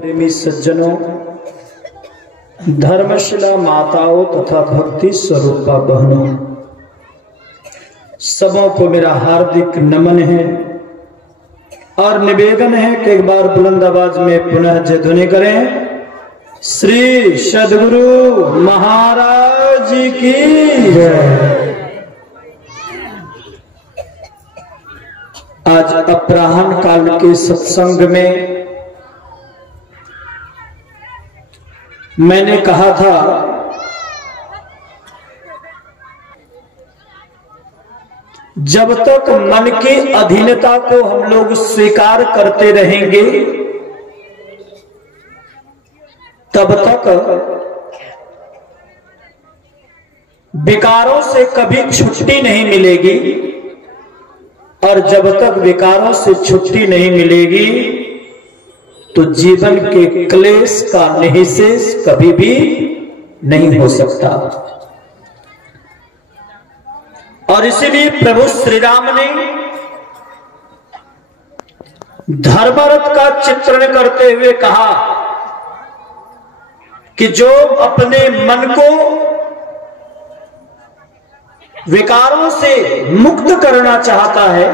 प्रेमी सज्जनों, धर्मशिला माताओं तथा भक्ति स्वरूपा बहनों, सबों को मेरा हार्दिक नमन है और निवेदन है कि एक बार बुलंद आवाज में पुनः जय ध्वनि करें। श्री सद्गुरु महाराज की जय। आज अपराह्न काल के सत्संग में मैंने कहा था जब तक मन की अधीनता को हम लोग स्वीकार करते रहेंगे तब तक विकारों से कभी छुट्टी नहीं मिलेगी, और जब तक विकारों से छुट्टी नहीं मिलेगी तो जीवन के क्लेश का निःशेष कभी भी नहीं हो सकता। और इसीलिए प्रभु श्री राम ने धर्मरथ का चित्रण करते हुए कहा कि जो अपने मन को विकारों से मुक्त करना चाहता है,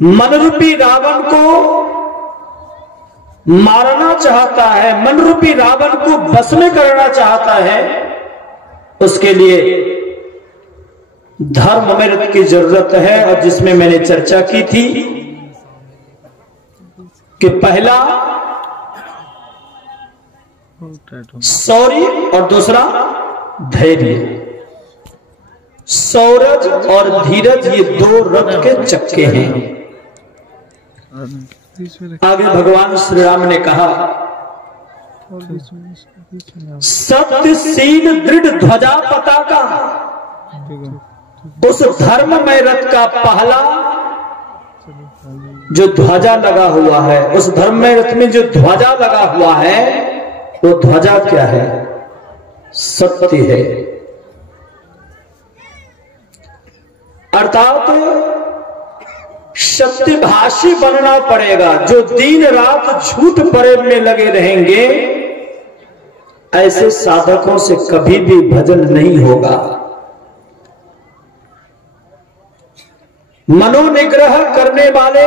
मन रूपी रावण को मारना चाहता है, मन रूपी रावण को बस में करना चाहता है, उसके लिए धर्मरथ की जरूरत है। और जिसमें मैंने चर्चा की थी कि पहला शौर्य और दूसरा धैर्य। सौरज और धीरज ये दो रथ के चक्के हैं। आगे भगवान श्री राम ने कहा सत्यशील दृढ़ ध्वजा पताका, उस धर्ममय रथ का पहला जो ध्वजा लगा हुआ है, उस धर्ममय रथ में जो ध्वजा लगा हुआ है वो ध्वजा क्या है? सत्य है। अर्थात सत्यभाषी बनना पड़ेगा। जो दिन रात झूठ प्रेम में लगे रहेंगे ऐसे साधकों से कभी भी भजन नहीं होगा। मनोनिग्रह करने वाले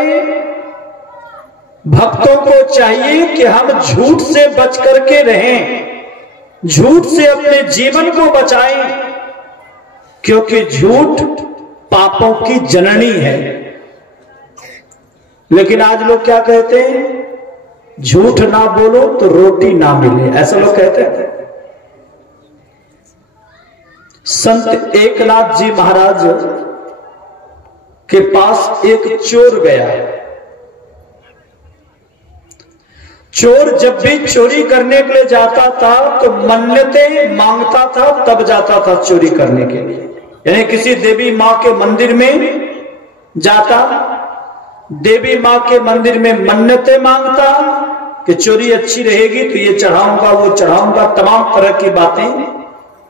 भक्तों को चाहिए कि हम झूठ से बच करके रहें, झूठ से अपने जीवन को बचाएं, क्योंकि झूठ पापों की जननी है। लेकिन आज लोग क्या कहते हैं? झूठ ना बोलो तो रोटी ना मिले, ऐसा लोग कहते हैं। संत एकनाथ जी महाराज के पास एक चोर गया। चोर जब भी चोरी करने के लिए जाता था तो मन्नतें मांगता था, तब जाता था चोरी करने के लिए। यानी किसी देवी मां के मंदिर में जाता, देवी मां के मंदिर में मन्नतें मांगता कि चोरी अच्छी रहेगी तो ये चढ़ाऊंगा वो चढ़ाऊंगा, तमाम तरह की बातें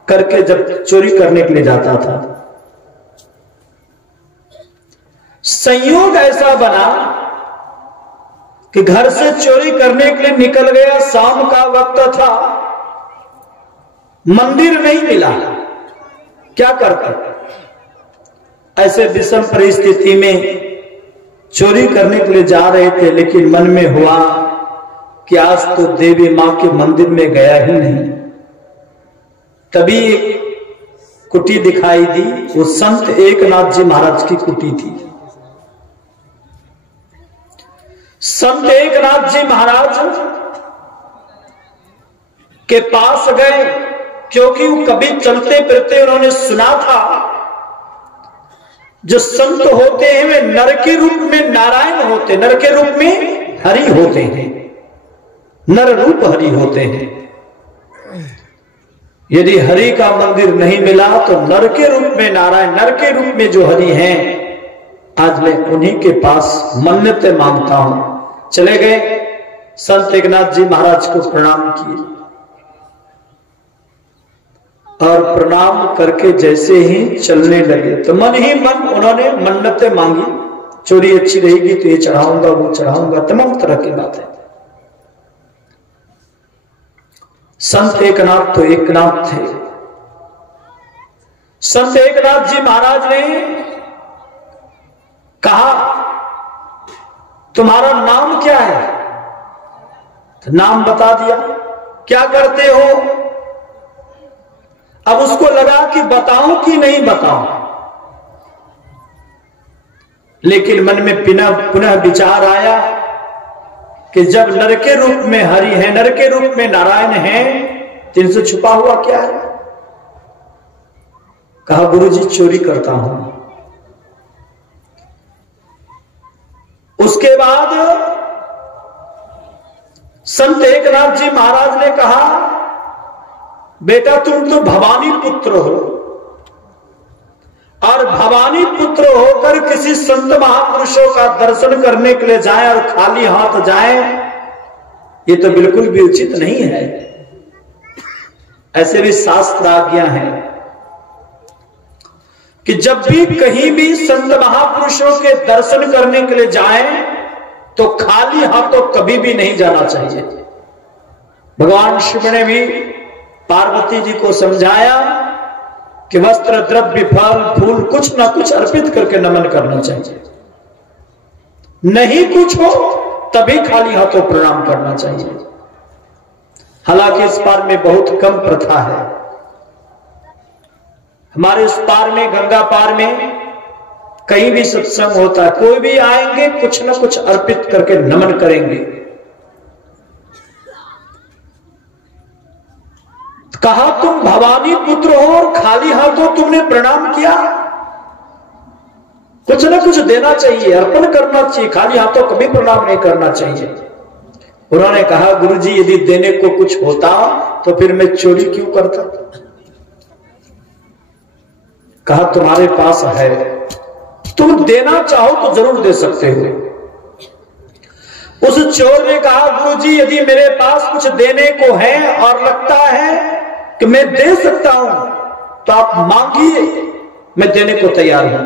करके जब चोरी करने के लिए जाता था। संयोग ऐसा बना कि घर से चोरी करने के लिए निकल गया, शाम का वक्त था, मंदिर नहीं मिला, क्या करता? ऐसे विषम परिस्थिति में चोरी करने के लिए जा रहे थे, लेकिन मन में हुआ कि आज तो देवी मां के मंदिर में गया ही नहीं। तभी एक कुटी दिखाई दी, वो संत एकनाथ जी महाराज की कुटी थी। संत एकनाथ जी महाराज के पास गए, क्योंकि वो कभी चलते फिरते उन्होंने सुना था जो संत होते हैं वे नर के रूप में नारायण होते, नर के रूप में हरि होते हैं, नर रूप हरि होते हैं। यदि हरि का मंदिर नहीं मिला तो नर के रूप में नारायण, नर के रूप में जो हरि हैं, आज मैं उन्हीं के पास मन्नतें मांगता हूं। चले गए, संत एकनाथ जी महाराज को प्रणाम किए और प्रणाम करके जैसे ही चलने लगे तो मन ही मन उन्होंने मन्नतें मांगी, चोरी अच्छी रहेगी तो ये चढ़ाऊंगा वो चढ़ाऊंगा, तमाम तरह की बातें। संत एकनाथ तो एकनाथ थे। संत एकनाथ जी महाराज ने कहा, तुम्हारा नाम क्या है? तो नाम बता दिया। क्या करते हो? अब उसको लगा कि बताऊं कि नहीं बताऊं, लेकिन मन में पुनः विचार आया कि जब नर के रूप में हरि है, नर के रूप में नारायण है, तो इनसे छुपा हुआ क्या है? कहा, गुरुजी चोरी करता हूं। उसके बाद संत एकनाथ जी महाराज ने कहा, बेटा तुम तो भवानी पुत्र हो, और भवानी पुत्र होकर किसी संत महापुरुषों का दर्शन करने के लिए जाए और खाली हाथ जाए, ये तो बिल्कुल भी उचित नहीं है। ऐसे भी शास्त्र आज्ञा है कि जब भी कहीं भी संत महापुरुषों के दर्शन करने के लिए जाए तो खाली हाथों कभी भी नहीं जाना चाहिए। भगवान शिव ने भी पार्वती जी को समझाया कि वस्त्र, द्रव्य, फल, फूल कुछ ना कुछ अर्पित करके नमन करना चाहिए। नहीं कुछ हो तभी खाली हाथों प्रणाम करना चाहिए। हालांकि इस पार में बहुत कम प्रथा है। हमारे इस पार में, गंगा पार में कहीं भी सत्संग होता है, कोई भी आएंगे कुछ ना कुछ अर्पित करके नमन करेंगे। कहा, तुम भवानी पुत्र हो और खाली हाथों तुमने प्रणाम किया? कुछ ना कुछ देना चाहिए, अर्पण करना चाहिए, खाली हाथों कभी प्रणाम नहीं करना चाहिए। उन्होंने कहा, गुरुजी यदि देने को कुछ होता तो फिर मैं चोरी क्यों करता? कहा, तुम्हारे पास है, तुम देना चाहो तो जरूर दे सकते हो। उस चोर ने कहा, गुरुजी यदि मेरे पास कुछ देने को है और लगता है कि मैं दे सकता हूं तो आप मांगिए, मैं देने को तैयार हूं।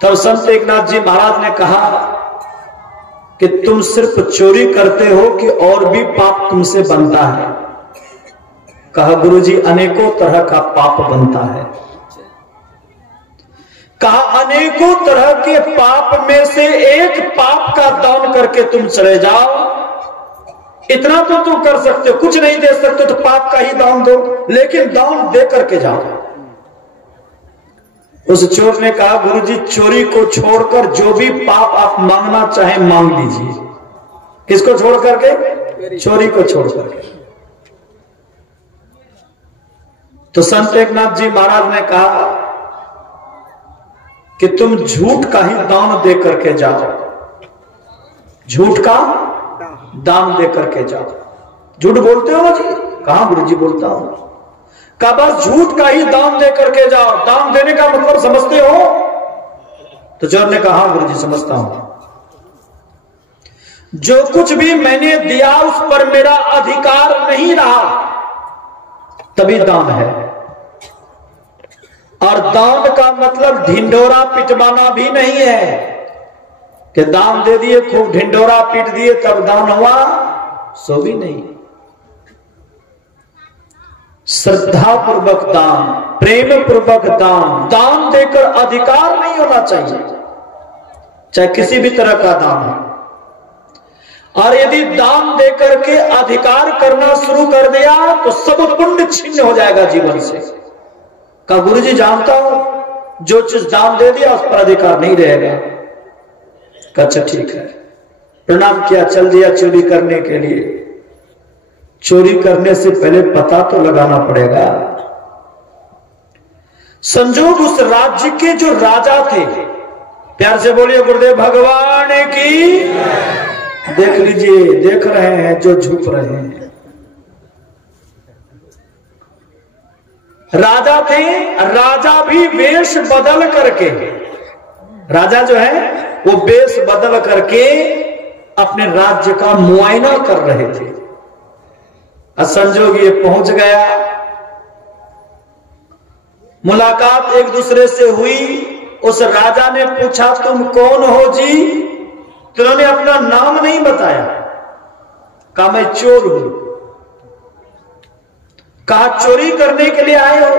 तब संत एकनाथ जी महाराज ने कहा कि तुम सिर्फ चोरी करते हो कि और भी पाप तुमसे बनता है? कहा, गुरुजी अनेकों तरह का पाप बनता है। कहा, अनेकों तरह के पाप में से एक पाप का दान करके तुम चले जाओ। इतना तो तुम कर सकते हो, कुछ नहीं दे सकते तो पाप का ही दान दो, लेकिन दान दे करके जाओ। उस चोर ने कहा, गुरुजी चोरी को छोड़कर जो भी पाप आप मांगना चाहे मांग लीजिए। किसको छोड़ करके? चोरी को छोड़ करके। तो संत एकनाथ जी महाराज ने कहा कि तुम झूठ का ही दान दे करके जाओ, झूठ का दान दे करके जाओ। झूठ बोलते हो ना जी? कहां गुरुजी बोलता हूं। कहा, बस झूठ का ही दान दे करके जाओ। दान देने का मतलब समझते हो? तो चोर ने कहा, गुरुजी समझता हूं। जो कुछ भी मैंने दिया उस पर मेरा अधिकार नहीं रहा, तभी दान है। और दान का मतलब ढिंढोरा पिटवाना भी नहीं है कि दान दे दिए, खूब ढिंढोरा पीट दिए तब दान हुआ, सो भी नहीं। श्रद्धा पूर्वक दान, प्रेम पूर्वक दान, दान देकर अधिकार नहीं होना चाहिए, चाहे किसी भी तरह का दान हो। और यदि दान देकर के अधिकार करना शुरू कर दिया तो सब पुण्य छिन्न हो जाएगा जीवन से। का गुरुजी जानता हूं, जो चीज दान दे दिया उस पर अधिकार नहीं रहेगा। अच्छा ठीक है। प्रणाम किया, चल दिया चोरी करने के लिए। चोरी करने से पहले पता तो लगाना पड़ेगा। संजोग उस राज्य के जो राजा थे, प्यार से बोलिए गुरुदेव भगवान की। देख लीजिए, देख रहे हैं जो झुक रहे हैं। राजा थे, राजा भी वेश बदल करके, राजा जो है वो वेश बदल करके अपने राज्य का मुआयना कर रहे थे। संजोग ये पहुंच गया, मुलाकात एक दूसरे से हुई। उस राजा ने पूछा, तुम कौन हो जी? तो उन्होंने अपना नाम नहीं बताया। कहा, मैं चोर हूं। कहा चोरी करने के लिए आए हो?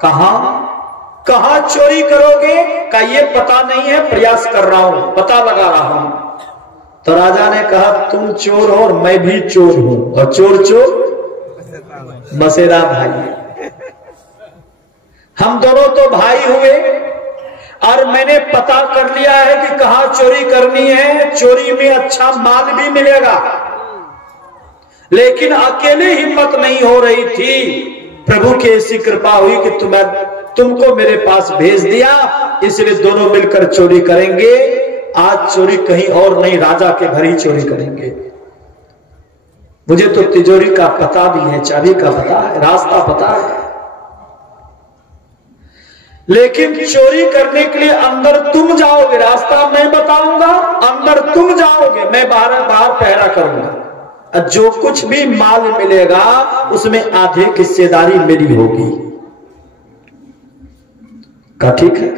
कहां चोरी करोगे? का ये पता नहीं है, प्रयास कर रहा हूं, पता लगा रहा हूं। तो राजा ने कहा तुम चोर हो और मैं भी चोर हूं, और चोर चोर मसेरा भाई, हम दोनों तो भाई हुए। और मैंने पता कर लिया है कि कहां चोरी करनी है, चोरी में अच्छा माल भी मिलेगा। लेकिन अकेले हिम्मत नहीं हो रही थी, प्रभु की ऐसी कृपा हुई कि तुमको मेरे पास भेज दिया, इसलिए दोनों मिलकर चोरी करेंगे। आज चोरी कहीं और नहीं, राजा के घर ही चोरी करेंगे। मुझे तो तिजोरी का पता भी है, चाबी का पता है, रास्ता पता है, लेकिन चोरी करने के लिए अंदर तुम जाओगे, रास्ता मैं बताऊंगा, अंदर तुम जाओगे, मैं बाहर पहरा करूंगा। जो कुछ भी माल मिलेगा उसमें आधे की हिस्सेदारी मेरी होगी। कहा ठीक है।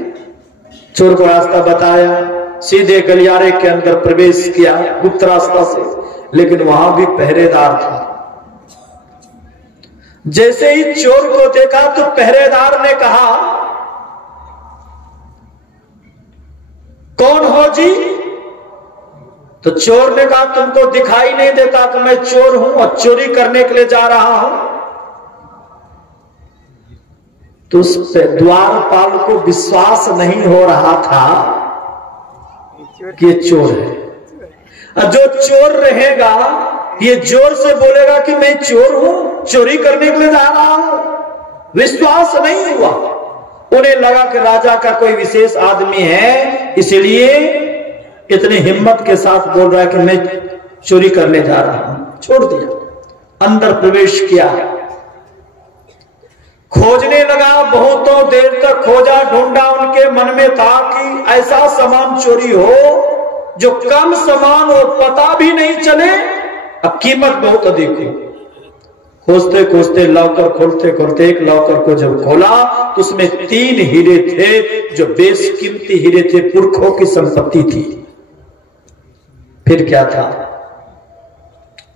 चोर को रास्ता बताया, सीधे गलियारे के अंदर प्रवेश किया गुप्त रास्ता से, लेकिन वहां भी पहरेदार था। जैसे ही चोर को देखा तो पहरेदार ने कहा कौन हो जी? तो चोर ने कहा तुमको दिखाई नहीं देता कि मैं चोर हूं और चोरी करने के लिए जा रहा हूं? तो उस द्वारपाल को विश्वास नहीं हो रहा था कि ये चोर है। और जो चोर रहेगा ये जोर से बोलेगा कि मैं चोर हूं, चोरी करने के लिए जा रहा हूं। विश्वास नहीं हुआ, उन्हें लगा कि राजा का कोई विशेष आदमी है, इसलिए इतनी हिम्मत के साथ बोल रहा है कि मैं चोरी करने जा रहा हूं। छोड़ दिया, अंदर प्रवेश किया, खोजने लगा, बहुतों देर तक खोजा ढूंढा। उनके मन में था कि ऐसा सामान चोरी हो जो कम सामान हो, पता भी नहीं चले, अब कीमत बहुत अधिक हो। खोजते खोजते लॉकर खोलते खोलते एक लॉकर को जब खोला तो उसमें 3 हीरे थे जो बेशकीमती हीरे थे, पुरखों की संपत्ति थी। फिर क्या था,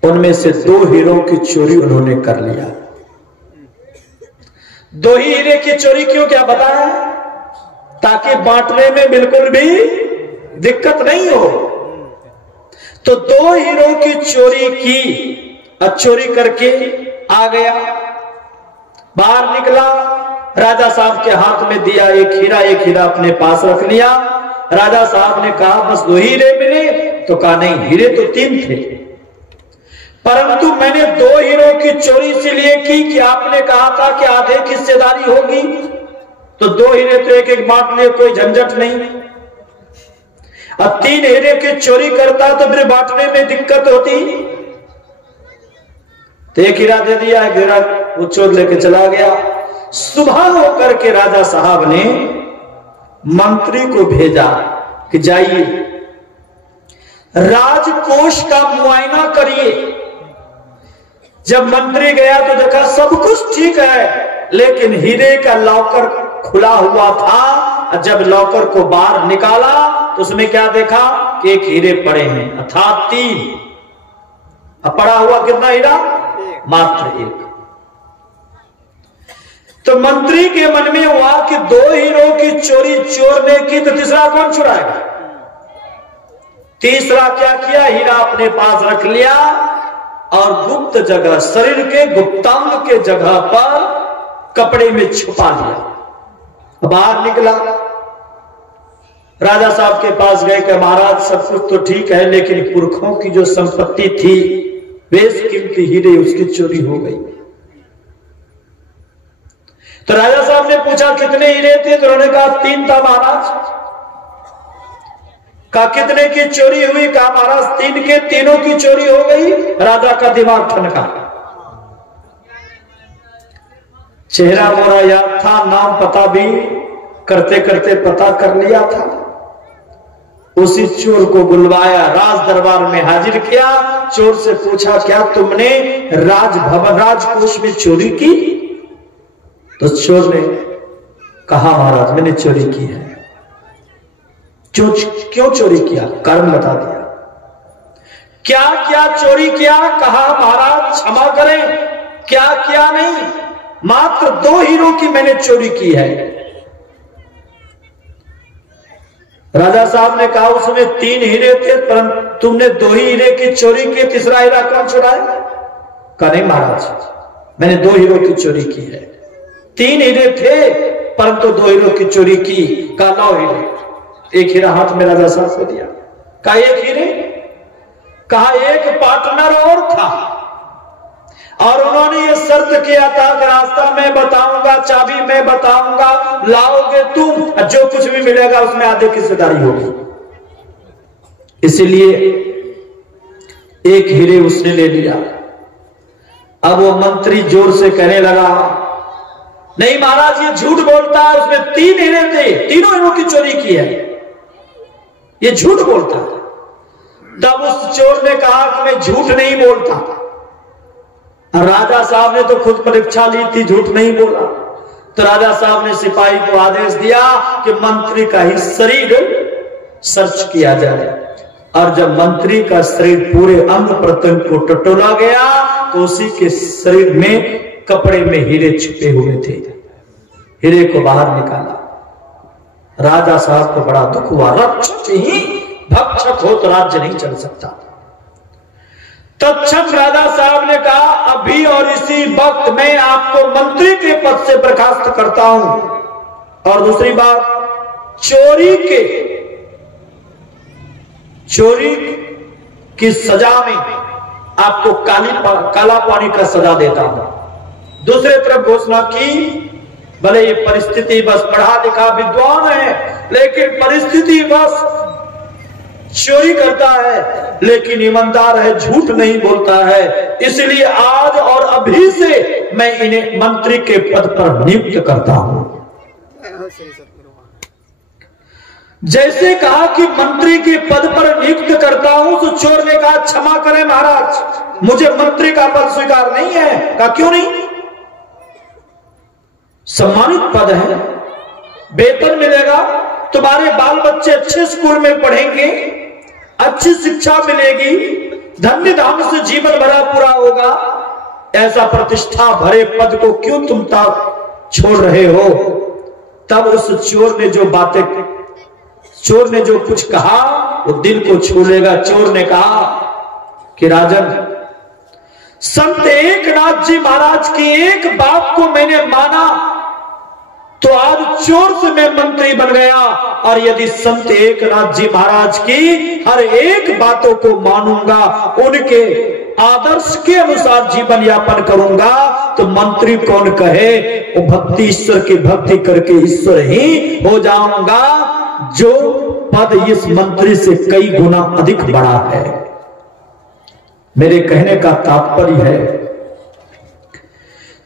उनमें से 2 हीरों की चोरी उन्होंने कर लिया। 2 ही हीरे की चोरी क्यों, क्या बताया? ताकि बांटने में बिल्कुल भी दिक्कत नहीं हो। तो 2 हीरों की चोरी की, और चोरी करके आ गया, बाहर निकला, राजा साहब के हाथ में दिया एक हीरा अपने पास रख लिया। राजा साहब ने कहा बस 2 हीरे मिले? तो कहा नहीं, हीरे तो 3 थे, परंतु मैंने 2 हीरों की चोरी इसलिए की कि आपने कहा था कि आधे की हिस्सेदारी होगी, तो 2 हीरे तो एक एक बांट लिए, कोई झंझट नहीं। अब 3 हीरे की चोरी करता तो फिर बांटने में दिक्कत होती। तो एक हीरा दे दिया, एक हीरा वो चोर लेके चला गया। सुबह होकर के राजा साहब ने मंत्री को भेजा कि जाइए राजकोष का मुआयना करिए। जब मंत्री गया तो देखा सब कुछ ठीक है, लेकिन हीरे का लॉकर खुला हुआ था। जब लॉकर को बाहर निकाला तो उसमें क्या देखा कि एक हीरे पड़े हैं, अर्थात 3। अब पड़ा हुआ कितना हीरा? मात्र 1। तो मंत्री के मन में हुआ कि 2 हीरों की चोरी चोर ने की, तो तीसरा कौन छुड़ाएगा? तीसरा क्या किया, हीरा अपने पास रख लिया और गुप्त जगह, शरीर के गुप्तांग के जगह पर कपड़े में छुपा लिया। बाहर निकला, राजा साहब के पास गए कि महाराज सब कुछ तो ठीक है, लेकिन पुरखों की जो संपत्ति थी, बेशकीमती हीरे, उसकी चोरी हो गई। तो राजा साहब ने पूछा कितने हीरे थे? तो उन्होंने कहा 3 था महाराज। कहा कितने की चोरी हुई? कहा महाराज 3 के, तीनों की चोरी हो गई। राजा का दिमाग ठनका, चेहरा मोरा याद था, नाम पता भी करते करते पता कर लिया था। उसी चोर को बुलवाया, राज दरबार में हाजिर किया। चोर से पूछा क्या तुमने राजभवन राजकोष में चोरी की? तो चोर ने कहा महाराज मैंने चोरी की है। क्यों चोरी किया? कारण बता दिया। क्या क्या चोरी किया? कहा महाराज क्षमा करें, क्या क्या नहीं, मात्र 2 हीरो की मैंने चोरी की है। राजा साहब ने कहा उसमें 3 हीरे थे, परंतु तुमने 2 ही हीरे की चोरी की, तीसरा हीरा कौन चुराया? कहा नहीं महाराज, मैंने 2 हीरो की चोरी की है। 3 हीरे थे परंतु 2 हीरो की चोरी की। कहा 9 हीरे। 1 हीरा हाथ में राजा साहब को दिया। कहा 1 हीरे? कहा 1 पार्टनर और था, और उन्होंने ये शर्त किया था कि रास्ता मैं बताऊंगा, चाबी मैं बताऊंगा, लाओगे तुम, जो कुछ भी मिलेगा उसमें आधे की हिस्सेदारी होगी। इसीलिए 1 हीरे उसने ले लिया। अब वो मंत्री जोर से कहने लगा, नहीं महाराज ये झूठ बोलता है, उसमें 3 हीरे थे, तीनों हीरों की चोरी की है, ये झूठ बोलता है। तब उस चोर ने कहा कि मैं झूठ नहीं बोलता। राजा साहब ने तो खुद परीक्षा ली थी, झूठ नहीं बोला। तो राजा साहब ने सिपाही को आदेश दिया कि मंत्री का ही शरीर सर्च किया जाए, और जब मंत्री का शरीर पूरे अंग प्रत्यंग को टटोला गया तो उसी के शरीर में कपड़े में हीरे छुपे हुए थे। हीरे को बाहर निकाला। राजा साहब को बड़ा दुख हुआ, रक्षक ही भक्षक हो तो राज्य नहीं चल सकता। तत्क्षण राजा साहब ने कहा, अभी और इसी वक्त मैं आपको मंत्री के पद से बर्खास्त करता हूं। और दूसरी बात, चोरी की सजा में आपको काला पानी का सजा देता हूं। दूसरे तरफ घोषणा की, भले ये परिस्थिति बस पढ़ा लिखा विद्वान है, लेकिन परिस्थिति बस चोरी करता है लेकिन ईमानदार है, झूठ नहीं बोलता है, इसलिए आज और अभी से मैं इन्हें मंत्री के पद पर नियुक्त करता हूं। जैसे कहा कि मंत्री के पद पर नियुक्त करता हूं, तो चोर ने कहा क्षमा करें महाराज, मुझे मंत्री का पद स्वीकार नहीं है। कहा क्यों नहीं? सम्मानित पद है, वेतन मिलेगा, तुम्हारे बाल बच्चे अच्छे स्कूल में पढ़ेंगे, अच्छी शिक्षा मिलेगी, धन्य धाम से जीवन भरा पूरा होगा, ऐसा प्रतिष्ठा भरे पद को क्यों तुम तक छोड़ रहे हो? तब उस चोर ने जो कुछ कहा वो दिल को छू लेगा। चोर ने कहा कि राजन, संत एकनाथ जी महाराज की एक बात को मैंने माना तो आज चोर से मैं मंत्री बन गया, और यदि संत एकनाथ जी महाराज की हर एक बातों को मानूंगा, उनके आदर्श के अनुसार जीवन यापन करूंगा, तो मंत्री कौन कहे, वो भक्ति ईश्वर की भक्ति करके ईश्वर ही हो जाऊंगा, जो पद इस मंत्री से कई गुना अधिक बड़ा है। मेरे कहने का तात्पर्य है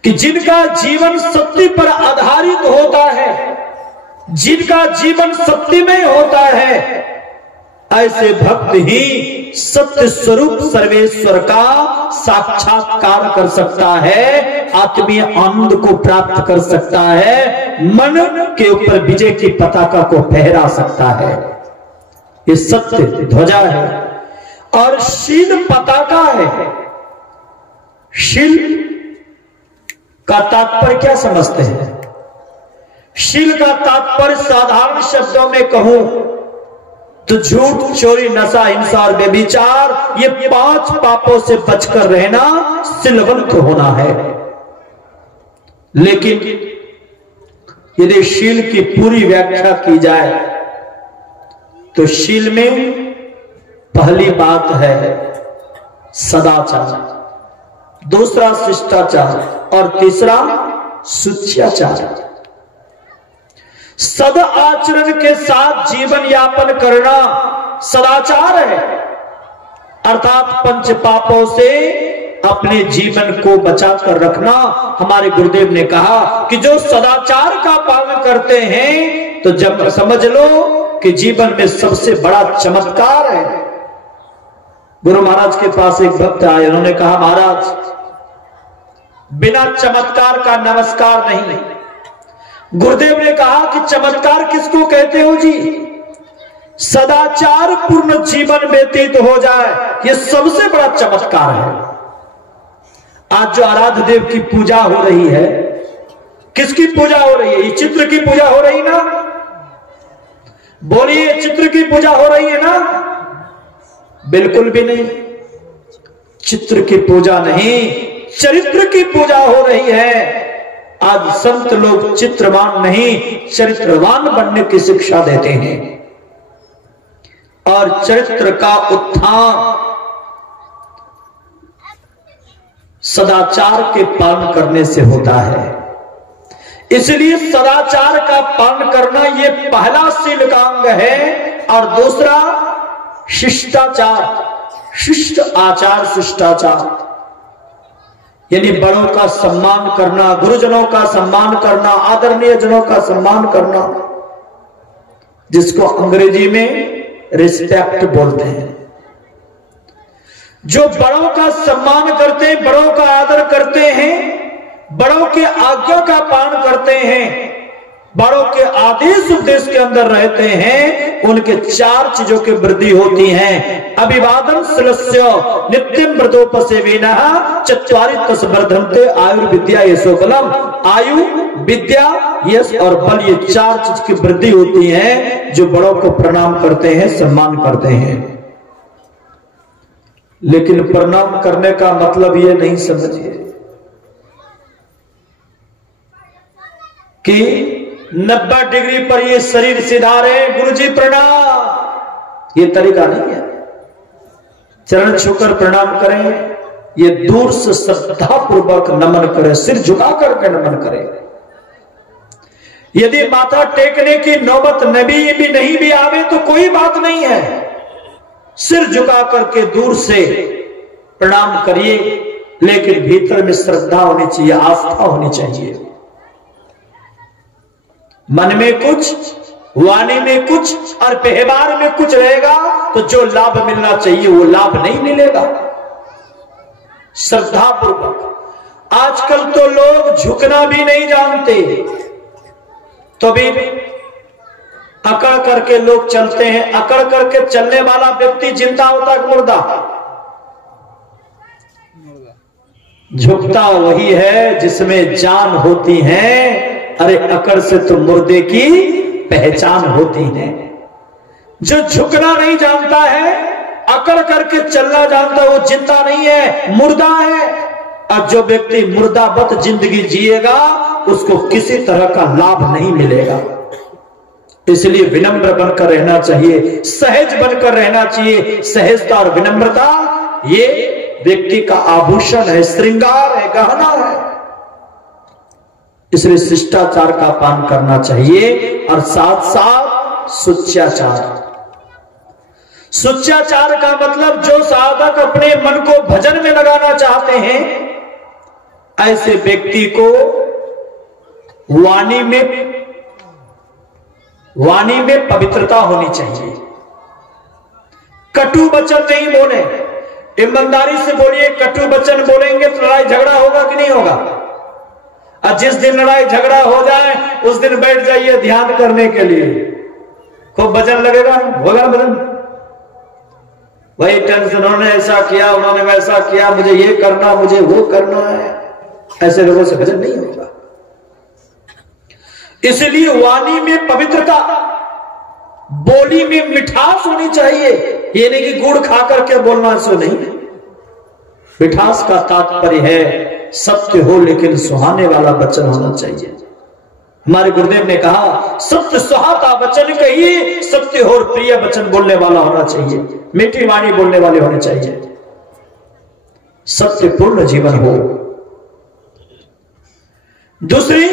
कि जिनका जीवन सत्य पर आधारित होता है, जिनका जीवन सत्यमय होता है, ऐसे भक्त ही सत्य स्वरूप सर्वेश्वर का साक्षात्कार कर सकता है, आत्मीय आनंद को प्राप्त कर सकता है, मन के ऊपर विजय की पताका को फहरा सकता है। ये सत्य ध्वजा है और शील पताका है। शील का तात्पर्य क्या समझते हैं? शील का तात्पर्य साधारण शब्दों में कहूं तो झूठ, चोरी, नशा, हिंसा और व्यभिचार, ये 5 पापों से बचकर रहना शीलवंत होना है। लेकिन यदि शील की पूरी व्याख्या की जाए तो शील में पहली बात है सदाचार, दूसरा शिष्टाचार और तीसरा शुचियाचार। सद आचरण के साथ जीवन यापन करना सदाचार है, अर्थात पंच पापों से अपने जीवन को बचाकर रखना। हमारे गुरुदेव ने कहा कि जो सदाचार का पालन करते हैं तो जब समझ लो कि जीवन में सबसे बड़ा चमत्कार है। गुरु महाराज के पास एक भक्त आए, उन्होंने कहा महाराज बिना चमत्कार का नमस्कार नहीं। गुरुदेव ने कहा कि चमत्कार किसको कहते हो जी? सदाचार पूर्ण जीवन व्यतीत हो जाए, यह सबसे बड़ा चमत्कार है। आज जो आराध्य देव की पूजा हो रही है, किसकी पूजा हो रही है? ये चित्र की पूजा हो रही ना? बोलिए, चित्र की पूजा हो रही है ना? बिल्कुल भी नहीं। चित्र की पूजा नहीं, चरित्र की पूजा हो रही है। आज संत लोग चित्रवान नहीं, चरित्रवान बनने की शिक्षा देते हैं। और चरित्र का उत्थान सदाचार के पालन करने से होता है। इसलिए सदाचार का पालन करना यह पहला शील का अंग है। और दूसरा शिष्टाचार, शिष्ट आचार, शिष्टाचार यानी बड़ों का सम्मान करना, गुरुजनों का सम्मान करना, आदरणीय जनों का सम्मान करना, जिसको अंग्रेजी में रिस्पेक्ट बोलते हैं। जो बड़ों का सम्मान करते हैं, बड़ों का आदर करते हैं, बड़ों के आज्ञा का पालन करते हैं, बड़ों के आदेश उपदेश के अंदर रहते हैं, उनके चार चीजों की वृद्धि होती है। अभिवादन शिलस्य नित्यम व्रतोपसेविनः चत्वारि तस् वर्धन्ते आयुर्विद्या यशो बलम। आयु, विद्या, यश और बल, ये चार चीज की वृद्धि होती है जो बड़ों को प्रणाम करते हैं, सम्मान करते हैं। लेकिन प्रणाम करने का मतलब ये नहीं समझिए कि 90 डिग्री पर ये शरीर सीधा रहे, गुरुजी प्रणाम, ये तरीका नहीं है। चरण छूकर प्रणाम करें, ये दूर से श्रद्धा पूर्वक नमन करें, सिर झुका करके नमन करें। यदि माथा टेकने की नौबत नबी भी नहीं भी आवे तो कोई बात नहीं है, सिर झुका करके दूर से प्रणाम करिए, लेकिन भीतर में श्रद्धा होनी चाहिए, आस्था होनी चाहिए। मन में कुछ, वाणी में कुछ और व्यवहार में कुछ रहेगा तो जो लाभ मिलना चाहिए वो लाभ नहीं मिलेगा। श्रद्धा पूर्वक। आजकल तो लोग झुकना भी नहीं जानते, तो भी अकड़ करके लोग चलते हैं। अकड़ करके चलने वाला व्यक्ति जिंदा होता है मुर्दा? झुकता वही है जिसमें जान होती है। अरे अकड़ से तो मुर्दे की पहचान होती है। जो झुकना नहीं जानता है, अकड़ करके चलना जानता है, वो जिंदा नहीं है, मुर्दा है। और जो व्यक्ति मुर्दावत जिंदगी जिएगा उसको किसी तरह का लाभ नहीं मिलेगा। इसलिए विनम्र बनकर रहना चाहिए, सहज बनकर रहना चाहिए। सहजता और विनम्रता ये व्यक्ति का आभूषण है, श्रृंगार है, गहना है। इसलिए शिष्टाचार का पालन करना चाहिए और साथ साथ सुच्याचार। सुच्याचार का मतलब जो साधक अपने मन को भजन में लगाना चाहते हैं, ऐसे व्यक्ति को वाणी में पवित्रता होनी चाहिए। कटु वचन नहीं बोले, ईमानदारी से बोलिए। कटु वचन बोलेंगे तो लड़ाई झगड़ा होगा कि नहीं होगा? और जिस दिन लड़ाई झगड़ा हो जाए उस दिन बैठ जाइए ध्यान करने के लिए, खूब भजन लगेगा, होगा भजन। वही टेंशन, उन्होंने ऐसा किया, उन्होंने वैसा किया, मुझे ये करना, मुझे वो करना है। ऐसे लोगों से भजन नहीं होगा। इसलिए वाणी में पवित्रता, बोली में मिठास होनी चाहिए। ये नहीं कि गुड़ खा करके बोलना, सो नहीं। मिठास का तात्पर्य है सत्य हो लेकिन सुहाने वाला वचन होना चाहिए। हमारे गुरुदेव ने कहा सत्य सुहाता वचन कहिए, सत्य हो और प्रिय वचन बोलने वाला होना चाहिए, मीठी वाणी बोलने वाले होने चाहिए, सत्यपूर्ण जीवन हो। दूसरी,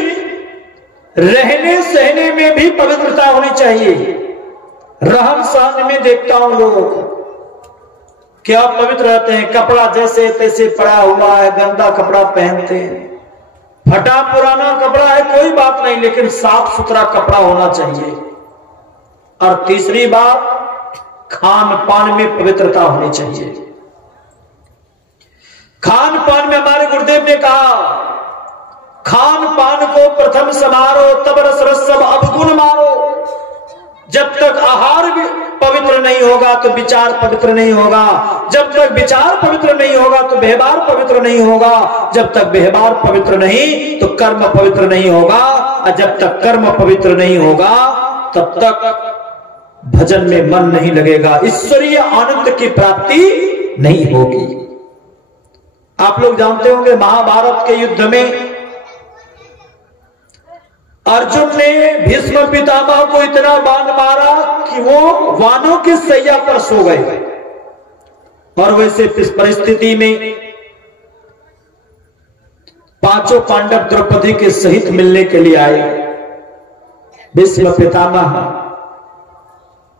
रहने सहने में भी पवित्रता होनी चाहिए। रहन सहन में देखता हूं लोगों को क्या पवित्र रहते हैं, कपड़ा जैसे तैसे पड़ा हुआ है, गंदा कपड़ा पहनते हैं, फटा पुराना कपड़ा है कोई बात नहीं, लेकिन साफ सुथरा कपड़ा होना चाहिए। और तीसरी बात, खान पान में पवित्रता होनी चाहिए। खान पान में हमारे गुरुदेव ने कहा खान पान को प्रथम समारो तब रस रस सब अवगुण मारो। जब तक आहार पवित्र नहीं होगा तो विचार पवित्र नहीं होगा, जब तक विचार पवित्र नहीं होगा तो व्यवहार पवित्र नहीं होगा, जब तक व्यवहार पवित्र नहीं तो कर्म पवित्र नहीं होगा, और जब तक कर्म पवित्र नहीं होगा तब तक भजन में मन नहीं लगेगा, ईश्वरीय आनंद की प्राप्ति नहीं होगी। आप लोग जानते होंगे महाभारत के युद्ध में अर्जुन ने भीष्म पितामह को इतना बाण मारा कि वो वानों की सैया पर सो गए, और वैसे इस परिस्थिति में पांचों पांडव द्रौपदी के सहित मिलने के लिए आए। भीष्म पितामह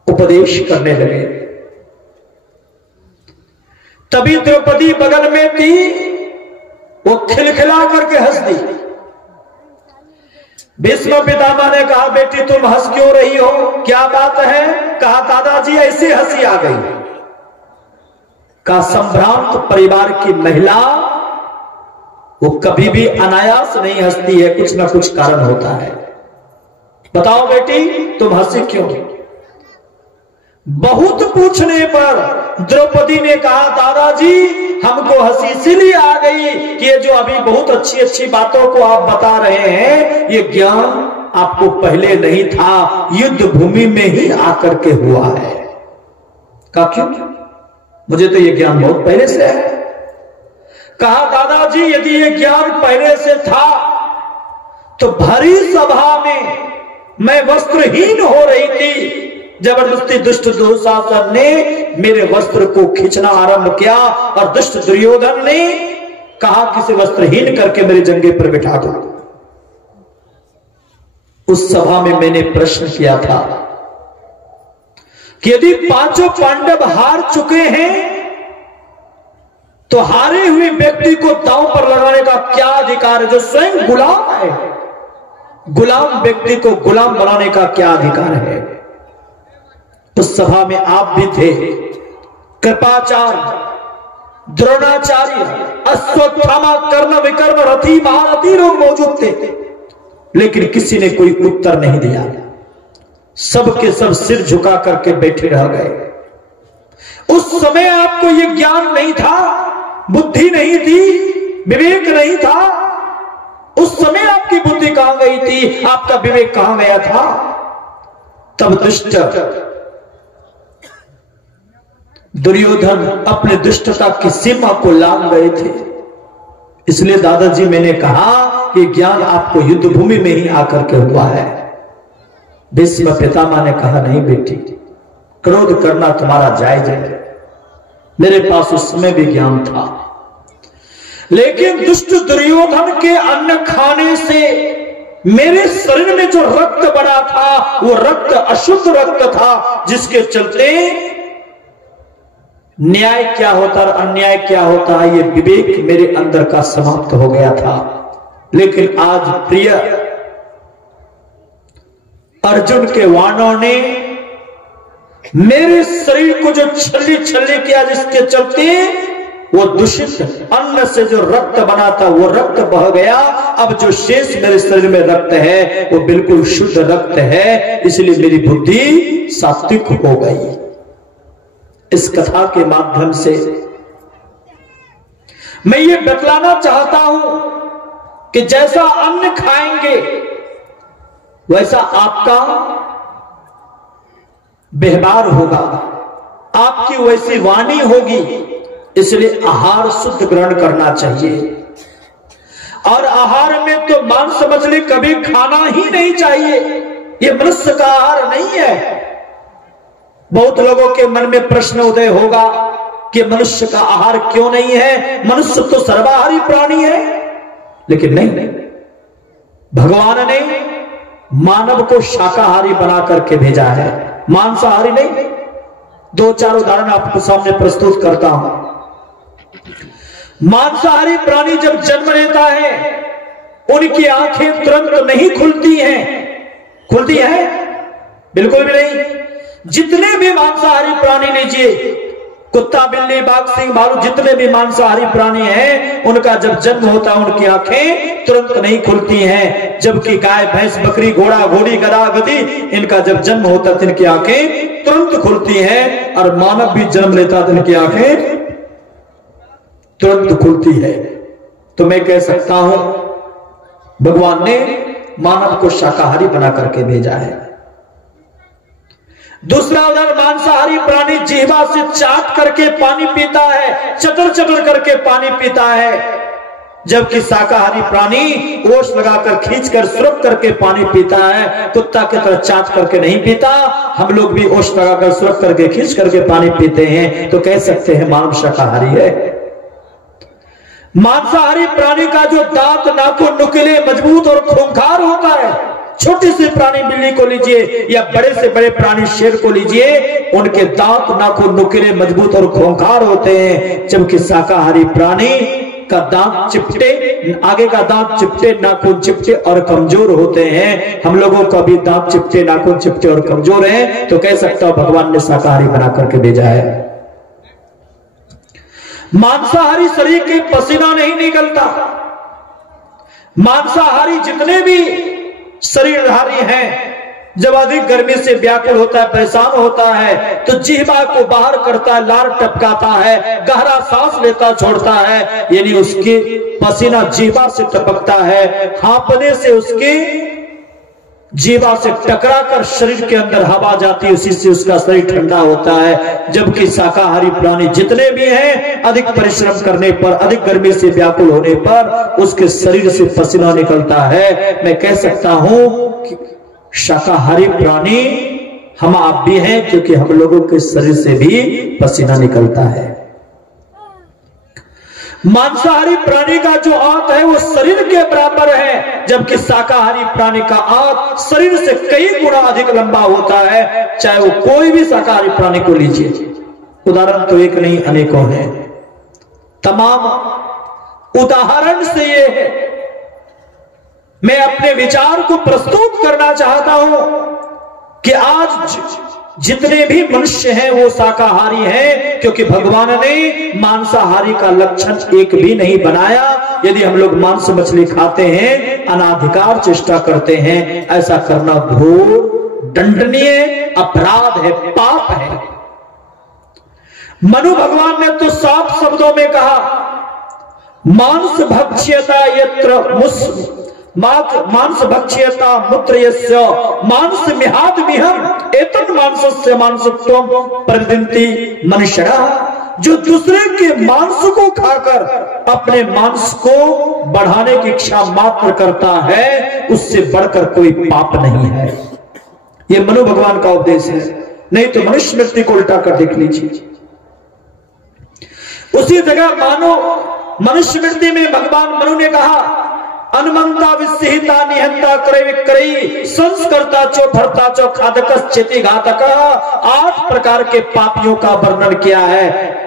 उपदेश करने लगे, तभी द्रौपदी बगल में थी, वो खिलखिला करके हंस दी। भीष्म पितामह ने कहा, बेटी तुम हंस क्यों रही हो, क्या बात है? कहा, दादाजी ऐसी हंसी आ गई। कहा, संभ्रांत परिवार की महिला वो कभी भी अनायास नहीं हंसती है, कुछ ना कुछ कारण होता है। बताओ बेटी तुम हंसी क्यों? बहुत पूछने पर द्रौपदी ने कहा, दादाजी हमको हंसी इसीलिए आ गई कि ये जो अभी बहुत अच्छी अच्छी बातों को आप बता रहे हैं, ये ज्ञान आपको पहले नहीं था, युद्ध भूमि में ही आकर के हुआ है। कहा, क्यों? मुझे तो ये ज्ञान बहुत पहले से है। कहा, दादाजी यदि ये ज्ञान पहले से था तो भरी सभा में मैं वस्त्रहीन हो रही थी, जबरदस्ती दुष्ट दुशासन ने मेरे वस्त्र को खींचना आरंभ किया, और दुष्ट दुर्योधन ने कहा किसी वस्त्रहीन करके मेरे जंघे पर बिठा दो। उस सभा में मैंने प्रश्न किया था कि यदि पांचों पांडव हार चुके हैं तो हारे हुए व्यक्ति को दांव पर लगाने का क्या अधिकार है? जो स्वयं गुलाम है, गुलाम व्यक्ति को गुलाम बनाने का क्या अधिकार है? उस सभा में आप भी थे, कृपाचार्य, द्रोणाचार्य, अश्वत्थामा, कर्ण, विकर्ण, रथी, महारथी लोग मौजूद थे, लेकिन किसी ने कोई उत्तर नहीं दिया। सबके सब सिर झुका करके बैठे रह गए। उस समय आपको यह ज्ञान नहीं था, बुद्धि नहीं थी, विवेक नहीं था। उस समय आपकी बुद्धि कहां गई थी, आपका विवेक कहां गया था? तब दुष्ट दुर्योधन अपने दुष्टता की सीमा को लांघ गए थे। इसलिए दादाजी मैंने कहा कि ज्ञान आपको युद्ध भूमि में ही आकर के हुआ है। भीष्म पितामह ने कहा, नहीं बेटी, क्रोध करना तुम्हारा जायज है, मेरे पास उस समय भी ज्ञान था, लेकिन दुष्ट दुर्योधन के अन्न खाने से मेरे शरीर में जो रक्त बना था वो रक्त अशुद्ध रक्त था, जिसके चलते न्याय क्या होता और अन्याय क्या होता है ये विवेक मेरे अंदर का समाप्त हो गया था। लेकिन आज प्रिय अर्जुन के वाणों ने मेरे शरीर को जो छल्ली छल्ली किया, जिसके चलते वो दूषित अन्न से जो रक्त बना था वो रक्त बह गया। अब जो शेष मेरे शरीर में रक्त है वो बिल्कुल शुद्ध रक्त है, इसलिए मेरी बुद्धि सात्विक हो गई। इस कथा के माध्यम से मैं ये बतलाना चाहता हूं कि जैसा अन्न खाएंगे वैसा आपका व्यवहार होगा, आपकी वैसी वाणी होगी। इसलिए आहार शुद्ध ग्रहण करना चाहिए, और आहार में तो मांस मछली कभी खाना ही नहीं चाहिए। ये मनुष्य का आहार नहीं है। बहुत लोगों के मन में प्रश्न उदय होगा कि मनुष्य का आहार क्यों नहीं है, मनुष्य तो सर्वाहारी प्राणी है। लेकिन नहीं, भगवान ने मानव को शाकाहारी बना करके भेजा है, मांसाहारी नहीं। दो चार उदाहरण आपको सामने प्रस्तुत करता हूं। मांसाहारी प्राणी जब जन्म लेता है उनकी आंखें तुरंत नहीं खुलती हैं। खुलती है? बिल्कुल भी नहीं। जितने भी मांसाहारी प्राणी लीजिए, कुत्ता, बिल्ली, बाघ, सिंह, भालू, जितने भी मांसाहारी प्राणी हैं, उनका जब जन्म होता है उनकी आंखें तुरंत नहीं खुलती हैं, जबकि गाय, भैंस, बकरी, घोड़ा, घोड़ी, गधा, गधी, इनका जब जन्म होता है तो इनकी आंखें तुरंत खुलती हैं। और मानव भी जन्म लेता है तो इनकी आंखें तुरंत खुलती है। तो मैं कह सकता हूं भगवान ने मानव को शाकाहारी बना करके भेजा है। दूसरा उदाहरण, मांसाहारी प्राणी जीवा से चाट करके पानी पीता है, चटर चटर करके पानी पीता है, जबकि शाकाहारी प्राणी ओस लगाकर, खींचकर, सुरक करके पानी पीता है, कुत्ता की तरह चाट करके नहीं पीता। हम लोग भी ओस लगाकर, सुरक करके, खींच करके पानी पीते हैं, तो कह सकते हैं मानव शाकाहारी है। मांसाहारी प्राणी का जो दांत, नाखून नुकीले, मजबूत और खूंखार होता है, छोटी सी प्राणी बिल्ली को लीजिए या बड़े से बड़े प्राणी शेर को लीजिए, उनके दांत, नाखून नुकीले, मजबूत और खूंखार होते हैं, जबकि शाकाहारी प्राणी का दांत चिपटे, आगे का दांत चिपटे, नाखून चिपटे और कमजोर होते हैं। हम लोगों का भी दांत चिपटे, नाखून चिपटे और कमजोर है, तो कह सकता हूं भगवान ने शाकाहारी बना करके भेजा है। मांसाहारी शरीर के पसीना नहीं निकलता। मांसाहारी जितने भी शरीरधारी हैं, जब अधिक गर्मी से व्याकुल होता है, परेशान होता है, तो जिह्वा को बाहर करता है, लार टपकाता है, गहरा सांस लेता छोड़ता है, यानी उसके पसीना जिह्वा से टपकता है, हांफने से उसके जीवा से टकरा कर शरीर के अंदर हवा जाती है, उसी से उसका शरीर ठंडा होता है। जबकि शाकाहारी प्राणी जितने भी हैं, अधिक परिश्रम करने पर, अधिक गर्मी से व्याकुल होने पर उसके शरीर से पसीना निकलता है। मैं कह सकता हूं कि शाकाहारी प्राणी हम आप भी हैं, क्योंकि हम लोगों के शरीर से भी पसीना निकलता है। मांसाहारी प्राणी का जो आंत है वो शरीर के बराबर है, जबकि शाकाहारी प्राणी का आंत शरीर से कई गुना अधिक लंबा होता है। चाहे वो कोई भी शाकाहारी प्राणी को लीजिए, उदाहरण तो एक नहीं अनेकों हैं। तमाम उदाहरण से ये है, मैं अपने विचार को प्रस्तुत करना चाहता हूं कि आज जितने भी मनुष्य हैं वो शाकाहारी हैं, क्योंकि भगवान ने मांसाहारी का लक्षण एक भी नहीं बनाया। यदि हम लोग मांस मछली खाते हैं, अनाधिकार चेष्टा करते हैं, ऐसा करना घोर दंडनीय अपराध है, पाप है। मनु भगवान ने तो साफ शब्दों में कहा, मांस भक्ष्यता यत्र मांस भक्ष्यता मूत्र यस्य मांस मिहाद मिहम एतन मांसस्य मांसत्वम प्रविदन्ति मनुष्यः। जो दूसरे के मांस को खाकर अपने मांस को बढ़ाने की इच्छा मात्र करता है, उससे बढ़कर कोई पाप नहीं है। यह मनु भगवान का उपदेश है। नहीं तो मनुस्मृति को उल्टा कर देख लीजिए। उसी जगह मानो मनुस्मृति में भगवान मनु ने कहा, अनुमंता विस्सिता निहंता क्रय विक्रयी संस्कर्ता चो भरता चो खादकस चेति घातक। 8 प्रकार के पापियों का वर्णन किया है।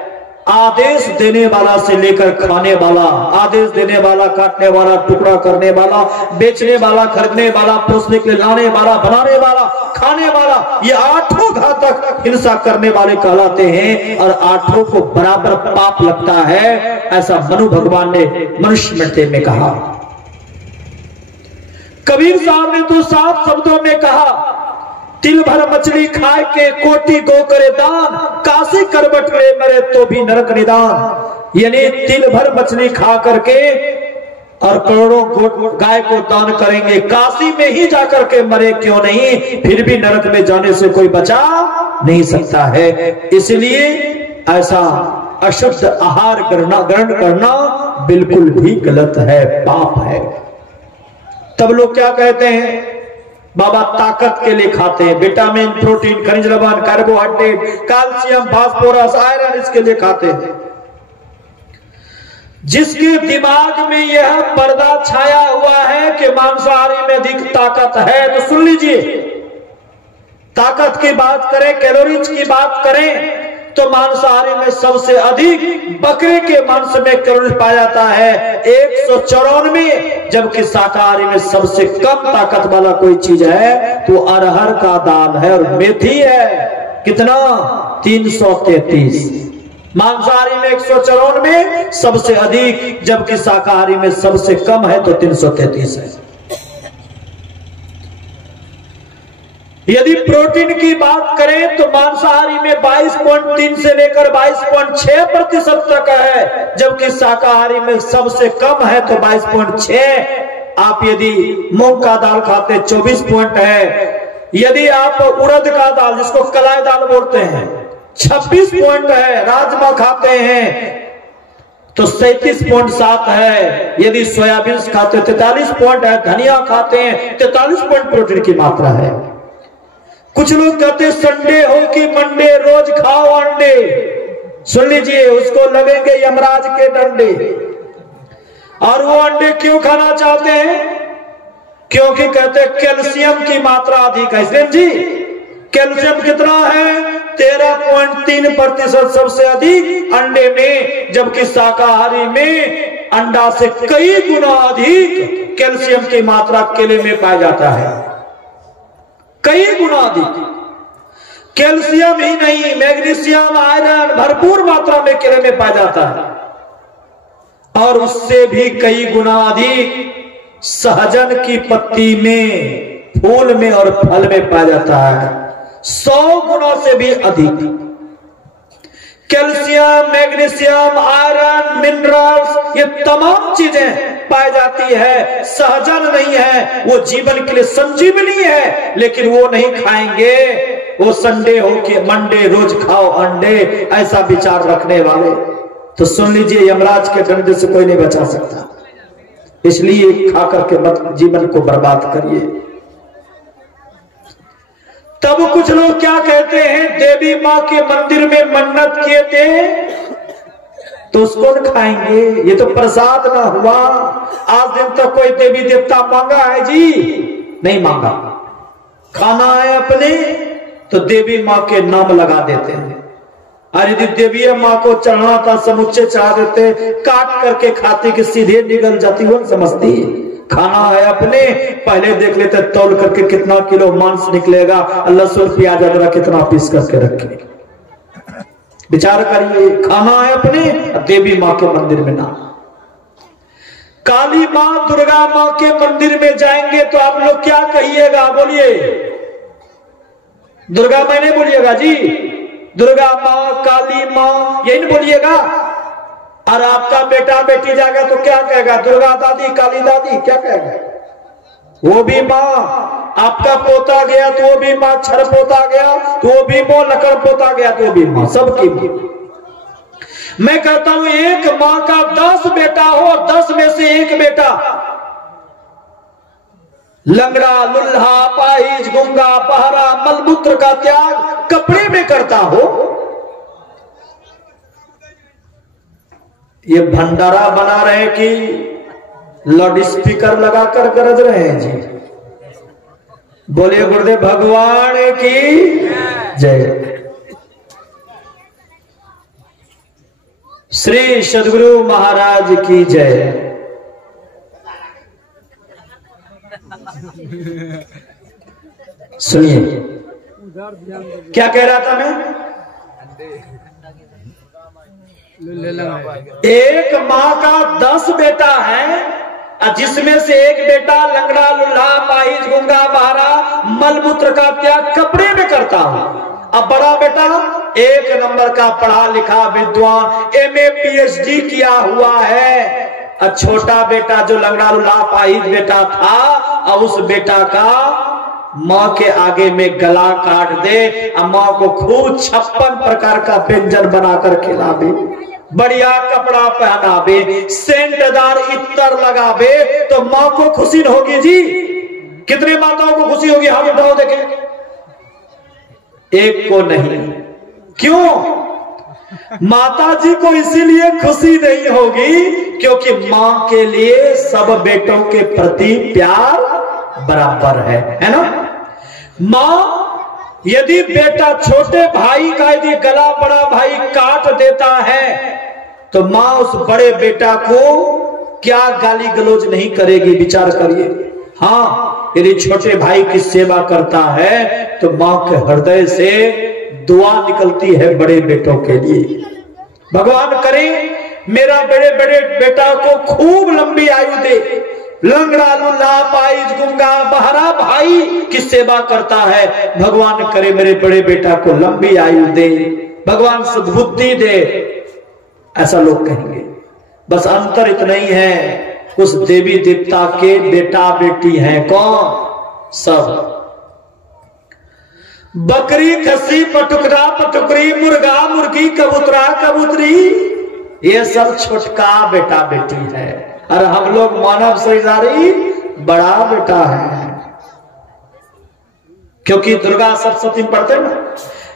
आदेश देने वाला से लेकर खाने वाला, आदेश देने वाला, काटने वाला, टुकड़ा करने वाला, बेचने वाला, खरीदने वाला, पोसने के लिए लाने वाला, बनाने वाला, खाने वाला, ये 8 घातक हिंसा करने वाले कहलाते हैं और 8 को बराबर पाप लगता है। ऐसा मनु भगवान ने मनुस्मृति में कहा। कबीर साहब ने तो साफ शब्दों में कहा, तिल भर मछली खाए के कोटि गो करे दान, काशी करवट ले मरे तो भी नरक निदान। यानी तिल भर मछली खा करके और करोड़ों गाय को दान करेंगे, काशी में ही जाकर के मरे क्यों नहीं, फिर भी नरक में जाने से कोई बचा नहीं सकता है। इसलिए ऐसा अशुद्ध आहार ग्रहण करना बिल्कुल भी गलत है, पाप है। तब लोग क्या कहते हैं, बाबा ताकत के लिए खाते हैं, विटामिन, प्रोटीन, खनिज लवण, कार्बोहाइड्रेट, कैल्शियम, फास्फोरस, आयरन, इसके लिए खाते हैं। जिसके दिमाग में यह पर्दा छाया हुआ है कि मांसाहारी में अधिक ताकत है, तो सुन लीजिए, ताकत की बात करें, कैलोरीज की बात करें, तो मांसाहारी में सबसे अधिक बकरे के मांस में कैलोरी पाया जाता है 194, जबकि शाकाहारी में सबसे कम ताकत वाला कोई चीज है तो अरहर का दाल है और मेथी है। कितना? 333। मांसाहारी में 194 सबसे अधिक, जबकि शाकाहारी में सबसे कम है तो 333 है। यदि प्रोटीन की बात करें तो मांसाहारी में 22.3 से लेकर 22.6% तक है, जबकि शाकाहारी में सबसे कम है तो 22.6। आप यदि मूंग का दाल खाते 24 पॉइंट है, यदि आप उड़द का दाल जिसको कलाई दाल बोलते हैं 26 पॉइंट है, राजमा खाते हैं तो 37.7 है, यदि सोयाबीन खाते 43 पॉइंट है, धनिया खाते हैं 43 पॉइंट प्रोटीन की मात्रा है। कुछ लोग कहते हैं संडे हो कि मंडे रोज खाओ अंडे, सुन लीजिए उसको लगेंगे यमराज के डंडे। और वो अंडे क्यों खाना चाहते हैं? क्योंकि कहते हैं कैल्शियम की मात्रा अधिक है। इसलिए जी कैल्शियम कितना है? 13.3% सबसे अधिक अंडे में, जबकि शाकाहारी में अंडा से कई गुना अधिक कैल्शियम की मात्रा केले में पाया जाता है, कई गुना अधिक। कैल्शियम ही नहीं, मैग्नीशियम, आयरन भरपूर मात्रा में केले में पाया जाता है, और उससे भी कई गुना अधिक सहजन की पत्ती में, फूल में और फल में पाया जाता है, 100 गुना से भी अधिक। कैल्शियम, मैग्नीशियम, आयरन, मिनरल्स ये तमाम चीजें पाई जाती है। सहजन नहीं है, वो जीवन के लिए संजीवनी है, लेकिन वो नहीं खाएंगे। वो संडे हो कि मंडे रोज खाओ अंडे, ऐसा विचार रखने वाले तो सुन लीजिए यमराज के डंडे से कोई नहीं बचा सकता। इसलिए खा करके मत जीवन को बर्बाद करिए। तब कुछ लोग क्या कहते हैं, देवी माँ के मंदिर में मन्नत किए थे तो उसको न खाएंगे, ये तो प्रसाद ना हुआ। आज दिन तक कोई देवी देवता मांगा है जी? नहीं मांगा। खाना है अपने तो देवी माँ के नाम लगा देते हैं। और यदि देवी माँ को चढ़ना था समुच्चे चढ़ा देते, काट करके खाते कि सीधे निगल जाती, वो समझती खाना है अपने। पहले देख लेते तौल करके कितना किलो मांस निकलेगा, लहसुन प्याज अदरक कितना पीस करके रखे। विचार करिए, खाना है अपने, देवी माँ के मंदिर में ना। काली माँ, दुर्गा माँ के मंदिर में जाएंगे तो आप लोग क्या कहिएगा? बोलिए। दुर्गा माँ नहीं बोलिएगा जी, दुर्गा माँ, काली माँ यही नहीं बोलिएगा। और आपका बेटा बेटी जाएगा तो क्या कहेगा? दुर्गा दादी, काली दादी, क्या कहेगा? वो भी माँ। आपका पोता गया तो वो भी माँ, छर पोता गया तो वो भी माँ, लकड़ पोता गया तो वो भी माँ, सबकी माँ। मैं कहता हूं एक माँ का 10 बेटा हो, 10 में से एक बेटा लंगड़ा, लुल्हा, पाहिज, गुंगा, पहरा, मलमूत्र का त्याग कपड़े में करता हो, ये भंडारा बना रहे कि लाउड स्पीकर लगाकर गरज रहे हैं जी? बोलिए गुरुदेव भगवान की जय। श्री सद्गुरु महाराज की जय। सुनिए क्या कह रहा था मैं? एक माँ का 10 बेटा है, जिसमें से एक बेटा लंगड़ा, लुल्हा, पाहिज, गुंगा, बहरा, मलमूत्र का त्याग कपड़े में करता हूं। अब बड़ा बेटा 1 नंबर का पढ़ा लिखा विद्वान, MA PhD किया हुआ है। और छोटा बेटा जो लंगड़ा, लुल्हा, पाहिज बेटा था, और उस बेटा का माँ के आगे में गला काट दे, और माँ को खूब 56 प्रकार का व्यंजन बनाकर खिलावे, बढ़िया कपड़ा पहनावे, सेंटदार इत्तर लगावे, तो माँ को खुशी होगी जी? कितने माताओं को खुशी होगी? हाथ उठाओ देखें। एक को नहीं। क्यों? माता जी को इसीलिए खुशी नहीं होगी क्योंकि माँ के लिए सब बेटों के प्रति प्यार बराबर है ना? माँ यदि बेटा छोटे भाई का यदि गला बड़ा भाई काट देता है तो माँ उस बड़े बेटा को क्या गाली गलौज नहीं करेगी? विचार करिए। हाँ, यदि छोटे भाई की सेवा करता है तो माँ के हृदय से दुआ निकलती है बड़े बेटों के लिए। भगवान करे मेरा बड़े बड़े बेटा को खूब लंबी आयु दे। लंगड़ा लुल्ला पाइज गुंगा बहरा भाई की सेवा करता है, भगवान करे मेरे बड़े बेटा को लंबी आयु दे, भगवान सद्बुद्धि दे, ऐसा लोग कहेंगे। बस अंतर इतना ही है, उस देवी देवता के बेटा बेटी हैं कौन? सब। बकरी खस्सी पटुकरा पटुकरी मुर्गा मुर्गी कबूतरा कबूतरी ये सब छोटका बेटा बेटी है, और हम लोग मानव शरीरधारी बड़ा बेटा है। क्योंकि दुर्गा सप्तशती पढ़ते ना,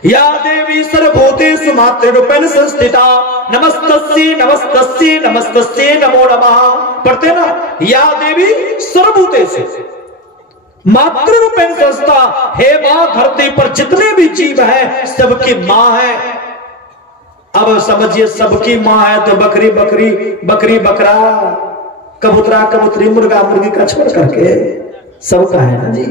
या देवी सर्वभूतेषु मातृरूपेण संस्थिता नमस्तस्यै नमस्तस्यै नमस्तस्यै नमो नमः पढ़ते ना। या देवी सर्वभूतेषु मातृरूपेण संस्था, हे मां धरती पर जितने भी जीव हैं सबकी मां है। अब समझिए सबकी मां है तो बकरी बकरी बकरी बकरा कबूतरा कबूतरी मुर्गा मुर्गी का छोड़ करके सबका है ना जी।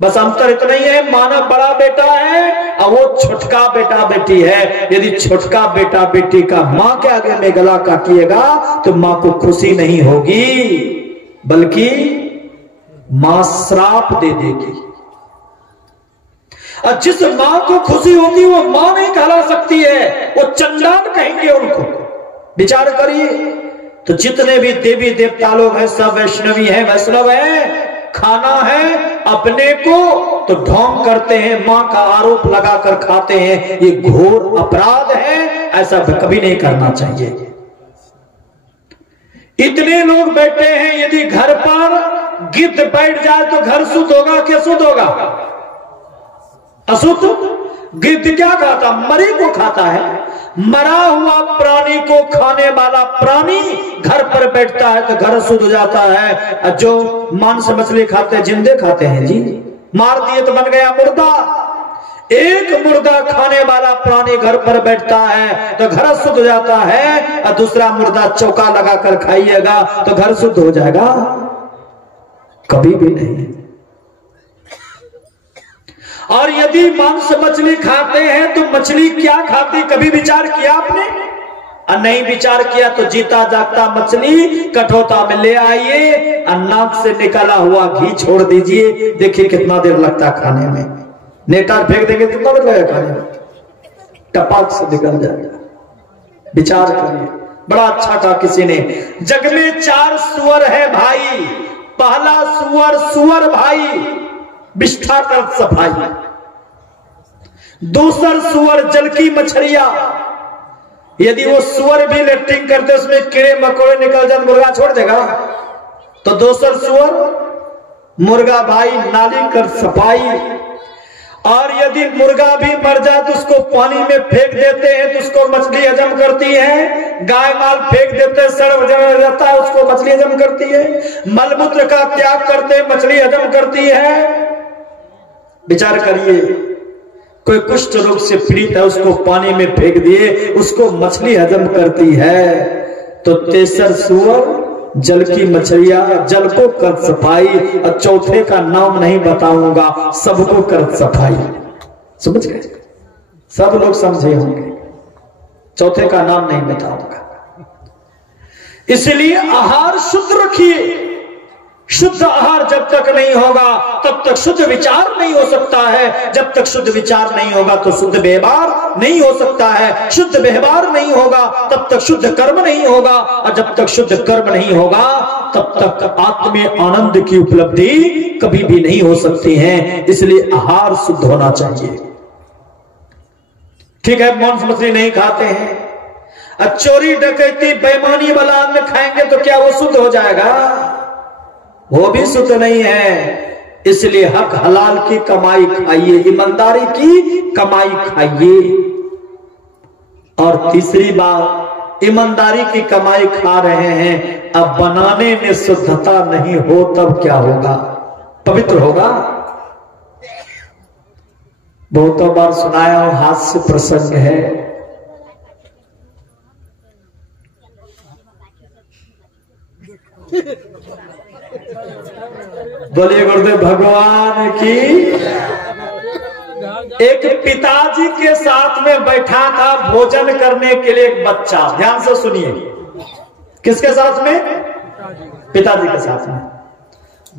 बस अंतर इतना ही है, मानव बड़ा बेटा है और वो छोटका बेटा बेटी है। यदि छोटका बेटा बेटी का मां के आगे में गला काटिएगा तो मां को खुशी नहीं होगी, बल्कि मां श्राप दे देगी। और जिस मां को खुशी होगी वो मां नहीं कहला सकती है, वो चंडाल कहेंगे उनको। विचार करिए, तो जितने भी देवी देवता लोग हैं सब वैष्णवी हैं, वैष्णव हैं। खाना है अपने को तो ढोंग करते हैं, मां का आरोप लगाकर खाते हैं, ये घोर अपराध है, ऐसा कभी नहीं करना चाहिए। इतने लोग बैठे हैं, यदि घर पर गिद्ध बैठ जाए तो घर शुद्ध होगा कि अशुद्ध होगा? अशुद्ध। गिद्ध क्या खाता? मरे को खाता है। मरा हुआ प्राणी को खाने वाला प्राणी घर पर बैठता है तो घर शुद्ध हो जाता है। जो मांस मछली खाते हैं जिंदे खाते हैं जी, मार दिए तो बन गया मुर्दा। एक मुर्दा खाने वाला प्राणी घर पर बैठता है तो घर शुद्ध हो जाता है, और दूसरा मुर्दा चौका लगाकर खाइएगा तो घर शुद्ध हो जाएगा? कभी भी नहीं। और यदि मांस मछली खाते हैं तो मछली क्या खाती, कभी विचार किया आपने? और नहीं विचार किया तो जीता जागता मछली कठौता में ले आइए और नाक से निकला हुआ घी छोड़ दीजिए, देखिए कितना देर लगता है खाने में। नेटार फेंक देंगे कितना देर लगेगा खाने में? टपाक से निकल जाएगा। विचार करिए। बड़ा अच्छा कहा किसी ने, जग में 4 सुअर है भाई, पहला सुअर सुअर भाई विष्ठा कर सफाई, दूसर सुअर जल की मछलियां, यदि वो सुअर भी लेट्रिन करते उसमें कीड़े मकोड़े निकल जाए मुर्गा छोड़ देगा? तो दूसर सुअर मुर्गा भाई नाली कर सफाई। और यदि मुर्गा भी मर जाए तो उसको पानी में फेंक देते हैं तो उसको मछली हजम करती है। गाय माल फेंक देते हैं, सड़ जाता है, उसको मछली हजम करती है। मलमूत्र का त्याग करते हैं, मछली हजम करती है। विचार करिए, कोई कुष्ठ रोग से पीड़ित है, उसको पानी में फेंक दिए, उसको मछली हजम करती है। तो तेसर सुअर जल की मछलियां, जल को कर सफाई, और चौथे का नाम नहीं बताऊंगा, सबको कर सफाई। समझ गए? सब लोग समझे होंगे, चौथे का नाम नहीं बताऊंगा। इसलिए आहार शुद्ध रखिए। शुद्ध आहार जब तक नहीं होगा तब तक शुद्ध विचार नहीं हो सकता है। जब तक शुद्ध विचार नहीं होगा तो शुद्ध व्यवहार नहीं हो सकता है। शुद्ध व्यवहार नहीं होगा तब तक शुद्ध कर्म नहीं होगा, और जब तक शुद्ध कर्म नहीं होगा तब तक आत्मीय आनंद की उपलब्धि कभी भी नहीं हो सकती है। इसलिए आहार शुद्ध होना चाहिए। ठीक है, मांस मछली नहीं खाते हैं, चोरी डकैती बेईमानी वाला अन्न खाएंगे तो क्या वो शुद्ध हो जाएगा? वो भी शुद्ध नहीं है। इसलिए हक हलाल की कमाई खाइए, ईमानदारी की कमाई खाइए। और तीसरी बात, ईमानदारी की कमाई खा रहे हैं, अब बनाने में शुद्धता नहीं हो तब क्या होगा? पवित्र होगा? बहुतों बार सुनाया हूं, हास्य प्रसंग है। बोलिए गुरुदेव भगवान की। एक पिताजी के साथ में बैठा था भोजन करने के लिए एक बच्चा। ध्यान से सुनिए, किसके साथ में? पिताजी के साथ में।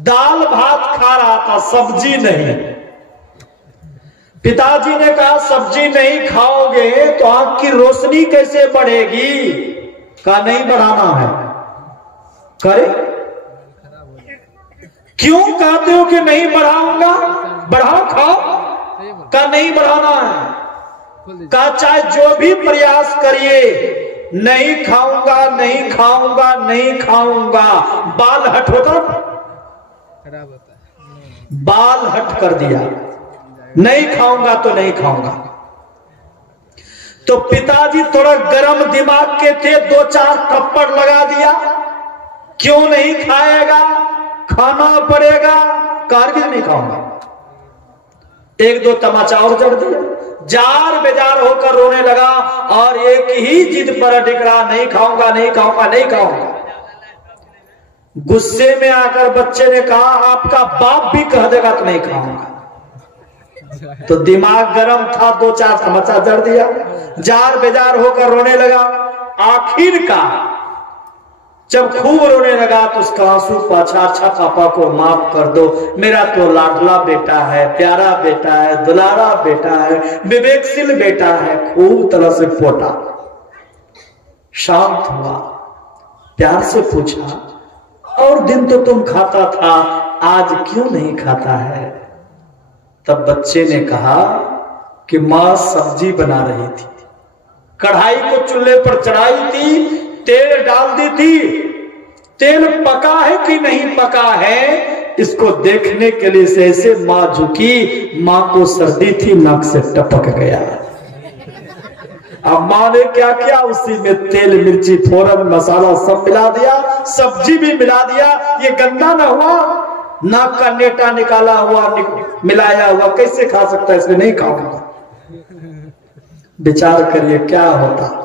दाल भात खा रहा था, सब्जी नहीं। पिताजी ने कहा सब्जी नहीं खाओगे तो आंख की रोशनी कैसे बढ़ेगी? कहा नहीं बढ़ाना है। करे क्यों कहते हो कि नहीं बढ़ाऊंगा? बढ़ाओ, खाओ। का नहीं बढ़ाना है। का चाहे जो भी प्रयास करिए, नहीं खाऊंगा, नहीं खाऊंगा, नहीं खाऊंगा। बाल हट होता, बाल हट कर दिया, नहीं खाऊंगा तो नहीं खाऊंगा। तो पिताजी थोड़ा गर्म दिमाग के थे, 2-4 थप्पड़ लगा दिया। क्यों नहीं खाएगा? खाना पड़ेगा। कारगिल नहीं खाऊंगा। 1-2 तमाचा और जड़ दिया। जार बेजार होकर रोने लगा और एक ही जिद पर अटक रहा, नहीं खाऊंगा, नहीं खाऊंगा, नहीं खाऊंगा। गुस्से में आकर बच्चे ने कहा आपका बाप भी कह देगा तो नहीं खाऊंगा। तो दिमाग गर्म था, 2-4 तमाचा जड़ दिया। जार बेजार होकर रोने लगा। आखिर का जब खूब रोने लगा तो उसका आंसू पाछा, अच्छा पापा को माफ कर दो, मेरा तो लाडला बेटा है, प्यारा बेटा है, दुलारा बेटा है, विवेकशील बेटा है। खूब तरह से पोटा। शांत हुआ, प्यार से पूछा और दिन तो तुम खाता था, आज क्यों नहीं खाता है? तब बच्चे ने कहा कि मां सब्जी बना रही थी, कढ़ाई को चूल्हे पर चढ़ाई थी, तेल डाल दी थी। तेल पका है कि नहीं पका है इसको देखने के लिए से ऐसे मां झुकी। मां को सर्दी थी, नाक से टपक गया। अब मां ने क्या किया? उसी में तेल, मिर्ची, फोरन, मसाला सब मिला दिया, सब्जी भी मिला दिया। ये गंदा ना हुआ? नाक का नेटा निकाला हुआ, मिलाया हुआ, कैसे खा सकता है? इसलिए नहीं खाऊंगा। विचार करिए क्या होता।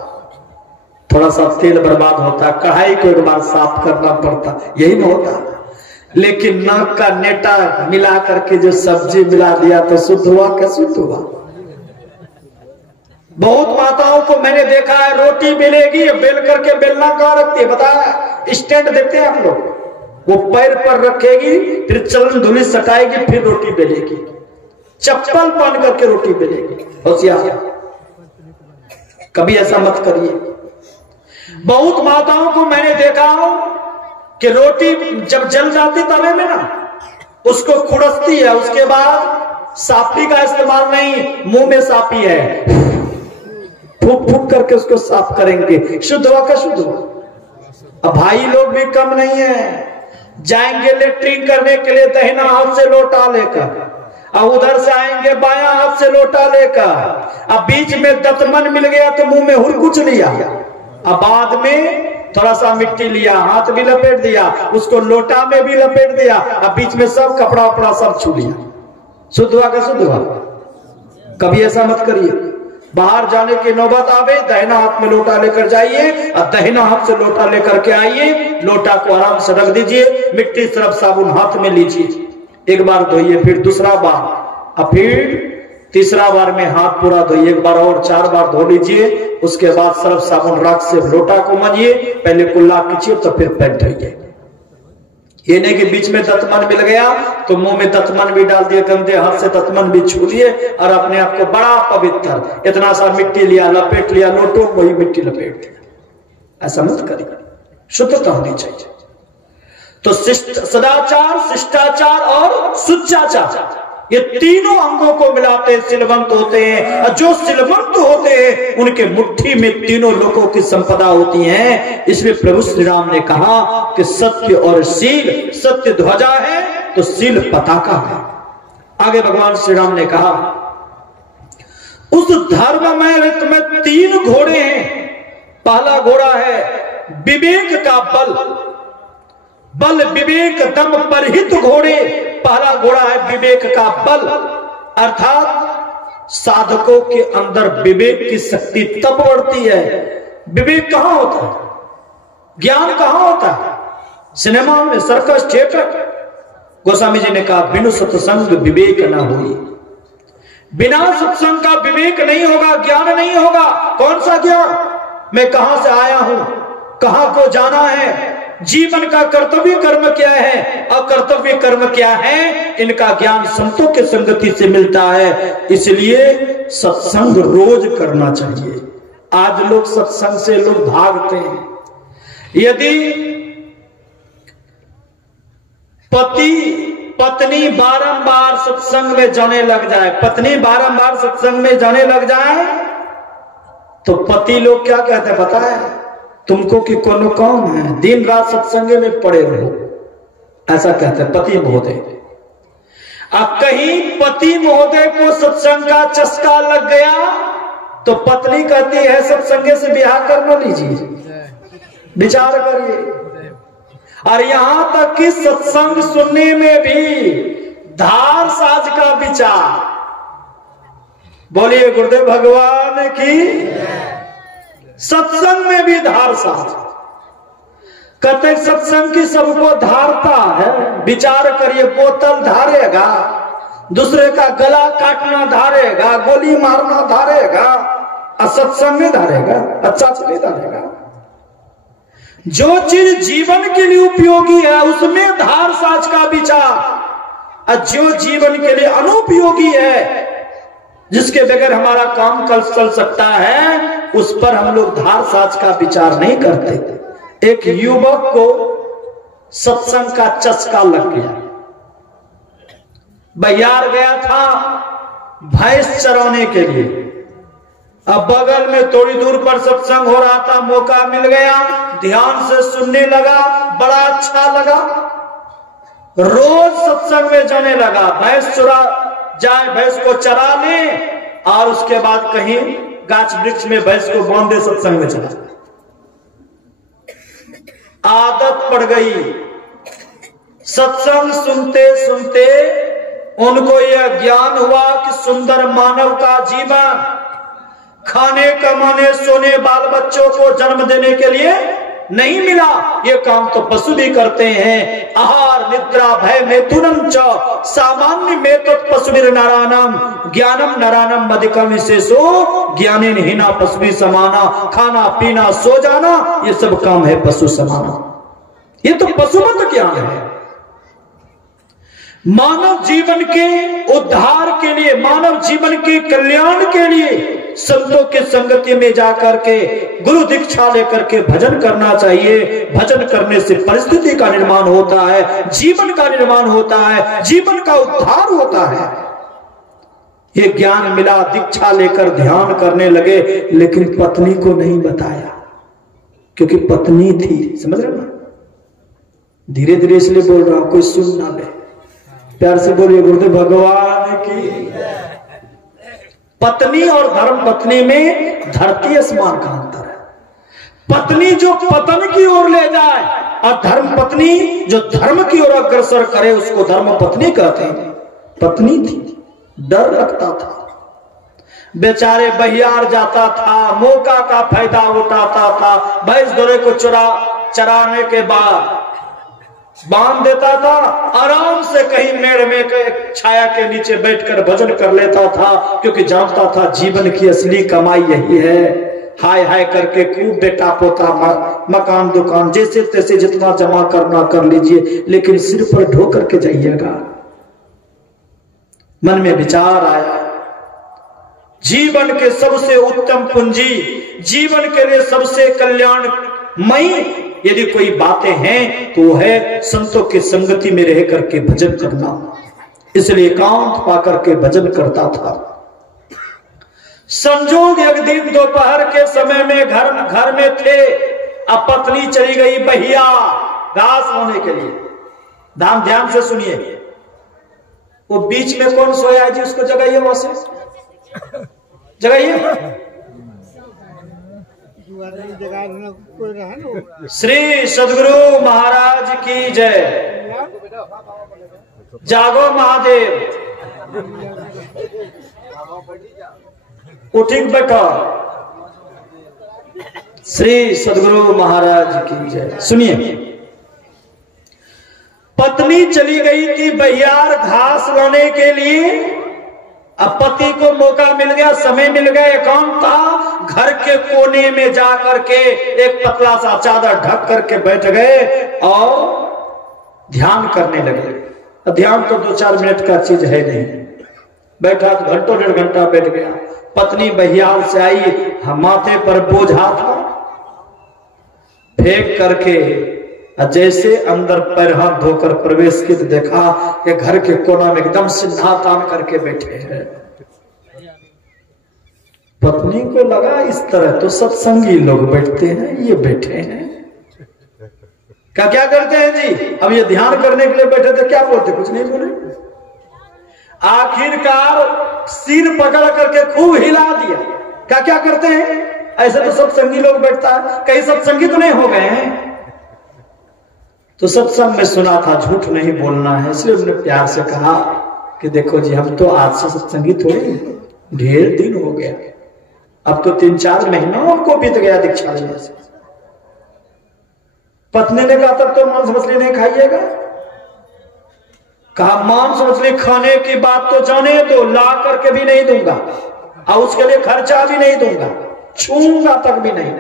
थोड़ा सा तेल बर्बाद होता, कढ़ाई को एक बार साफ करना पड़ता, यही ना होता। लेकिन नाक का नेटा मिला करके जो सब्जी मिला दिया तो शुद्ध हुआ? क्या शुद्ध हुआ? बहुत माताओं को मैंने देखा है, रोटी बेलेगी, बेल करके बेलना कहाँ रखती है बताया? स्टैंड देते हैं हम लोग, वो पैर पर रखेगी, फिर चलन धुली सटाएगी, फिर रोटी बेलेगी। चप्पल पहन करके रोटी बेलेगी। होशियार, कभी ऐसा मत करिए। बहुत माताओं को मैंने देखा हो कि रोटी जब जल जाती तवे में ना, उसको खुड़सती है, उसके बाद साफी का इस्तेमाल नहीं, मुंह में साफी है, फूक फूक करके उसको साफ करेंगे। शुद्ध हुआ का शुद्ध हुआ? अब भाई लोग भी कम नहीं है, जाएंगे लेटरिन करने के लिए दाहिना हाथ से लोटा लेकर, अब उधर से आएंगे बायां हाथ से लोटा लेकर, अब बीच में दतमन मिल गया तो मुंह में हुरकुच लिया, अब बाद में थोड़ा सा मिट्टी लिया, हाथ भी लपेट दिया, उसको लोटा में भी लपेट दिया, अब बीच में सब कपड़ा उपड़ा सब छू लिया। शुद्ध हुआ का शुद्ध हुआ? कभी ऐसा मत करिए। बाहर जाने की नौबत आवे, दाहिना हाथ में लोटा लेकर जाइए और दाहिना हाथ से लोटा लेकर के आइए, लोटा को आराम से रख दीजिए, मिट्टी सरफ साबुन हाथ में लीजिए, एक बार धोइए, फिर दूसरा बार, और फिर तीसरा बार में हाथ पूरा धोइए, एक बार और 4 बार धो लीजिए। उसके बाद सरफ साबुन राख से लोटा को मांजिए, पहले कुल्ला कीजिए तो फिर पैर धोइए। ये नहीं कि बीच में दतमन मिल गया तो मुंह में दतमन भी डाल दिए, गंदे हाथ से दतमन भी छू लिए और अपने आप को बड़ा पवित्र, इतना सा मिट्टी लिया, लपेट लिया, लोटो वही मिट्टी लपेट दिया। ऐसा मत करिए, शुद्धता होनी चाहिए। तो सदाचार, शिष्टाचार और सुचाचार, ये तीनों अंगों को मिलाते सिलवंत होते हैं, और जो सिलवंत होते हैं उनके मुट्ठी में तीनों लोगों की संपदा होती है। इसलिए प्रभु श्री राम ने कहा कि सत्य और शील, सत्य ध्वजा है तो शील पताका है। आगे भगवान श्री राम ने कहा उस धर्ममय रथ में 3 घोड़े हैं। पहला घोड़ा है विवेक का बल, बल विवेक दम परहित घोड़े। पहला घोड़ा है विवेक का बल, अर्थात साधकों के अंदर विवेक की शक्ति तब बढ़ती है। विवेक कहां होता है? ज्ञान कहां होता है? सिनेमा में, सर्कस, थिएटर। गोस्वामी जी ने कहा बिनु सत्संग विवेक न हुई। बिना सत्संग का विवेक नहीं होगा, ज्ञान नहीं होगा। कौन सा ज्ञान? मैं कहां से आया हूं, कहां को जाना है, जीवन का कर्तव्य कर्म क्या है, अकर्तव्य कर्म क्या है, इनका ज्ञान संतों के संगति से मिलता है। इसलिए सत्संग रोज करना चाहिए। आज लोग सत्संग से लोग भागते हैं। यदि पति पत्नी बारंबार सत्संग में जाने लग जाए, पत्नी बारंबार सत्संग में जाने लग जाए, तो पति लोग क्या कहते हैं पता है? तुमको कि कोनो काम है, दिन रात सत्संग में पड़े रहो, ऐसा कहते हैं पति महोदय। अब कहीं पति महोदय को सत्संग का चस्का लग गया तो पत्नी कहती है सत्संग से ब्याह करना लीजिए, विचार करिए। और यहां तक कि सत्संग सुनने में भी धार साज का विचार। बोलिए गुरुदेव भगवान की। सत्संग में भी धार साज। कहते सत्संग की सबको धारता है। विचार करिए, बोतल धारेगा, दूसरे का गला काटना धारेगा, गोली मारना धारेगा, और सत्संग में धारेगा? अच्छा चले धारेगा। जो चीज जीवन के लिए उपयोगी है उसमें धार साज का विचार, और जो जीवन के लिए अनुपयोगी है, जिसके बगैर हमारा काम कल चल सकता है, उस पर हम लोग धार साज का विचार नहीं करते। एक युवक को सत्संग का चस्का लग गया। बयार गया था भैंस चराने के लिए। अब बगल में थोड़ी दूर पर सत्संग हो रहा था, मौका मिल गया, ध्यान से सुनने लगा, बड़ा अच्छा लगा। रोज सत्संग में जाने लगा। भैंस जाए, भैंस को चरा ले, और उसके बाद कहीं गाछ वृक्ष में भैंस को बांध दे, सत्संग में चला। आदत पड़ गई। सत्संग सुनते सुनते उनको यह ज्ञान हुआ कि सुंदर मानव का जीवन खाने कमाने सोने बाल बच्चों को जन्म देने के लिए नहीं मिला। ये काम तो पशु भी करते हैं। आहार निद्रा भय मैथुनम च सामान्य में तो पशुभिर नारायणम ज्ञानम नारायणम अधिकम विशेषो ज्ञानेन हीना पशु समाना। खाना पीना सो जाना ये सब काम है पशु समाना। ये तो पशुवत ज्ञान है। मानव जीवन के उद्धार के लिए, मानव जीवन के कल्याण के लिए संतों के संगति में जाकर के गुरु दीक्षा लेकर के भजन करना चाहिए। भजन करने से परिस्थिति का निर्माण होता है, जीवन का निर्माण होता है, जीवन का उद्धार होता है। ये ज्ञान मिला, दीक्षा लेकर ध्यान करने लगे, लेकिन पत्नी को नहीं बताया, क्योंकि पत्नी थी। समझ रहे ना? धीरे धीरे इसलिए बोल रहा हूं, कोई सुन ना ले। प्यार से बोलिए गुरुदेव भगवान की। पत्नी और धर्म पत्नी में धरती आसमान का अंतर है। पत्नी जो पतन की ओर ले जाए और धर्म पत्नी जो धर्म की ओर अग्रसर करे उसको धर्म पत्नी कहते हैं। पत्नी थी, डर लगता था, बेचारे बहियार जाता था, मौका का फायदा उठाता था। भैंस घोड़े को चराने के बाद बांध देता था, आराम से कहीं मेड़ में छाया के नीचे बैठकर भजन कर लेता था, क्योंकि जानता था जीवन की असली कमाई यही है। हाय हाय करके खूब बेटा पोता मकान दुकान जैसे तैसे जितना जमा करना कर लीजिए, लेकिन सिर पर ढो करके जाइएगा। मन में विचार आया, जीवन के सबसे उत्तम पूंजी, जीवन के लिए सबसे कल्याणमयी यदि कोई बातें हैं तो है संतों की संगति में रह करके भजन करना। इसलिए एकांत पाकर के भजन करता था। संजोग एक दिन दोपहर के समय में घर में थे। अब पत्नी चली गई बहिया घास होने के लिए। ध्यान से सुनिए, वो बीच में कौन सोया जी, उसको जगाइए, वहां से जगाइए। श्री सदगुरु महाराज की जय। जागो महादेव, उठिक बैठो। श्री सदगुरु महाराज की जय। सुनिए, पत्नी चली गई थी बहियार घास लाने के लिए, अब पति को मौका मिल गया, समय मिल गया, एकांत था, घर के कोने में जा करके एक पतला सा चादर ढक करके बैठ गए और ध्यान करने लगे। ध्यान तो 2-4 मिनट का चीज है नहीं, बैठा तो घंटों 1.5 घंटा बैठ गया। पत्नी बहियाल से आई, माथे पर बोझा था, फेंक करके जैसे अंदर पैर हाथ धोकर प्रवेश की तो देखा कि घर के कोना में एकदम सिन्हा तान करके बैठे हैं। पत्नी को लगा इस तरह तो सत्संगी लोग बैठते हैं, ये बैठे हैं क्या करते हैं जी? अब ये ध्यान करने के लिए बैठे थे, क्या बोलते? कुछ नहीं बोले। आखिरकार सिर पकड़ करके खूब हिला दिया। क्या करते हैं? ऐसे तो सत्संगी लोग बैठता है, कहीं सत्संगी तो नहीं हो गए हैं? तो सत्संग में सुना था, झूठ नहीं बोलना है, इसलिए उसने प्यार से कहा कि देखो जी, हम तो आज से सत्संगी थोड़े, ढेर दिन हो गया, अब तो 3-4 महीना हमको बीत गया दीक्षा लेने से। पत्नी ने कहा तब तो मांस मछली नहीं खाइएगा। कहा मांस मछली खाने की बात तो जाने दो, ला करके भी नहीं दूंगा और उसके लिए खर्चा भी नहीं दूंगा, छूंगा तक भी नहीं,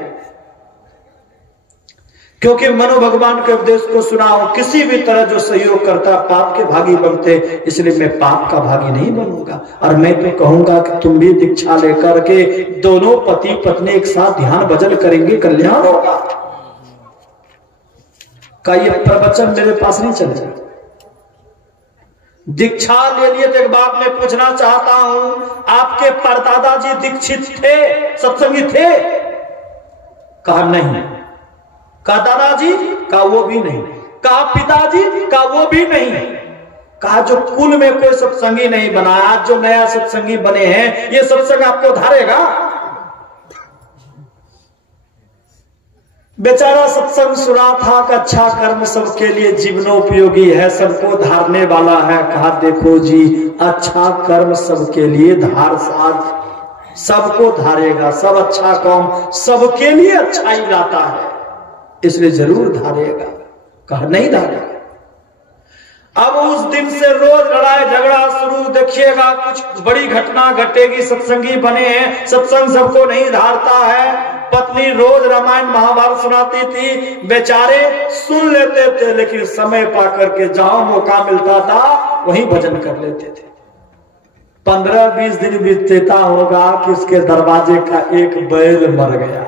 क्योंकि मनो भगवान के उपदेश को सुना हो, किसी भी तरह जो सहयोग करता पाप के भागी बनते, इसलिए मैं पाप का भागी नहीं बनूंगा। और मैं तो कहूंगा कि तुम भी दीक्षा लेकर के दोनों पति पत्नी एक साथ ध्यान भजन करेंगे, कल्याण होगा। का ये प्रवचन मेरे पास नहीं चलेगा। दीक्षा ले लिए तो एक बात मैं पूछना चाहता हूं, आपके परदादा जी दीक्षित थे, सत्संगी थे? कहा नहीं। कहा दादाजी? कहा वो भी नहीं। कहा पिताजी? कहा वो भी नहीं। कहा जो कुल में कोई सत्संगी नहीं बना, आज जो नया सत्संगी बने हैं, ये सत्संग आपको धारेगा? बेचारा सत्संग सुना था कि अच्छा कर्म सबके लिए जीवनोपयोगी है, सबको धारने वाला है। कहा देखो जी, अच्छा कर्म सबके लिए धार साध, सबको धारेगा, सब अच्छा काम सबके लिए अच्छाई लाता है, इसलिए जरूर धारेगा। कहा नहीं धारेगा। अब उस दिन से रोज लड़ाई झगड़ा शुरू, देखिएगा कुछ बड़ी घटना घटेगी। सत्संगी बने हैं, सत्संग सबको नहीं धारता है। पत्नी रोज रामायण महाभारत सुनाती थी, बेचारे सुन लेते थे, लेकिन समय पा करके जहां मौका मिलता था वहीं भजन कर लेते थे। 15-20 दिन बीतता होगा कि उसके दरवाजे का एक बैल मर गया,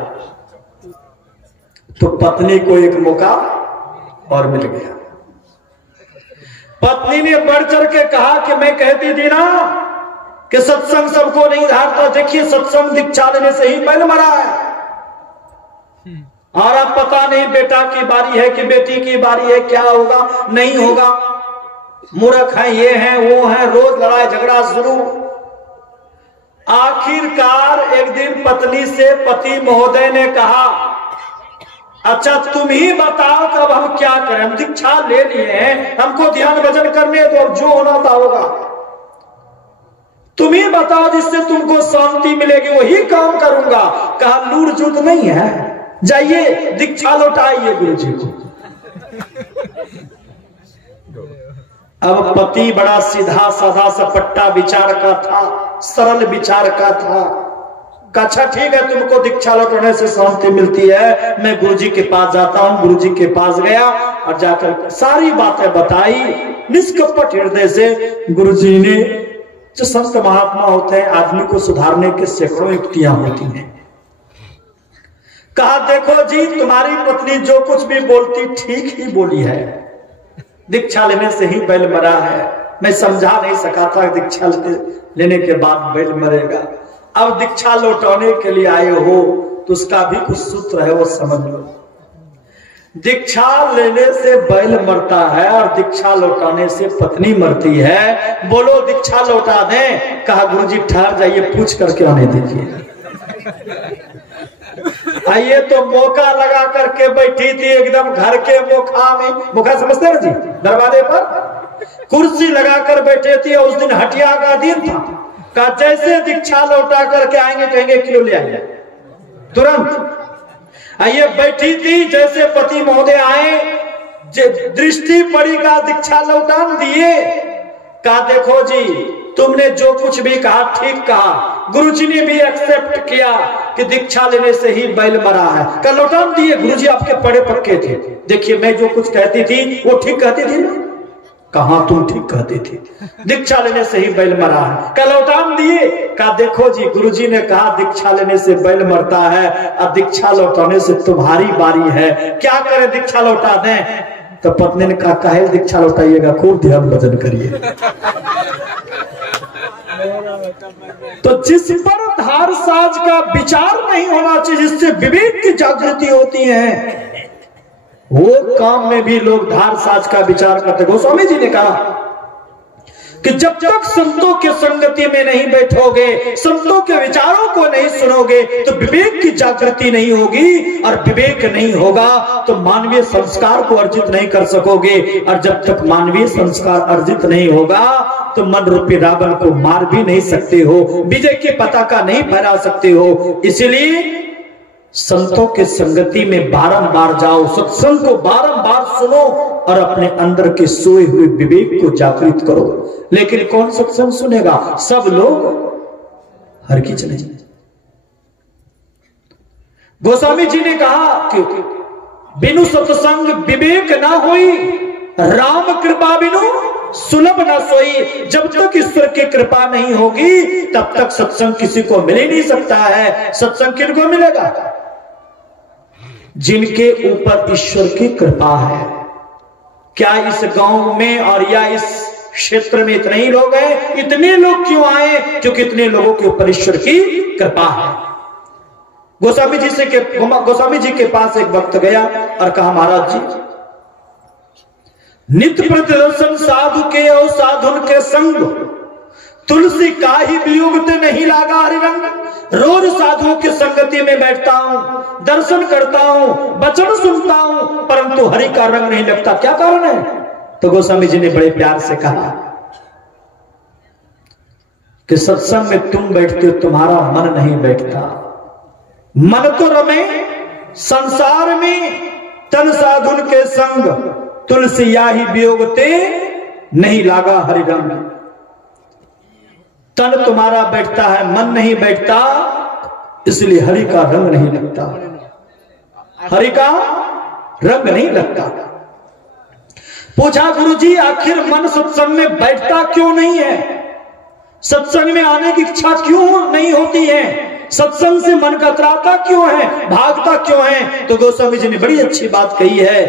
तो पत्नी को एक मौका और मिल गया। पत्नी ने बढ़ चढ़ के कहा कि मैं कहती थी ना कि सत्संग सबको नहीं धारता, देखिए सत्संग दीक्षा लेने से ही बैल मरा है। और अब पता नहीं बेटा की बारी है कि बेटी की बारी है, क्या होगा नहीं होगा, मूर्ख है, ये है वो है, रोज लड़ाई झगड़ा शुरू। आखिरकार एक दिन पत्नी से पति महोदय ने कहा, अच्छा तुम ही बताओ कि अब हम क्या करें, हम दीक्षा ले लिए हैं, हमको ध्यान भजन करने दो, अब जो होना था होगा, तुम ही बताओ जिससे तुमको शांति मिलेगी, वही काम करूंगा। कहा लूट जूट नहीं है, जाइए दीक्षा लौटाइए गुरु जी को। अब पति बड़ा सीधा साधा सपट्टा विचार का था, सरल विचार का था। अच्छा ठीक है, तुमको दीक्षा लौटाने से शांति मिलती है, मैं गुरुजी के पास जाता हूं। गुरुजी के पास गया और जाकर सारी बातें बताई निष्कपट हृदय से। गुरुजी ने, जो संत महात्मा होते हैं, आदमी को सुधारने के सैकड़ों युक्तियां होती हैं। कहा देखो जी, तुम्हारी पत्नी जो कुछ भी बोलती ठीक ही बोली है, दीक्षा लेने से ही बैल मरा है। मैं समझा नहीं सका था दीक्षा लेने के बाद बैल मरेगा। अब दीक्षा लौटाने के लिए आए हो तो उसका भी कुछ सूत्र है, वो समझ लो। दीक्षा लेने से बैल मरता है और दीक्षा लौटाने से पत्नी मरती है। बोलो दीक्षा लौटा दें? कहा गुरुजी ठहर जाइए, पूछ करके आने दीजिए। आइए तो मौका लगा करके बैठी थी एकदम घर के मुखा में, मुखा समझते हैं जी, दरवाजे पर कुर्सी लगा कर बैठे थी। और उस दिन हटिया का दिन था। का जैसे दीक्षा लौटा करके आएंगे कहेंगे किलो ले आएंगे तुरंत। आइए बैठी थी, जैसे पति महोदय आए, दृष्टि पड़ी का दीक्षा लौटा दिए। का देखो जी, तुमने जो कुछ भी कहा ठीक कहा। गुरुजी ने भी एक्सेप्ट किया कि दीक्षा लेने से ही बैल मरा है। कल लौटा दिए, गुरुजी आपके बड़े पक्के थे। देखिए मैं जो कुछ कहती थी वो ठीक कहती थी ना? कहां तुम ठीक कहती थी, दीक्षा लेने से ही बैल मरा है। कल लौटान दिए, कहा देखो जी गुरुजी ने कहा दीक्षा लेने से बैल मरता है और दीक्षा लौटाने से तुम्हारी बारी है, क्या करें दीक्षा लौटा दें? तो पत्नी ने कहा काहे दीक्षा लौटाइएगा, खूब ध्यान भजन करिए। तो जिस पर धार साज का विचार नहीं होना चाहिए, जिससे विवेक की जागृति होती है, वो काम में भी लोग धार साज का विचार करते। गोस्वामी जी ने कहा कि जब तक संतों के संगति में नहीं बैठोगे, संतों के विचारों को नहीं सुनोगे, तो विवेक की जागृति नहीं होगी, और विवेक नहीं होगा तो मानवीय संस्कार को अर्जित नहीं कर सकोगे, और जब तक मानवीय संस्कार अर्जित नहीं होगा तो मन रूपी रावण को मार भी नहीं सकते हो, विजय की पताका नहीं फहरा सकते हो। इसलिए संतों के संगति में बारंबार जाओ, सत्संग को बारंबार सुनो और अपने अंदर के सोए हुए विवेक को जागृत करो। लेकिन कौन सत्संग सुनेगा? सब लोग हर की चले। गोस्वामी जी ने कहा कि बिनु सत्संग विवेक ना होई, राम कृपा बिनु सुलभ न सोई। जब तक ईश्वर की कृपा नहीं होगी तब तक सत्संग किसी को मिल ही नहीं सकता है। सत्संग किनको मिलेगा? जिनके ऊपर ईश्वर की कृपा है। क्या इस गांव में और या इस क्षेत्र में इतने ही लोग हैं? इतने लोग क्यों आए? क्योंकि इतने लोगों के ऊपर ईश्वर की कृपा है। गोस्वामी जी के पास एक भक्त गया और कहा महाराज जी, नित्य प्रतिदर्शन साधु के और साधुन के संग, तुलसी का ही वियोग ते नहीं लागा हरि रंग। रोज साधुओं की संगति में बैठता हूं, दर्शन करता हूं, वचन सुनता हूं, परंतु हरि का रंग नहीं लगता, क्या कारण है? तो गोस्वामी जी ने बड़े प्यार से कहा कि सत्संग में तुम बैठते हो, तुम्हारा मन नहीं बैठता। मन तो रमे संसार में, तन साधुन के संग, तुलसी या ही वियोगते नहीं लागा हरि रंग। तन तुम्हारा बैठता है, मन नहीं बैठता, इसलिए हरि का रंग नहीं लगता, हरि का रंग नहीं लगता। पूछा गुरुजी आखिर मन सत्संग में बैठता क्यों नहीं है? सत्संग में आने की इच्छा क्यों नहीं होती है? सत्संग से मन कतराता क्यों है, भागता क्यों है? तो गोस्वामी जी ने बड़ी अच्छी बात कही है,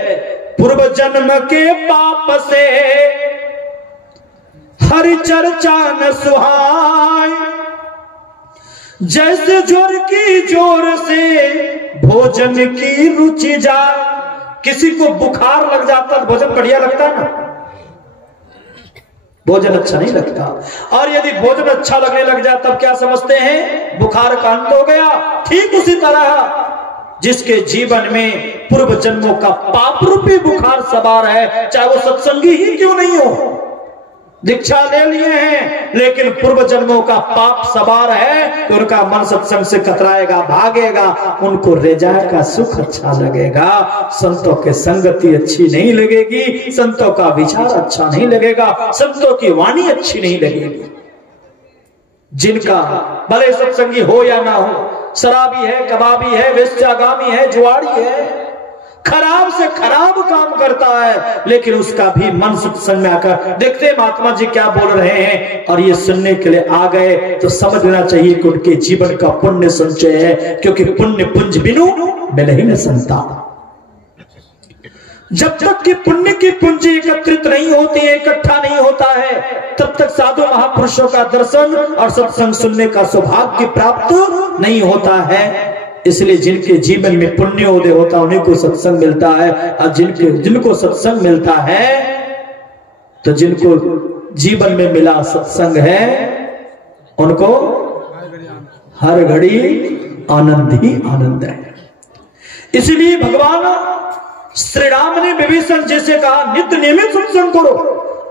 पूर्व जन्म के पाप से हरि चर्चा न सुहाय, जैसे जोर की जोर से भोजन की रुचि जा। किसी को बुखार लग जाता तो भोजन बढ़िया लगता है ना, भोजन अच्छा नहीं लगता। और यदि भोजन अच्छा लगने लग जाए तब क्या समझते हैं? बुखार का अंत हो गया। ठीक उसी तरह जिसके जीवन में पूर्व जन्मों का पाप रूपी बुखार सवार है, चाहे वो सत्संगी ही क्यों नहीं हो, दीक्षा ले लिए हैं लेकिन पूर्व जन्मों का पाप सवार है, तो उनका मन सत्संग से कतराएगा, भागेगा। उनको रेजाय का सुख अच्छा लगेगा, संतों के संगति अच्छी नहीं लगेगी, संतों का विचार अच्छा नहीं लगेगा, संतों की वाणी अच्छी नहीं लगेगी। जिनका भले सत्संगी हो या ना हो, शराबी है, कबाबी है, वेश्यागामी है, जुआड़ी है, खराब से खराब काम करता है, लेकिन उसका भी मन सत्संग में आकर देखते महात्मा जी क्या बोल रहे हैं और ये सुनने के लिए आ गए, तो समझ लेना चाहिए कि उनके जीवन का पुण्य संचय है, क्योंकि पुण्य पुंज बिनु मिल ही न संता। जब तक कि पुण्य की पूंजी एकत्रित नहीं होती है, इकट्ठा नहीं होता है, तब तक साधु महापुरुषों का दर्शन और सत्संग सुनने का सौभाग्य प्राप्त नहीं होता है। इसलिए जिनके जीवन में पुण्योदय होता है उन्हीं को सत्संग मिलता है, और जिनको सत्संग मिलता है, तो जिनको जीवन में मिला सत्संग है उनको हर घड़ी आनंद ही आनंद है। इसलिए भगवान श्री राम ने विभीषण जी से कहा नित्य नियमित सत्संग करो,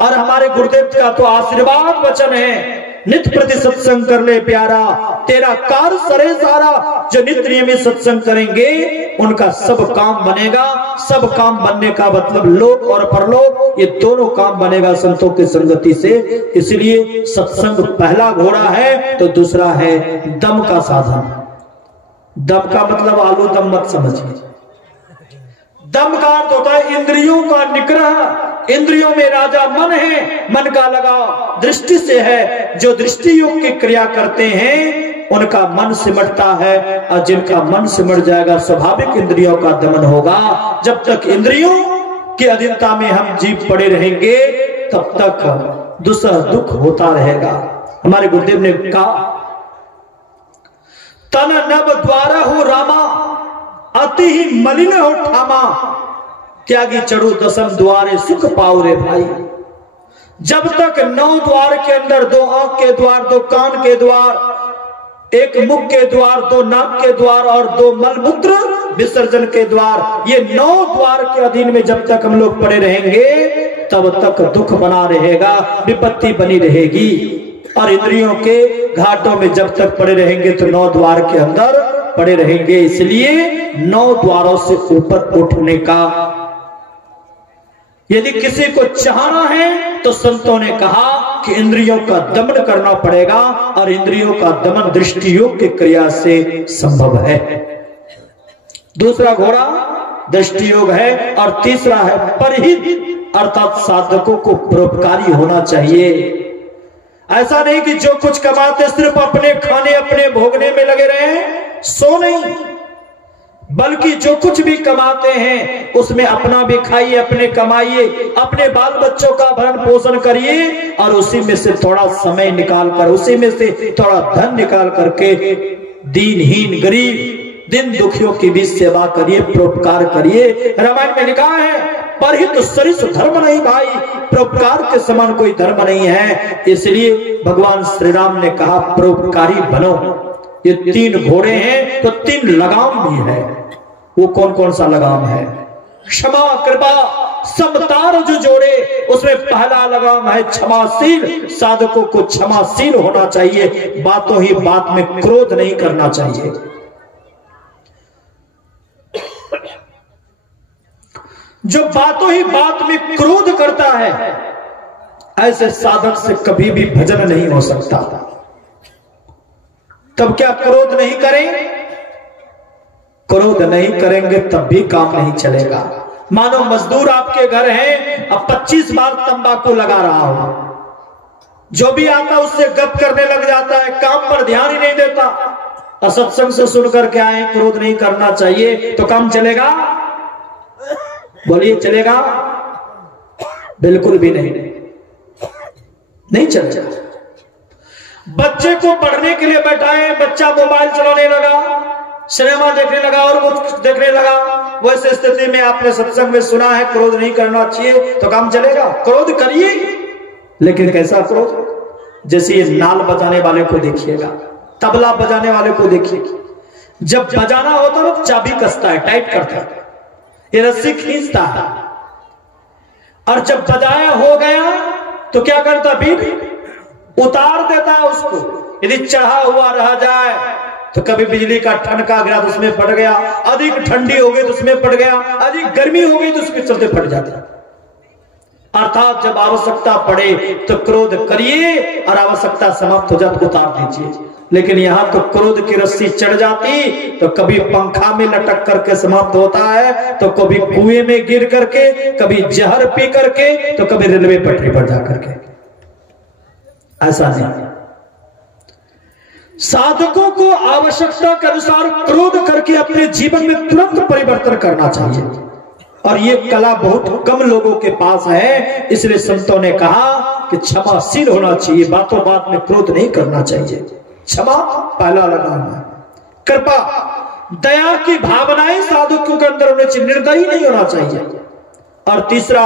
और हमारे गुरुदेव का तो आशीर्वाद वचन है नित्य प्रति सत्संग कर ले प्यारा, तेरा कार सरे सारा। जो नित्य नियमित सत्संग करेंगे उनका सब काम बनेगा। सब काम बनने का मतलब लोक और परलोक, ये दोनों काम बनेगा संतों की संगति से। इसलिए सत्संग पहला घोड़ा है, तो दूसरा है दम का साधन। दम का मतलब आलू दम मत समझिए। दम का अर्थ होता है इंद्रियों का निग्रह। इंद्रियों में राजा मन है, मन का लगाव दृष्टि से है। जो दृष्टि योग की क्रिया करते हैं उनका मन सिमटता है, और जिनका मन सिमट जाएगा स्वाभाविक इंद्रियों का दमन होगा। जब तक इंद्रियों की अधीनता में हम जीव पड़े रहेंगे तब तक दूसरा दुख होता रहेगा। हमारे गुरुदेव ने कहा, तन नभ द्वारा हो रामा, अति ही मलिन हो ठामा, त्यागी चढ़ू दसम द्वारे सुख पाओ रे भाई। जब तक 9 द्वार के अंदर 2 आंख के द्वार, 2 कान के द्वार, 1 मुख के द्वार, 2 नाक के द्वार और 2 मलमूत्र विसर्जन के द्वार, ये 9 द्वार के अधीन में जब तक हम लोग पड़े रहेंगे तब तक दुख बना रहेगा, विपत्ति बनी रहेगी। और इंद्रियों के घाटों में जब तक पड़े रहेंगे तो 9 द्वार के अंदर पड़े रहेंगे। इसलिए 9 द्वारों से ऊपर उठने का यदि किसी को चाहना है तो संतों ने कहा कि इंद्रियों का दमन करना पड़ेगा, और इंद्रियों का दमन दृष्टि योग की क्रिया से संभव है। दूसरा घोड़ा दृष्टि योग है, और तीसरा है परहित, अर्थात साधकों को परोपकारी होना चाहिए। ऐसा नहीं कि जो कुछ कमाते सिर्फ अपने खाने अपने भोगने में लगे रहे, सो नहीं, बल्कि जो कुछ भी कमाते हैं उसमें अपना भी खाइए, अपने कमाइए, अपने बाल बच्चों का भरण पोषण करिए, और उसी में से थोड़ा समय निकाल कर, उसी में से थोड़ा धन निकाल करके दीनहीन गरीब दिन दुखियों की भी सेवा करिए, परोपकार करिए। रामायण में लिखा है, परहित सरिस धर्म नहीं भाई, परोपकार के समान कोई धर्म नहीं है। इसलिए भगवान श्री राम ने कहा परोपकारी बनो। ये 3 घोड़े हैं तो 3 लगाम भी है। वो कौन कौन सा लगाम है? क्षमा कृपा समतार जो जोड़े, उसमें पहला लगाम है क्षमाशील। साधकों को क्षमाशील होना चाहिए, बातों ही बात में क्रोध नहीं करना चाहिए। जो बातों ही बात में क्रोध करता है, ऐसे साधक से कभी भी भजन नहीं हो सकता। तब क्या क्रोध नहीं करें? क्रोध नहीं करेंगे तब भी काम नहीं चलेगा। मानो मजदूर आपके घर हैं, अब 25 बार तंबाकू लगा रहा हो, जो भी आता उससे गप करने लग जाता है, काम पर ध्यान ही नहीं देता। और सत्संग से सुनकर के आए क्रोध नहीं करना चाहिए, तो काम चलेगा? बोलिए चलेगा? बिल्कुल भी नहीं चलेगा। बच्चे को पढ़ने के लिए बैठाए, बच्चा मोबाइल चलाने लगा, सिनेमा देखने लगा और कुछ देखने लगा, वैसे स्थिति में आपने सत्संग में सुना है क्रोध नहीं करना चाहिए, तो काम चलेगा? क्रोध करिए, लेकिन कैसा क्रोध? जैसे ये नाल बजाने वाले को देखिएगा, तबला बजाने वाले को देखिए, जब बजाना होता है तो चाबी कसता है, टाइट करता है, ये रस्सी खींचता है, और जब बजाया हो गया तो क्या करता? बीट उतार देता है उसको। यदि चढ़ा हुआ रह जाए तो कभी बिजली का ठनका गिरा तो उसमें पड़ गया, अधिक ठंडी हो गई तो उसमें पड़ गया, अधिक गर्मी हो गई तो उसके चलते फट जाता। अर्थात जब आवश्यकता पड़े तो क्रोध करिए, और आवश्यकता समाप्त हो जाए तो उतार दीजिए। लेकिन यहां तो क्रोध की रस्सी चढ़ जाती तो कभी पंखा में लटक करके समाप्त होता है, तो कभी कुएं में गिर करके, कभी जहर पी करके, तो कभी रेलवे पटरी पर जाकर के। ऐसा नहीं। साधकों को आवश्यकता के अनुसार क्रोध करके अपने जीवन में तुरंत परिवर्तन करना चाहिए, और ये कला बहुत कम लोगों के पास है। इसलिए संतों ने कहा कि क्षमाशील होना चाहिए, बातों बात में क्रोध नहीं करना चाहिए। क्षमा पहला लगाम है। कृपा दया की भावनाएं साधकों के अंदर होनी चाहिए, निर्दयी नहीं होना चाहिए। और तीसरा,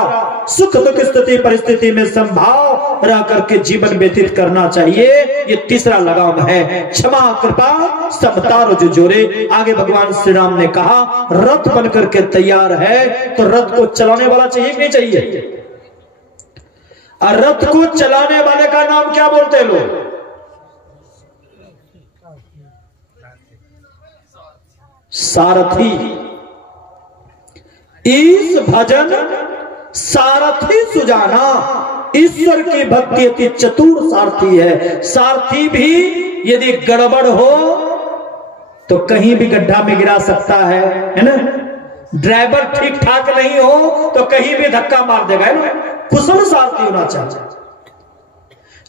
सुख दुख स्थिति परिस्थिति में संभाव रह करके जीवन व्यतीत करना चाहिए। ये तीसरा लगाम है, क्षमा कृपा समता जो जोड़े। आगे भगवान श्री राम ने कहा, रथ बनकर के तैयार है तो रथ को चलाने वाला चाहिए कि नहीं चाहिए? और रथ को चलाने वाले का नाम क्या बोलते हैं लोग? सारथी। ईश भजन सारथी सुजाना। ईश्वर की भक्ति अति चतुर सारथी है। सारथी भी यदि गड़बड़ हो तो कहीं भी गड्ढा में गिरा सकता है ना। ड्राइवर ठीक ठाक नहीं हो तो कहीं भी धक्का मार देगा, है ना। कुशल सारथी होना चाहिए।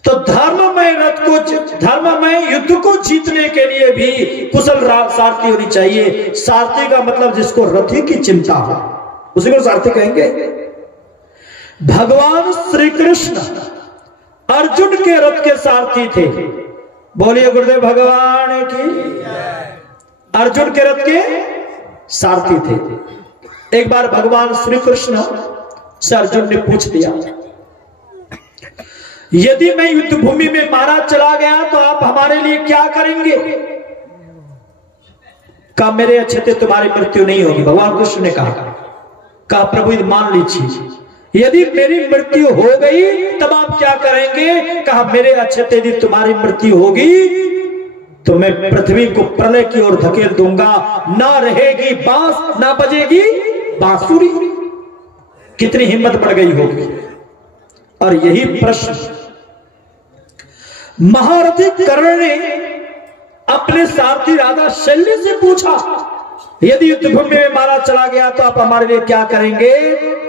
तो धर्ममय रथ को, धर्ममय युद्ध को जीतने के लिए भी कुशल सारथी होनी चाहिए। सारथी का मतलब जिसको रथी की चिंता हो उसी को सारथी कहेंगे। भगवान श्री कृष्ण अर्जुन के रथ के सारथी थे। बोलिए गुरुदेव भगवान की। अर्जुन के रथ के सारथी थे। एक बार भगवान श्री कृष्ण से अर्जुन ने पूछ दिया, यदि मैं युद्ध भूमि में मारा चला गया तो आप हमारे लिए क्या करेंगे? कहा मेरे अच्छे तुम्हारी मृत्यु नहीं होगी। भगवान कृष्ण ने कहा प्रभु मान लीजिए यदि मेरी मृत्यु हो गई तब आप क्या करेंगे? कहा मेरे अच्छे यदि तुम्हारी मृत्यु होगी तो मैं पृथ्वी को प्रलय की ओर धकेल दूंगा। ना रहेगी बांस, ना बजेगी बांसुरी। कितनी हिम्मत बढ़ गई होगी। और यही प्रश्न महारथी कर्ण ने अपने सारथी राजा शल्य से पूछा, यदि युद्ध भूमि में मारा चला गया तो आप हमारे लिए क्या करेंगे?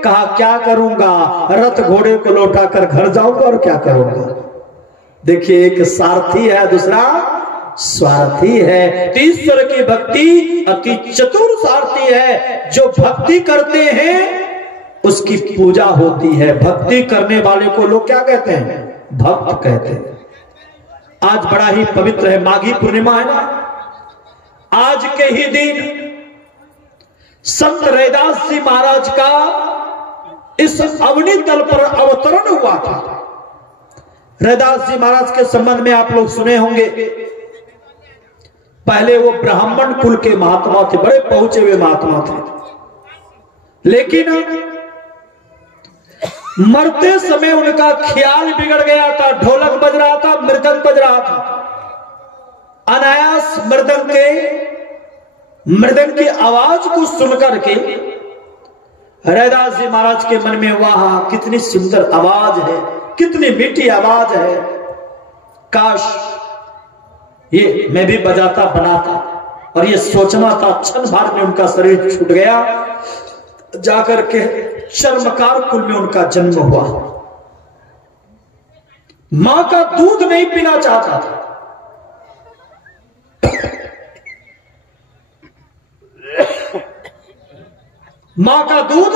कहा क्या करूंगा, रथ घोड़े को लौटाकर घर जाऊंगा और क्या करूंगा। देखिए एक सारथी है, दूसरा स्वार्थी है। ईश्वर की भक्ति अति चतुर सारथी है। जो भक्ति करते हैं उसकी पूजा होती है। भक्ति करने वाले को लोग क्या कहते हैं? भक्त कहते हैं। आज बड़ा ही पवित्र है, माघी पूर्णिमा है ना। आज के ही दिन संत रैदास जी महाराज का इस अवनी तल पर अवतरण हुआ था। रैदास जी महाराज के संबंध में आप लोग सुने होंगे। पहले वो ब्राह्मण कुल के महात्मा थे, बड़े पहुंचे हुए महात्मा थे, लेकिन मरते समय उनका ख्याल बिगड़ गया था। ढोलक बज रहा था, मृदंग बज रहा था। अनायास मृदंग की आवाज को सुनकर के रैदास जी महाराज के मन में वाह कितनी सुंदर आवाज है, कितनी मीठी आवाज है, काश ये मैं भी बजाता बनाता। और ये सोचना था। क्षण भर में उनका शरीर छूट गया। जाकर के चर्मकार कुल में उनका जन्म हुआ। मां का दूध नहीं पीना चाहता था। मां का दूध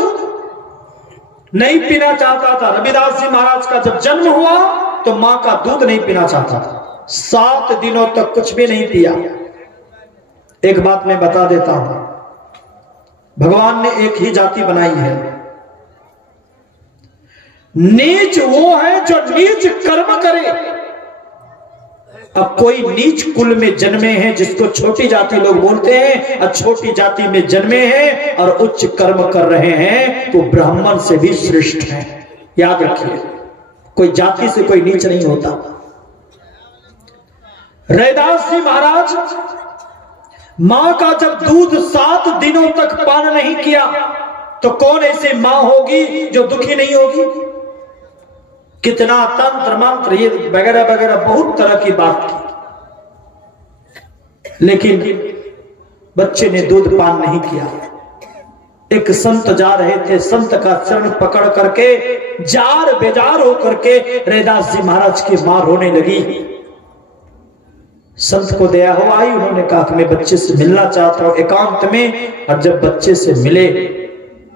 नहीं पीना चाहता था। रविदास जी महाराज का जब जन्म हुआ तो मां का दूध नहीं पीना चाहता था। 7 दिनों तक कुछ भी नहीं पिया। एक बात मैं बता देता हूं, भगवान ने एक ही जाति बनाई है। नीच वो है जो नीच कर्म करे। अब कोई नीच कुल में जन्मे हैं जिसको छोटी जाति लोग बोलते हैं, और छोटी जाति में जन्मे हैं और उच्च कर्म कर रहे हैं तो ब्राह्मण से भी श्रेष्ठ हैं। याद रखिए, कोई जाति से कोई नीच नहीं होता। रैदास जी महाराज मां का जब दूध 7 दिनों तक पान नहीं किया तो कौन ऐसी मां होगी जो दुखी नहीं होगी। कितना तंत्र मंत्र ये वगैरह वगैरह बहुत तरह की बात की, लेकिन बच्चे ने दूध पान नहीं किया। एक संत जा रहे थे, संत का चरण पकड़ करके जार बेजार होकर के रैदास जी महाराज की मां रोने लगी। संत को दया हो आई। उन्होंने कहा कि मैं बच्चे से मिलना चाहता हूं एकांत में। और जब बच्चे से मिले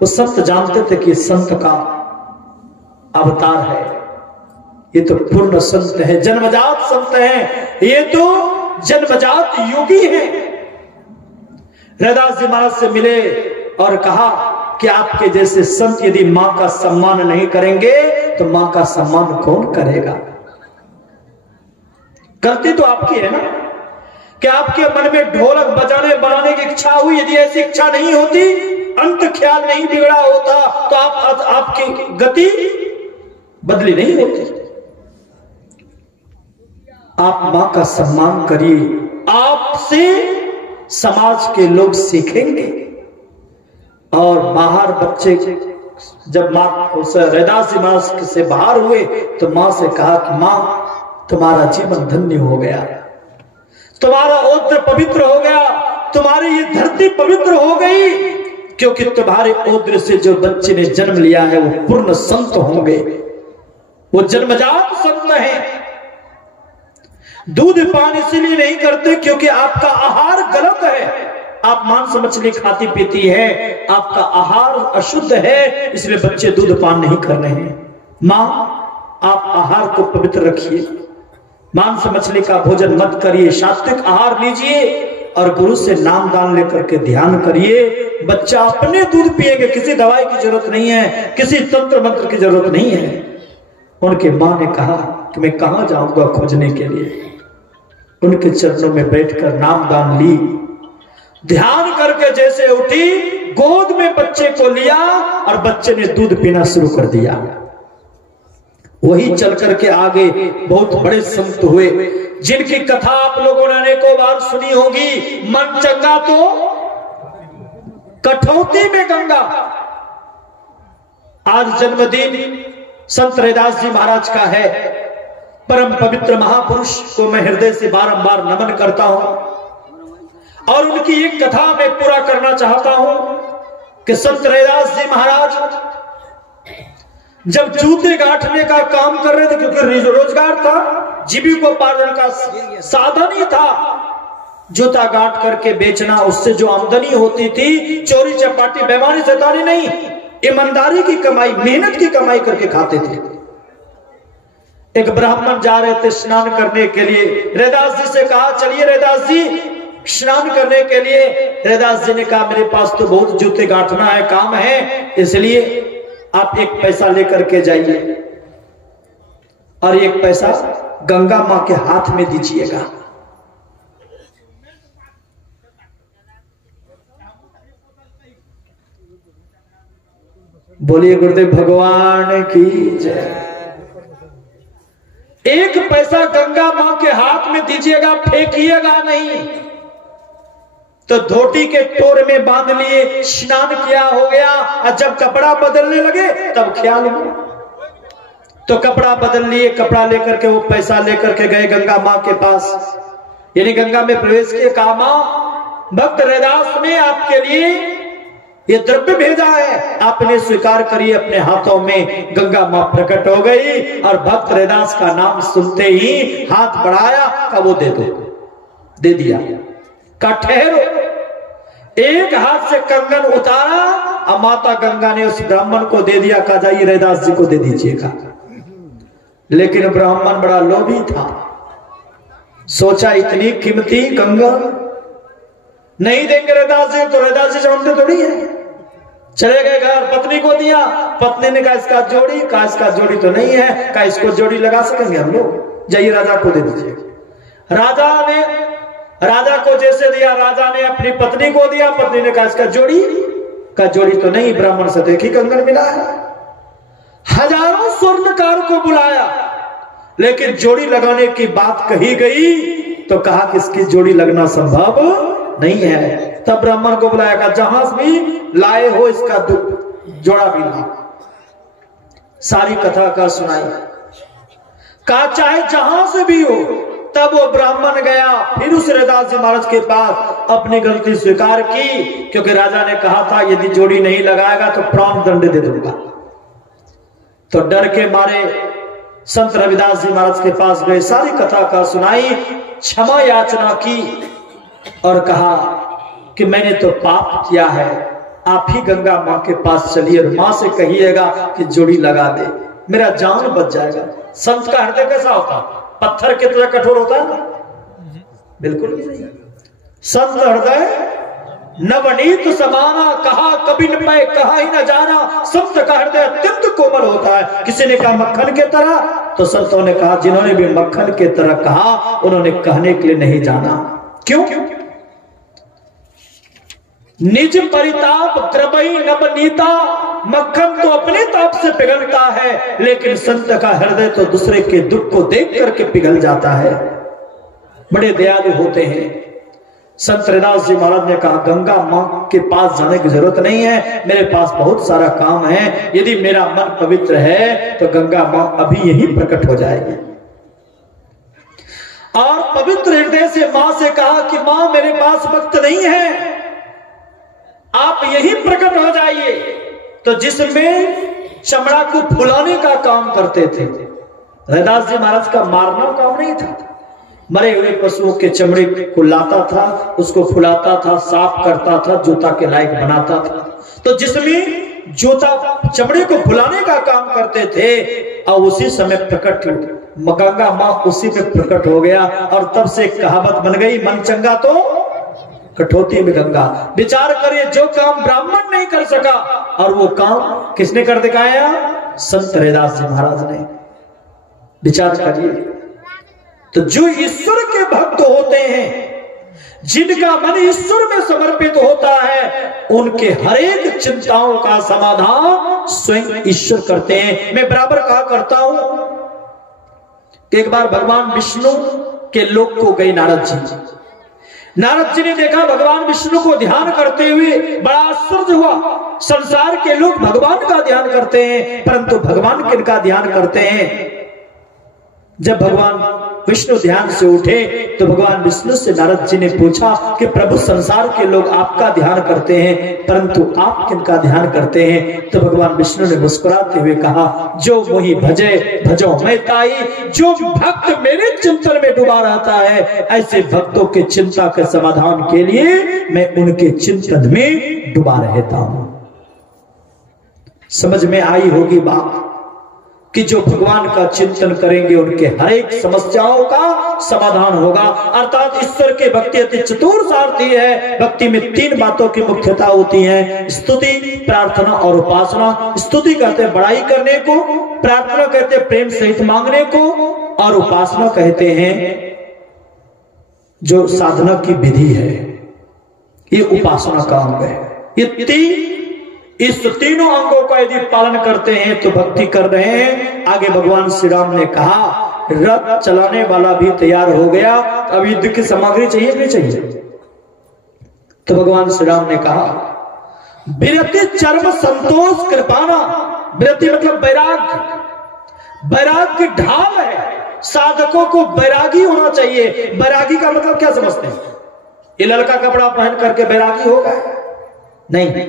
वो संत जानते थे कि संत का अवतार है, ये तो पूर्ण संत है, जन्मजात संत है, ये तो जन्मजात योगी है। रैदास जी महाराज से मिले और कहा कि आपके जैसे संत यदि मां का सम्मान नहीं करेंगे तो मां का सम्मान कौन करेगा। करती तो आपकी है ना, कि आपके मन में ढोलक बजाने बनाने की इच्छा हुई। यदि ऐसी इच्छा नहीं होती, अंत ख्याल नहीं बिगड़ा होता तो आपकी गति बदली नहीं होती। आप मां का सम्मान करिए। आपसे समाज के लोग सीखेंगे। और बाहर बच्चे जब माँ रैदास जी महाराज से बाहर हुए तो माँ से कहा कि माँ तुम्हारा जीवन धन्य हो गया, तुम्हारा ओद्र पवित्र हो गया, तुम्हारी ये धरती पवित्र हो गई, क्योंकि तुम्हारे ओद्र से जो बच्चे ने जन्म लिया है वो पूर्ण संत होंगे, वो जन्मजात संत हैं। दूध पान इसलिए नहीं करते क्योंकि आपका आहार गलत है, आप मांस मछली खाती पीती है, आपका आहार अशुद्ध है, इसलिए बच्चे दूध पान नहीं कर रहे हैं। मां आप आहार को पवित्र रखिए, मांस मछली का भोजन मत करिए, सात्विक आहार लीजिए और गुरु से नाम दान लेकर के ध्यान करिए। बच्चा अपने दूध पिएंगे, किसी दवाई की जरूरत नहीं है, किसी तंत्र मंत्र की जरूरत नहीं है। उनके मां ने कहा कि मैं कहां जाऊंगा खोजने के लिए। उनके चरणों में बैठकर नाम दान ली, ध्यान करके जैसे उठी, गोद में बच्चे को लिया और बच्चे ने दूध पीना शुरू कर दिया। वही चल करके आगे बहुत बड़े संत हुए, जिनकी कथा आप लोगों ने अनेकों बार सुनी होगी। मन चंगा तो कठौती में गंगा। आज जन्मदिन संत रैदास जी महाराज का है। परम पवित्र महापुरुष को मैं हृदय से बारंबार नमन करता हूं और उनकी एक कथा मैं पूरा करना चाहता हूं कि संत रैदास जी महाराज जब जूते गांठने का काम कर रहे थे, क्योंकि रोजगार था, जीविकोपार्जन का साधन ही था जूता गांठ करके बेचना, उससे जो आमदनी होती थी चोरी चपाटी बेईमानी शैतानी नहीं, ईमानदारी की कमाई, मेहनत की कमाई करके खाते थे। एक ब्राह्मण जा रहे थे स्नान करने के लिए, रैदास जी से कहा चलिए रैदास जी स्नान करने के लिए। रैदास जी ने कहा मेरे पास तो बहुत जूते गांठना है, काम है, इसलिए आप एक पैसा लेकर के जाइए और एक पैसा गंगा मां के हाथ में दीजिएगा। बोलिए गुरुदेव भगवान की जय। एक पैसा गंगा मां के हाथ में दीजिएगा, फेंकिएगा नहीं। तो धोती के टोर में बांध लिए, स्नान किया हो गया, और जब कपड़ा बदलने लगे तब ख्याल हुआ, तो कपड़ा बदल लिए, कपड़ा लेकर के वो पैसा लेकर के गए गंगा मां के पास, यानी गंगा में प्रवेश किए। कहा मां भक्त रैदास ने आपके लिए ये द्रव्य भेजा है, आपने स्वीकार करिए। अपने हाथों में गंगा मां प्रकट हो गई और भक्त रैदास का नाम सुनते ही हाथ बढ़ाया, का वो दे दो, दे दिया। का ठहरो, एक हाथ से कंगन उतारा और माता गंगा ने उस ब्राह्मण को दे दिया, कहा जाइए रैदास जी को दे दीजिएगा। लेकिन ब्राह्मण बड़ा लोभी था, सोचा इतनी कीमती कंगन नहीं देंगे रैदास जी, तो रैदास जी जानते थोड़ी है। चले गए घर, पत्नी को दिया, पत्नी ने कहा इसका जोड़ी, कहा इसका जोड़ी तो नहीं है, कहा इसको जोड़ी लगा सकेंगे हम लोग, जाइए राजा को दे दीजिए। राजा को जैसे दिया, राजा ने अपनी पत्नी को दिया, पत्नी ने कहा इसका जोड़ी, का जोड़ी तो नहीं, ब्राह्मण से देखी कंगन मिला है। हजारों स्वर्णकार को बुलाया, लेकिन जोड़ी लगाने की बात कही गई तो कहा कि इसकी जोड़ी लगना संभव नहीं है। तब ब्राह्मण को बुलाया, कहा जहां भी लाए हो इसका जोड़ा भी ला। सारी कथा का सुनाई, कहा चाहे जहां से भी हो। तब वो ब्राह्मण गया, फिर उस रैदास जी महाराज के पास अपनी गलती स्वीकार की, क्योंकि राजा ने कहा था यदि जोड़ी नहीं लगाएगा तो प्राण दंड दे दूंगा। तो डर के मारे संत रविदास जी महाराज के पास गए, सारी कथा का सुनाई, क्षमा याचना की और कहा कि मैंने तो पाप किया है, आप ही गंगा मां के पास चलिए और मां से कहिएगा कि जोड़ी लगा दे, मेरा जान बच जाएगा। संत का हृदय कैसा होता, पत्थर की तरह कठोर होता है? बिल्कुल भी नहीं। संत हृदय नवनीत समाना, कहा कभी न मैं कहा ही न जाना। संत का हृदय अत्यंत कोमल होता है। किसी ने कहा मक्खन के तरह, तो संतों ने कहा जिन्होंने भी मक्खन के तरह कहा उन्होंने कहने के लिए नहीं जाना। क्यों? निज परिताप द्रवई नवनीता, मक्खन तो अपने ताप से पिघलता है, लेकिन संत का हृदय तो दूसरे के दुख को देख करके पिघल जाता है। बड़े दयालु होते हैं। संत रैदास जी महाराज ने कहा, गंगा मां के पास जाने की जरूरत नहीं है, मेरे पास बहुत सारा काम है। यदि मेरा मन पवित्र है तो गंगा मां अभी यही प्रकट हो जाएगी। और पवित्र हृदय से मां से कहा कि मां मेरे पास वक्त नहीं है, आप यही प्रकट हो जाइए। तो जिसमें चमड़ा को फुलाने का काम करते थे, रैदास जी महाराज का मारना काम नहीं था, मरे हुए पशुओं के चमड़े को लाता था, उसको फुलाता था, साफ करता था, जूता के लायक बनाता था। तो जिसमें जूता चमड़े को फुलाने का काम करते थे और उसी समय प्रकट गंगा मां उसी में प्रकट हो गया। और तब से एक कहावत बन गई, मन चंगा तो कठौती में गंगा। विचार करिए, जो काम ब्राह्मण नहीं कर सका और वो काम किसने कर दिखाया? संत रैदास जी महाराज ने। विचार करिए, तो जो ईश्वर के भक्त होते हैं, जिनका मन ईश्वर में समर्पित होता है, उनके हर एक चिंताओं का समाधान स्वयं ईश्वर करते हैं। मैं बराबर कहा करता हूं, एक बार भगवान विष्णु के लोक को गए नारद जी। नारद जी ने देखा भगवान विष्णु को ध्यान करते हुए, बड़ा आश्चर्य हुआ। संसार के लोग भगवान का ध्यान करते हैं, परंतु भगवान किनका ध्यान करते हैं? जब भगवान विष्णु ध्यान से उठे तो भगवान विष्णु से नारद जी ने पूछा कि प्रभु, संसार के लोग आपका ध्यान करते हैं, परंतु आप किनका ध्यान करते हैं? तो भगवान विष्णु ने मुस्कुराते हुए कहा, जो मोहि भजे भजो मैं ताई। जो भक्त मेरे चिंतन में डूबा रहता है, ऐसे भक्तों के चिंता के समाधान के लिए मैं उनके चिंतन में डूबा रहता हूं। समझ में आई होगी बात कि जो भगवान का चिंतन करेंगे उनके हर एक समस्याओं का समाधान होगा। अर्थात ईश्वर के भक्ति अति चतुर सारथी है। भक्ति में 3 बातों की मुख्यता होती है, स्तुति, प्रार्थना और उपासना। स्तुति कहते हैं बड़ाई करने को, प्रार्थना कहते हैं प्रेम सहित मांगने को, और उपासना कहते हैं जो साधना की विधि है, ये उपासना का अंग है। इस तीनों अंगों का यदि पालन करते हैं तो भक्ति कर रहे हैं। आगे भगवान श्री राम ने कहा, रथ चलाने वाला भी तैयार हो गया, अब युद्ध की सामग्री चाहिए नहीं चाहिए? तो भगवान श्री राम ने कहा, विरति चर्म संतोष कृपाना। विरति मतलब वैराग्य। वैराग्य ढाल है, साधकों को वैरागी होना चाहिए। वैरागी का मतलब क्या समझते हैं? ये लड़का कपड़ा पहन करके वैरागी होगा? नहीं,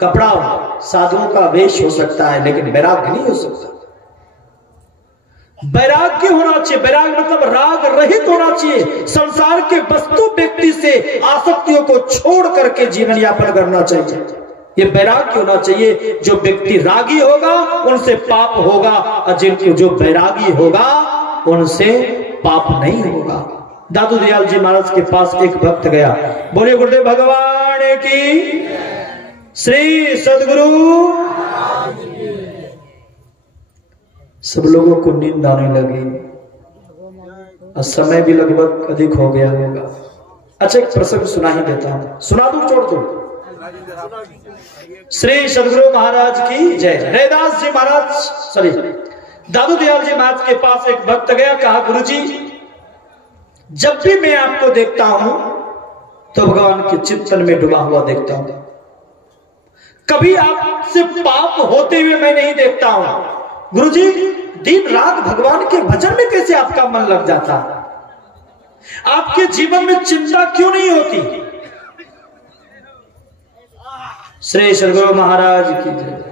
कपड़ा साधुओं का वेश हो सकता है, लेकिन वैराग्य नहीं हो सकता। वैराग्य होना चाहिए। वैराग्य मतलब राग रहित होना चाहिए। संसार के वस्तु व्यक्ति से आसक्तियों को छोड़ करके जीवन यापन करना चाहिए। ये वैराग्य होना चाहिए। जो व्यक्ति रागी होगा उनसे पाप होगा, और जिनके जो वैरागी होगा उनसे पाप नहीं होगा। दादू दयाल जी महाराज के पास एक भक्त गया। बोले गुरुदेव भगवान की, श्री सदगुरु। सब लोगों को नींद आने लगी और समय भी लगभग अधिक हो गया होगा। अच्छा, एक प्रसंग सुना ही देता हूं, सुना दूं छोड़ दूं? श्री सदगुरु महाराज की जय। रैदास जी महाराज, सॉरी, दादू दयाल जी महाराज के पास एक भक्त गया। कहा, गुरुजी, जब भी मैं आपको देखता हूं तो भगवान के चिंतन में डूबा हुआ देखता हूं, कभी आपसे पाप होते हुए मैं नहीं देखता हूं। गुरुजी, दिन रात भगवान के भजन में कैसे आपका मन लग जाता? आपके जीवन में चिंता क्यों नहीं होती? श्री सदगुरु महाराज की जय।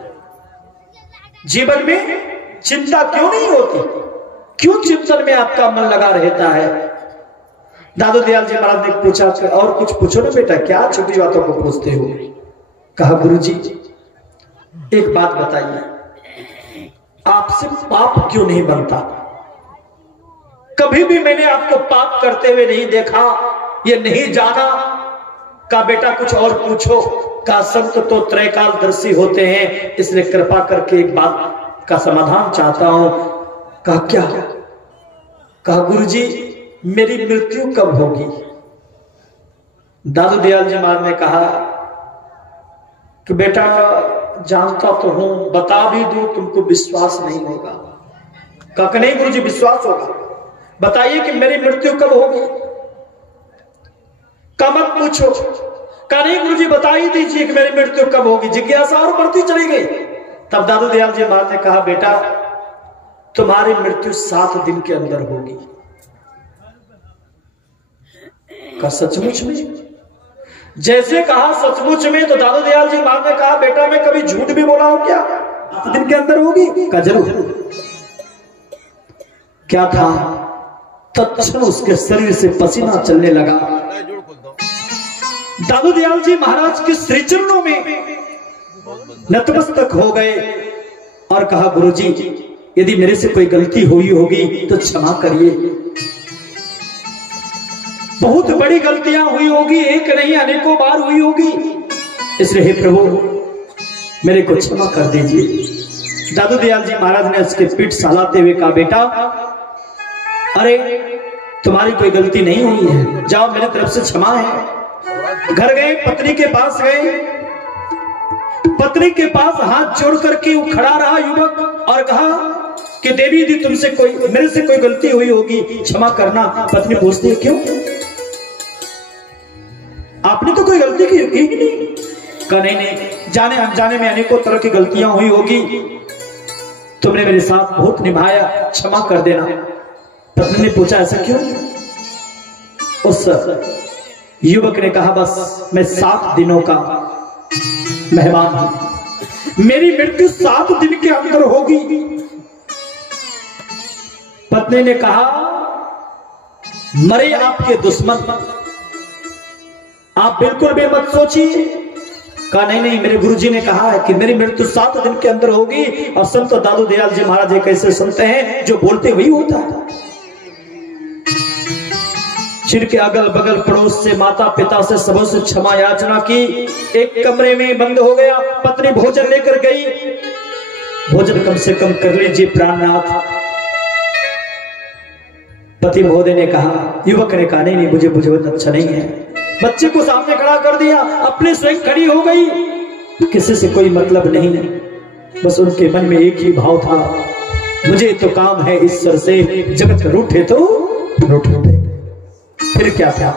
जीवन में चिंता क्यों नहीं होती? क्यों चिंतन में आपका मन लगा रहता है? दादू दयाल जी महाराज ने पूछा, और कुछ पूछो ना बेटा, क्या छोटी बातों को पूछते हो? कहा, गुरुजी, एक बात बताइए, आपसे पाप क्यों नहीं बनता? कभी भी मैंने आपको पाप करते हुए नहीं देखा, ये नहीं जाना। का बेटा कुछ और पूछो। का संत तो त्रैकालदर्शी होते हैं, इसलिए कृपा करके एक बात का समाधान चाहता हूं। कहा, क्या? कहा, गुरुजी, मेरी मृत्यु कब होगी? दादू दयाल जी महाराज ने कहा कि बेटा, जानता तो हूं, बता भी दूं तुमको विश्वास नहीं होगा। कहा, नहीं गुरुजी, विश्वास होगा। बताइए कि मेरी मृत्यु कब होगी? का मत पूछो। कहा नहीं गुरु जी बता ही दीजिए कि मेरी मृत्यु कब होगी। जिज्ञासा और बढ़ती चली गई। तब दादू दयाल जी महाराज ने कहा बेटा तुम्हारी मृत्यु 7 दिन के अंदर होगी। का सचमुच में? जैसे कहा सचमुच में तो दादू दयाल जी महाराज ने कहा बेटा मैं कभी झूठ भी बोला हूं क्या? 7 दिन के अंदर होगी? का जरूर। क्या था? तत्क्षण उसके शरीर से पसीना चलने लगा। दादू दयाल जी महाराज के श्री चरणों में नतमस्तक हो गए और कहा गुरुजी यदि मेरे से कोई गलती हुई होगी तो क्षमा करिए। बहुत बड़ी गलतियां हुई होगी, एक नहीं अनेकों बार हुई होगी, इसलिए हे प्रभु मेरे को क्षमा कर दीजिए। दादू दयाल जी महाराज ने उसके पीठ सहलाते हुए कहा बेटा अरे तुम्हारी कोई गलती नहीं हुई है, जाओ मेरी तरफ से क्षमा है। घर गए, पत्नी के पास गए, पत्नी के पास हाथ जोड़ करके वो खड़ा रहा युवक और कहा कि देवी यदि तुमसे कोई मेरे से कोई गलती हुई होगी क्षमा करना। पत्नी पूछती है क्यों? आपने तो कोई गलती की ही नहीं। कहा नहीं जाने अनजाने में अनेकों तरह की गलतियां हुई होगी, तुमने मेरे साथ बहुत निभाया, क्षमा कर देना। पत्नी ने पूछा ऐसा क्यों? उस युवक ने कहा बस मैं 7 दिनों का मेहमान हूं, मेरी मृत्यु 7 दिन के अंदर होगी। पत्नी ने कहा मरे आपके दुश्मन, आप बिल्कुल भी मत सोचिए। कहा नहीं मेरे गुरुजी ने कहा है कि मेरी मृत्यु 7 दिन के अंदर होगी। और संत दादू दयाल जी महाराज जी कैसे सुनते हैं, जो बोलते वही होता है। जिनके अगल बगल पड़ोस से माता पिता से सबों से क्षमा याचना की, एक कमरे में बंद हो गया। पत्नी भोजन लेकर गई, भोजन कम से कम कर लीजिए प्राणनाथ। पति महोदय ने कहा, युवक ने कहा नहीं मुझे बहुत अच्छा नहीं है। बच्चे को सामने खड़ा कर दिया, अपने स्वयं खड़ी हो गई, किसी से कोई मतलब नहीं, बस उनके मन में एक ही भाव था, मुझे तो काम है ईश्वर से, जगत रूठे तो रूठे। फिर क्या था?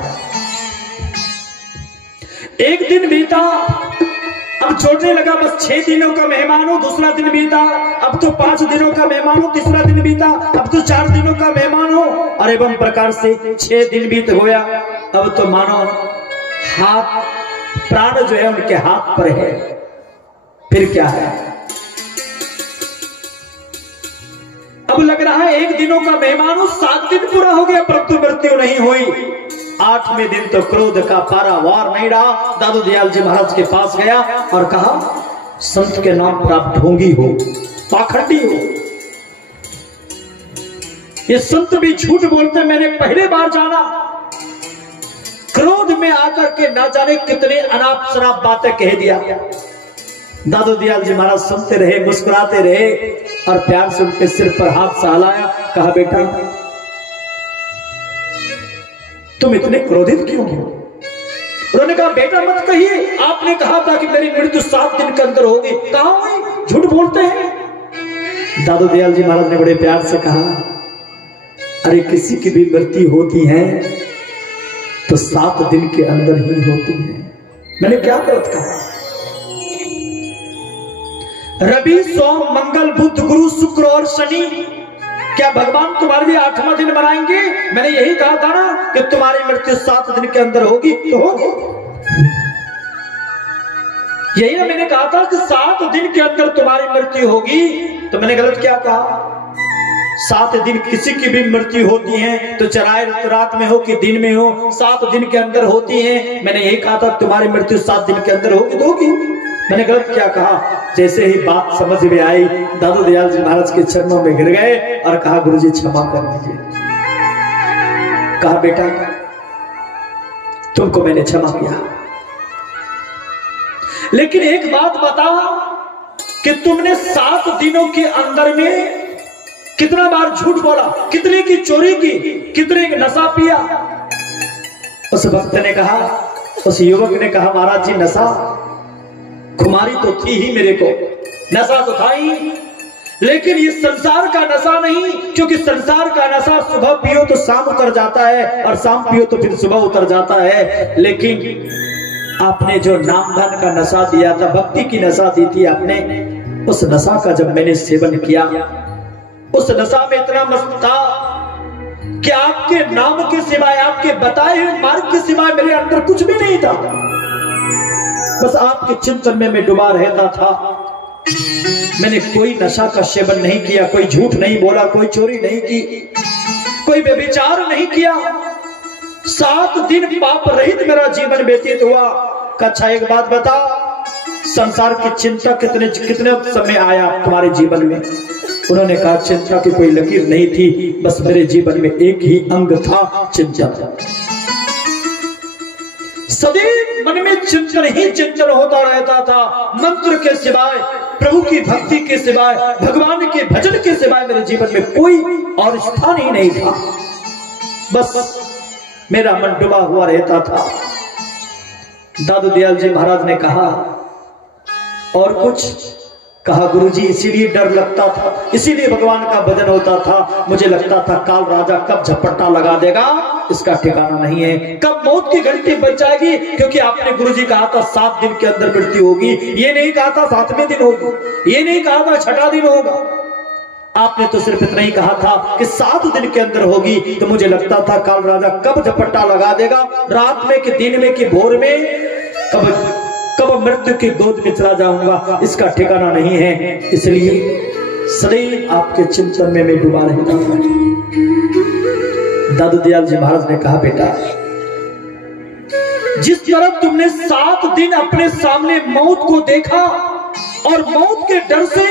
एक दिन बीता, अब छोड़ने लगा, बस 6 दिनों का मेहमान हूं, दूसरा दिन बीता, अब तो 5 दिनों का मेहमान हूं, तीसरा दिन बीता, अब तो 4 दिनों का मेहमान हूं, और एवं प्रकार से 6 दिन बीत गया। अब तो मानो हाथ प्राण जो है उनके हाथ पर है। फिर क्या है? अब लग रहा है 1 दिनों का मेहमान हूं, 7 दिन पूरा हो गया परंतु मृत्यु नहीं हुई। 8वें दिन तो क्रोध का पारावार नहीं रहा। दादू दयाल जी महाराज के पास गया और कहा संत के नाम पर आप ढोंगी हो, पाखंडी हो, ये संत भी झूठ बोलते, मैंने पहले बार जाना। क्रोध में आकर के ना जाने कितने अनाप शराब बातें कह दिया। दादू दयाल जी महाराज सुनते रहे, मुस्कुराते रहे और प्यार से उनके सिर पर हाथ सहलाया। कहा बेटा तुम इतने क्रोधित क्यों हो? उन्होंने कहा बेटा मत कहिए, आपने कहा था कि मेरी मृत्यु 7 दिन के अंदर होगी, कहां हुई? झूठ बोलते हैं। दादू दयाल जी महाराज ने बड़े प्यार से कहा अरे किसी की भी मृत्यु होती है तो 7 दिन के अंदर ही होती है। मैंने क्या गलत कहा? रवि सोम मंगल बुध गुरु शुक्र और शनि, क्या भगवान तुम्हारे लिए 8वां दिन बनाएंगे? मैंने यही कहा था ना कि तुम्हारी मृत्यु 7 दिन के अंदर होगी तो होगी। यही ना मैंने कहा था कि 7 दिन के अंदर तुम्हारी मृत्यु होगी। तो मैंने गलत क्या कहा? 7 दिन किसी की भी मृत्यु होती है तो चाहे रात में हो कि दिन में हो, 7 दिन के अंदर होती है। मैंने यही कहा था तुम्हारी मृत्यु 7 दिन के अंदर होगी तो होगी। मैंने गलत क्या कहा? जैसे ही बात समझ में आई दादू दयाल जी महाराज के चरणों में गिर गए और कहा गुरुजी क्षमा कर दीजिए। कहा बेटा तुमको मैंने क्षमा किया, लेकिन एक बात बता कि तुमने 7 दिनों के अंदर में कितना बार झूठ बोला, कितने की चोरी की, कितने की नशा पिया? उस भक्त ने कहा, उस युवक ने कहा महाराज जी नशा खुमारी तो थी ही, मेरे को नशा तो था ही, लेकिन ये संसार का नशा नहीं, क्योंकि संसार का नशा सुबह पियो तो शाम उतर जाता है और शाम पियो तो फिर सुबह उतर जाता है। लेकिन आपने जो नाम धन का नशा दिया था, भक्ति की नशा दी थी आपने, उस नशा का जब मैंने सेवन किया, उस नशा में इतना मस्त था कि आपके नाम के सिवाय, आपके बताए हुए मार्ग के सिवाय मेरे अंदर कुछ भी नहीं था। बस आपके चिंतन में मैं डूबा रहता था। मैंने कोई नशा का सेवन नहीं किया, कोई झूठ नहीं बोला, कोई चोरी नहीं की, कोई व्यभिचार नहीं किया। 7 दिन पाप रहित मेरा जीवन व्यतीत हुआ। अच्छा एक बात बता, संसार की चिंता कितने समय आया तुम्हारे जीवन में? उन्होंने कहा चिंता की कोई लकीर नहीं थी, बस मेरे जीवन में एक ही अंग था, चिंता। सदैव मन में चिंतन ही चिंतन होता रहता था। मंत्र के सिवाय, प्रभु की भक्ति के सिवाय, भगवान के भजन के सिवाय मेरे जीवन में कोई और स्थान ही नहीं था। बस मेरा मन डूबा हुआ रहता था। दादू दयाल जी महाराज ने कहा और कुछ? कहा गुरुजी इसीलिए डर लगता था, इसीलिए भगवान का भजन होता था। मुझे लगता था काल राजा कब झपट्टा लगा देगा, इसका ठिकाना नहीं है, कब मौत की घंटी बज जाएगी। क्योंकि आपने गुरुजी कहा था 7 दिन के अंदर मृत्यु होगी, ये नहीं कहा था 7वें दिन होगी, ये नहीं कहा था 6ठा दिन होगा। आपने तो सिर्फ इतना ही कहा था कि 7 दिन के अंदर होगी। तो मुझे लगता था काल राजा कब झपट्टा लगा देगा, रात में कि दिन में कि भोर में, कब मृत्यु की गोद में चला जाऊंगा, इसका ठिकाना नहीं है। इसलिए सदैव आपके चिंतन में मैं डूबा रहता था। दादू दयाल जी महाराज ने कहा बेटा, जिस तरह तुमने 7 दिन अपने सामने मौत को देखा और मौत के डर से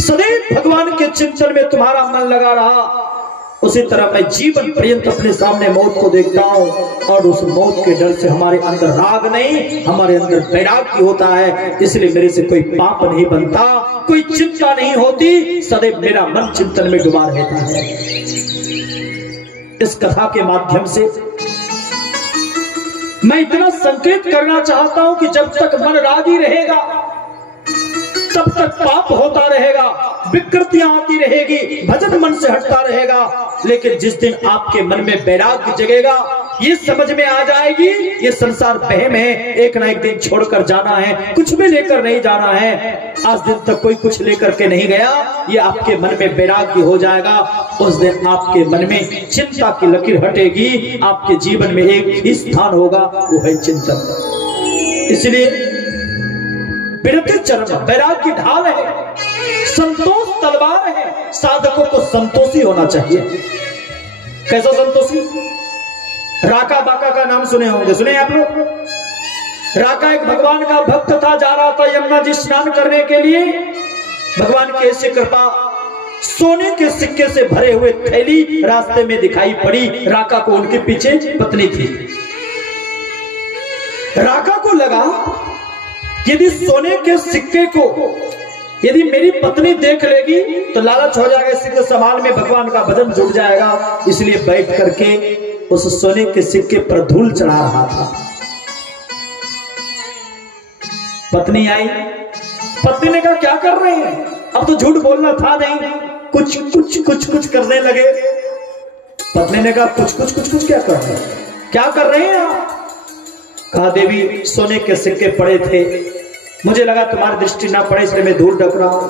सदैव भगवान के चिंतन में तुम्हारा मन लगा रहा, उसी तरह मैं जीवन पर्यंत अपने सामने मौत को देखता हूं और उस मौत के डर से हमारे अंदर राग नहीं, हमारे अंदर वैराग्य होता है। इसलिए मेरे से कोई पाप नहीं बनता, कोई चिंता नहीं होती, सदैव मेरा मन चिंतन में डूबा रहता है। इस कथा के माध्यम से मैं इतना संकेत करना चाहता हूं कि जब तक मन रागी रहेगा तब तक पाप होता रहेगा, विकृतियां आती रहेगी, भजन मन से हटता रहेगा। लेकिन जिस दिन आपके मन में वैराग्य जगेगा, ये समझ में आ जाएगी ये संसार वहम है, एक ना एक दिन छोड़कर जाना है, कुछ भी लेकर नहीं जाना है। आज दिन तक कोई कुछ लेकर के नहीं गया, ये आपके मन में वैराग्य हो जाएगा। उस दिन आपके मन में चिंता की लकीर हटेगी, आपके जीवन में एक ही स्थान होगा, वो है चिंतन। इसलिए विरति चरण वैराग्य की ढाल है, संतोष तलवार है। साधकों को संतोषी होना चाहिए। कैसा संतोषी? राका बाका का नाम सुने होंगे, सुने आप लोग? राका एक भगवान का भक्त था, जा रहा था यमुना जी स्नान करने के लिए। भगवान की ऐसी कृपा, सोने के सिक्के से भरे हुए थैली रास्ते में दिखाई पड़ी। राका को उनके पीछे पत्नी थी। राका को लगा यदि सोने के सिक्के को यदि मेरी पत्नी देख लेगी तो लालच हो जाएगा, सिक्के संभाल में भगवान का भजन जुड़ जाएगा। इसलिए बैठ करके उस सोने के सिक्के पर धूल चढ़ा रहा था। पत्नी आई, पत्नी ने कहा क्या कर रहे हैं? अब तो झूठ बोलना था नहीं, कुछ करने लगे। पत्नी ने कहा कुछ क्या कर रहे हैं, क्या कर रहे हैं आप? कहा देवी सोने के सिक्के पड़े थे, मुझे लगा तुम्हारी दृष्टि ना पड़े इसलिए मैं धूल ढक रहा हूं।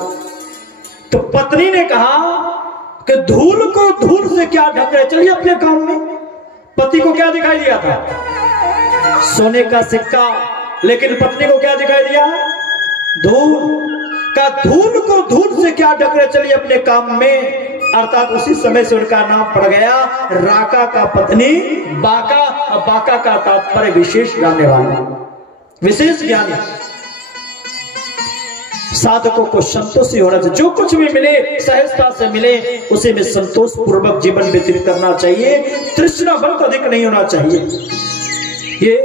तो पत्नी ने कहा कि धूल को धूल से क्या ढक रहे, चलिए अपने काम में। पति को क्या दिखाई दिया था? सोने का सिक्का। लेकिन पत्नी को क्या दिखाई दिया? धूल का। धूल को धूल से क्या ढक रहे, चलिए अपने काम में। अर्थात उसी समय से उनका नाम पड़ गया राका का पत्नी बाका। और बाका का तात्पर्य विशेष जानने वाला, विशेष ज्ञानी। साधकों को संतोषी होना चाहिए, जो कुछ भी मिले सहजता से मिले, उसे में संतोष पूर्वक जीवन व्यतीत करना चाहिए। तृष्णा बल अधिक नहीं होना चाहिए। ये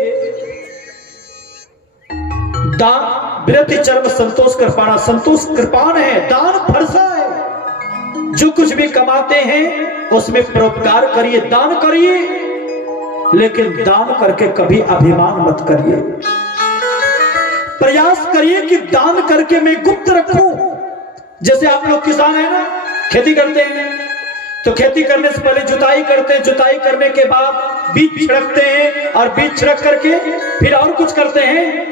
दान विरति चर्म संतोष कर पाना, संतोष कृपाण है, दान फरसा है। जो कुछ भी कमाते हैं उसमें परोपकार करिए, दान करिए, लेकिन दान करके कभी अभिमान मत करिए। प्रयास करिए कि दान करके मैं गुप्त रखूं, जैसे आप लोग किसान है ना, खेती करते हैं, तो खेती करने से पहले जुताई करते हैं, जुताई करने के बाद बीज छिड़कते हैं, और बीज छिड़क करके फिर और कुछ करते हैं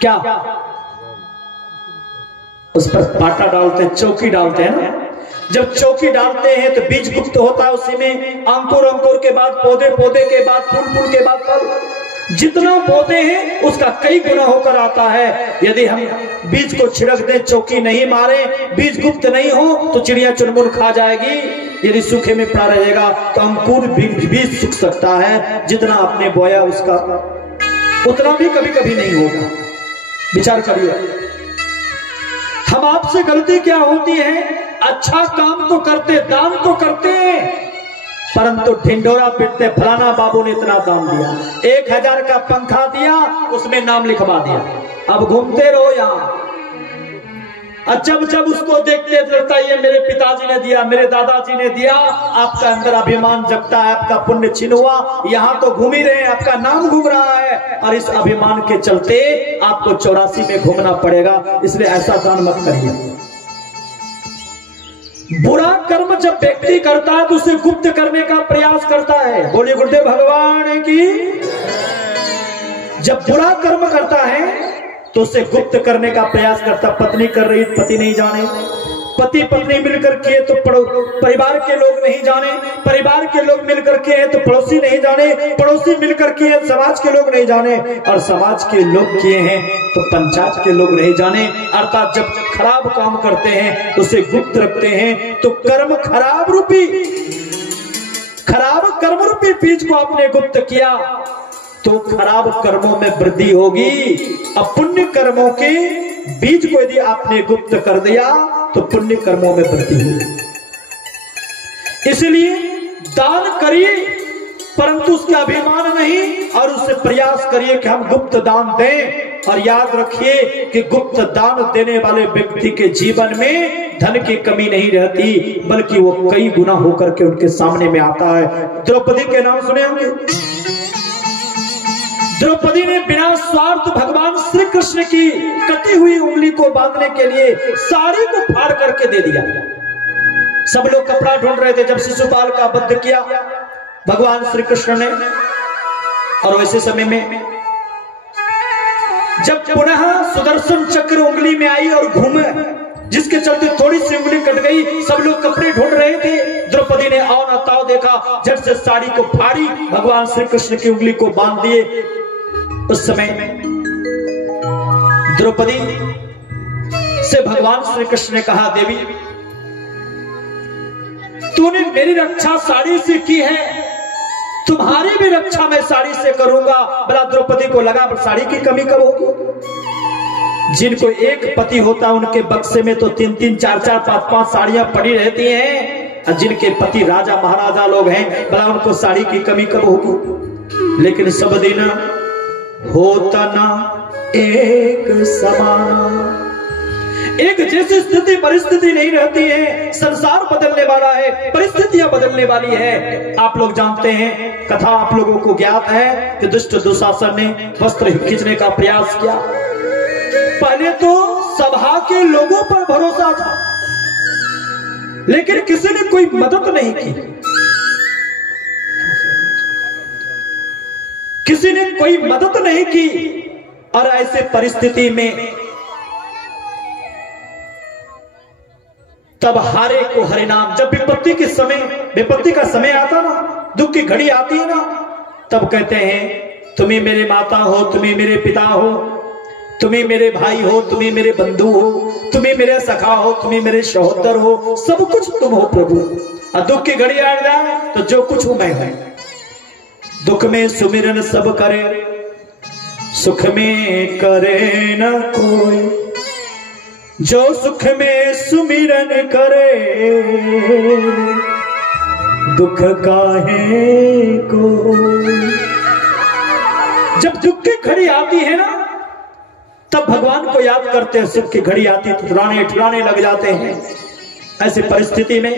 क्या, उस पर पाटा डालते हैं, चौकी डालते हैं ना। जब चौकी डालते हैं तो बीज गुप्त होता है, उसी में अंकुर, अंकुर के बाद पौधे, पौधे के बाद फूल, फूल के बाद फल। जितना पौधे हैं उसका कई गुना होकर आता है। यदि हम बीज को छिड़क दें, चौकी नहीं मारे, बीज गुप्त नहीं हो तो चिड़िया चुनमुन खा जाएगी। यदि सूखे में पड़ा रहेगा तो अंकुर बीज सूख सकता है, जितना आपने बोया उसका उतना भी कभी कभी नहीं होगा। विचार करिए, हम आपसे गलती क्या होती है, अच्छा काम तो करते, दान तो करते, परंतु ढिंडोरा पीटते, फलाना बाबू ने इतना दान दिया, 1000 का पंखा दिया, उसमें नाम लिखवा दिया, अब घूमते रहो यहाँ। जब जब उसको देखते लगता है ये मेरे पिताजी ने दिया, मेरे दादाजी ने दिया, आपका अंदर अभिमान जगता है, आपका पुण्य छिन हुआ, यहाँ तो घूम ही रहे, आपका नाम घूम रहा है, और इस अभिमान के चलते आपको 84 में घूमना पड़ेगा। इसलिए ऐसा दान मत करिए। बुरा कर्म जब व्यक्ति करता है तो उसे गुप्त करने का प्रयास करता है। बोलिए गुरुदेव भगवान की। जब बुरा कर्म करता है तो उसे गुप्त करने का प्रयास करता। पत्नी कर रही, पति नहीं जाने, पति पत्नी मिलकर किए तो परिवार के लोग नहीं जाने, परिवार के लोग मिलकर किए तो पड़ोसी नहीं जाने, पड़ोसी मिलकर किए समाज के लोग नहीं जाने, और समाज के लोग किए हैं तो पंचायत के लोग नहीं जाने। अर्थात जब खराब काम करते हैं तो उसे गुप्त रखते हैं। तो कर्म खराब रूपी, खराब कर्म रूपी बीज को आपने गुप्त किया तो खराब कर्मों में वृद्धि होगी। अब पुण्य कर्मों के बीज को यदि आपने गुप्त कर दिया तो पुण्य कर्मों में वृद्धि होगी। इसलिए दान करिए, परंतु उसके अभिमान नहीं, और उससे प्रयास करिए कि हम गुप्त दान दें। और याद रखिए कि गुप्त दान देने वाले व्यक्ति के जीवन में धन की कमी नहीं रहती, बल्कि वो कई गुना होकर के उनके सामने में आता है। द्रौपदी के नाम सुने होंगे। द्रौपदी ने बिना स्वार्थ भगवान श्री कृष्ण की कटी हुई उंगली को बांधने के लिए साड़ी को फाड़ करके दे दिया। सब लोग कपड़ा ढूंढ रहे थे जब शिशुपाल का वध किया भगवान श्री कृष्ण ने। और वैसे समय में जब पुनः सुदर्शन चक्र उंगली में आई और घूमे, जिसके चलते थोड़ी सी उंगली कट गई, सब लोग कपड़े ढूंढ रहे थे। द्रौपदी ने और ताव देखा, झट से साड़ी को फाड़ी, भगवान श्री कृष्ण की उंगली को बांध दिए। उस समय द्रौपदी से भगवान श्री कृष्ण ने कहा, देवी तूने मेरी रक्षा साड़ी से की है, तुम्हारी भी रक्षा मैं साड़ी से करूंगा। बड़ा द्रौपदी को लगा साड़ी की कमी कब होगी। जिनको एक पति होता है उनके बक्से में तो 3-3, 4-4, 5-5 साड़ियां पड़ी रहती हैं, और जिनके पति राजा महाराजा लोग हैं, बड़ा उनको साड़ी की कमी कब होगी। लेकिन सब दिन होता ना एक समान, एक जैसी स्थिति परिस्थिति नहीं रहती है। संसार बदलने वाला है, परिस्थितियां बदलने वाली है। आप लोग जानते हैं, कथा आप लोगों को ज्ञात है कि दुष्ट दुशासन ने वस्त्र खींचने का प्रयास किया। पहले तो सभा के लोगों पर भरोसा था, लेकिन किसी ने कोई मदद नहीं की, किसी ने कोई मदद नहीं की। और ऐसे परिस्थिति में तब हारे को हरिनाम, जब विपत्ति का समय आता ना, दुख की घड़ी आती है ना, तब कहते हैं तुम ही मेरे माता हो, तुम ही मेरे पिता हो, तुम ही मेरे भाई हो, तुम ही मेरे बंधु हो, तुम ही मेरे सखा हो, तुम ही मेरे सहोदर हो, सब कुछ तुम हो प्रभु। और दुख की घड़ी आ जाए तो जो कुछ हूं मैं हूं। दुख में सुमिरन सब करे, सुख में करे न कोई, जो सुख में सुमिरन करे, दुख काहे को। जब दुख की घड़ी आती है ना, तब भगवान को याद करते हैं। सुख की घड़ी आती तो ठुराने लग जाते हैं। ऐसी परिस्थिति में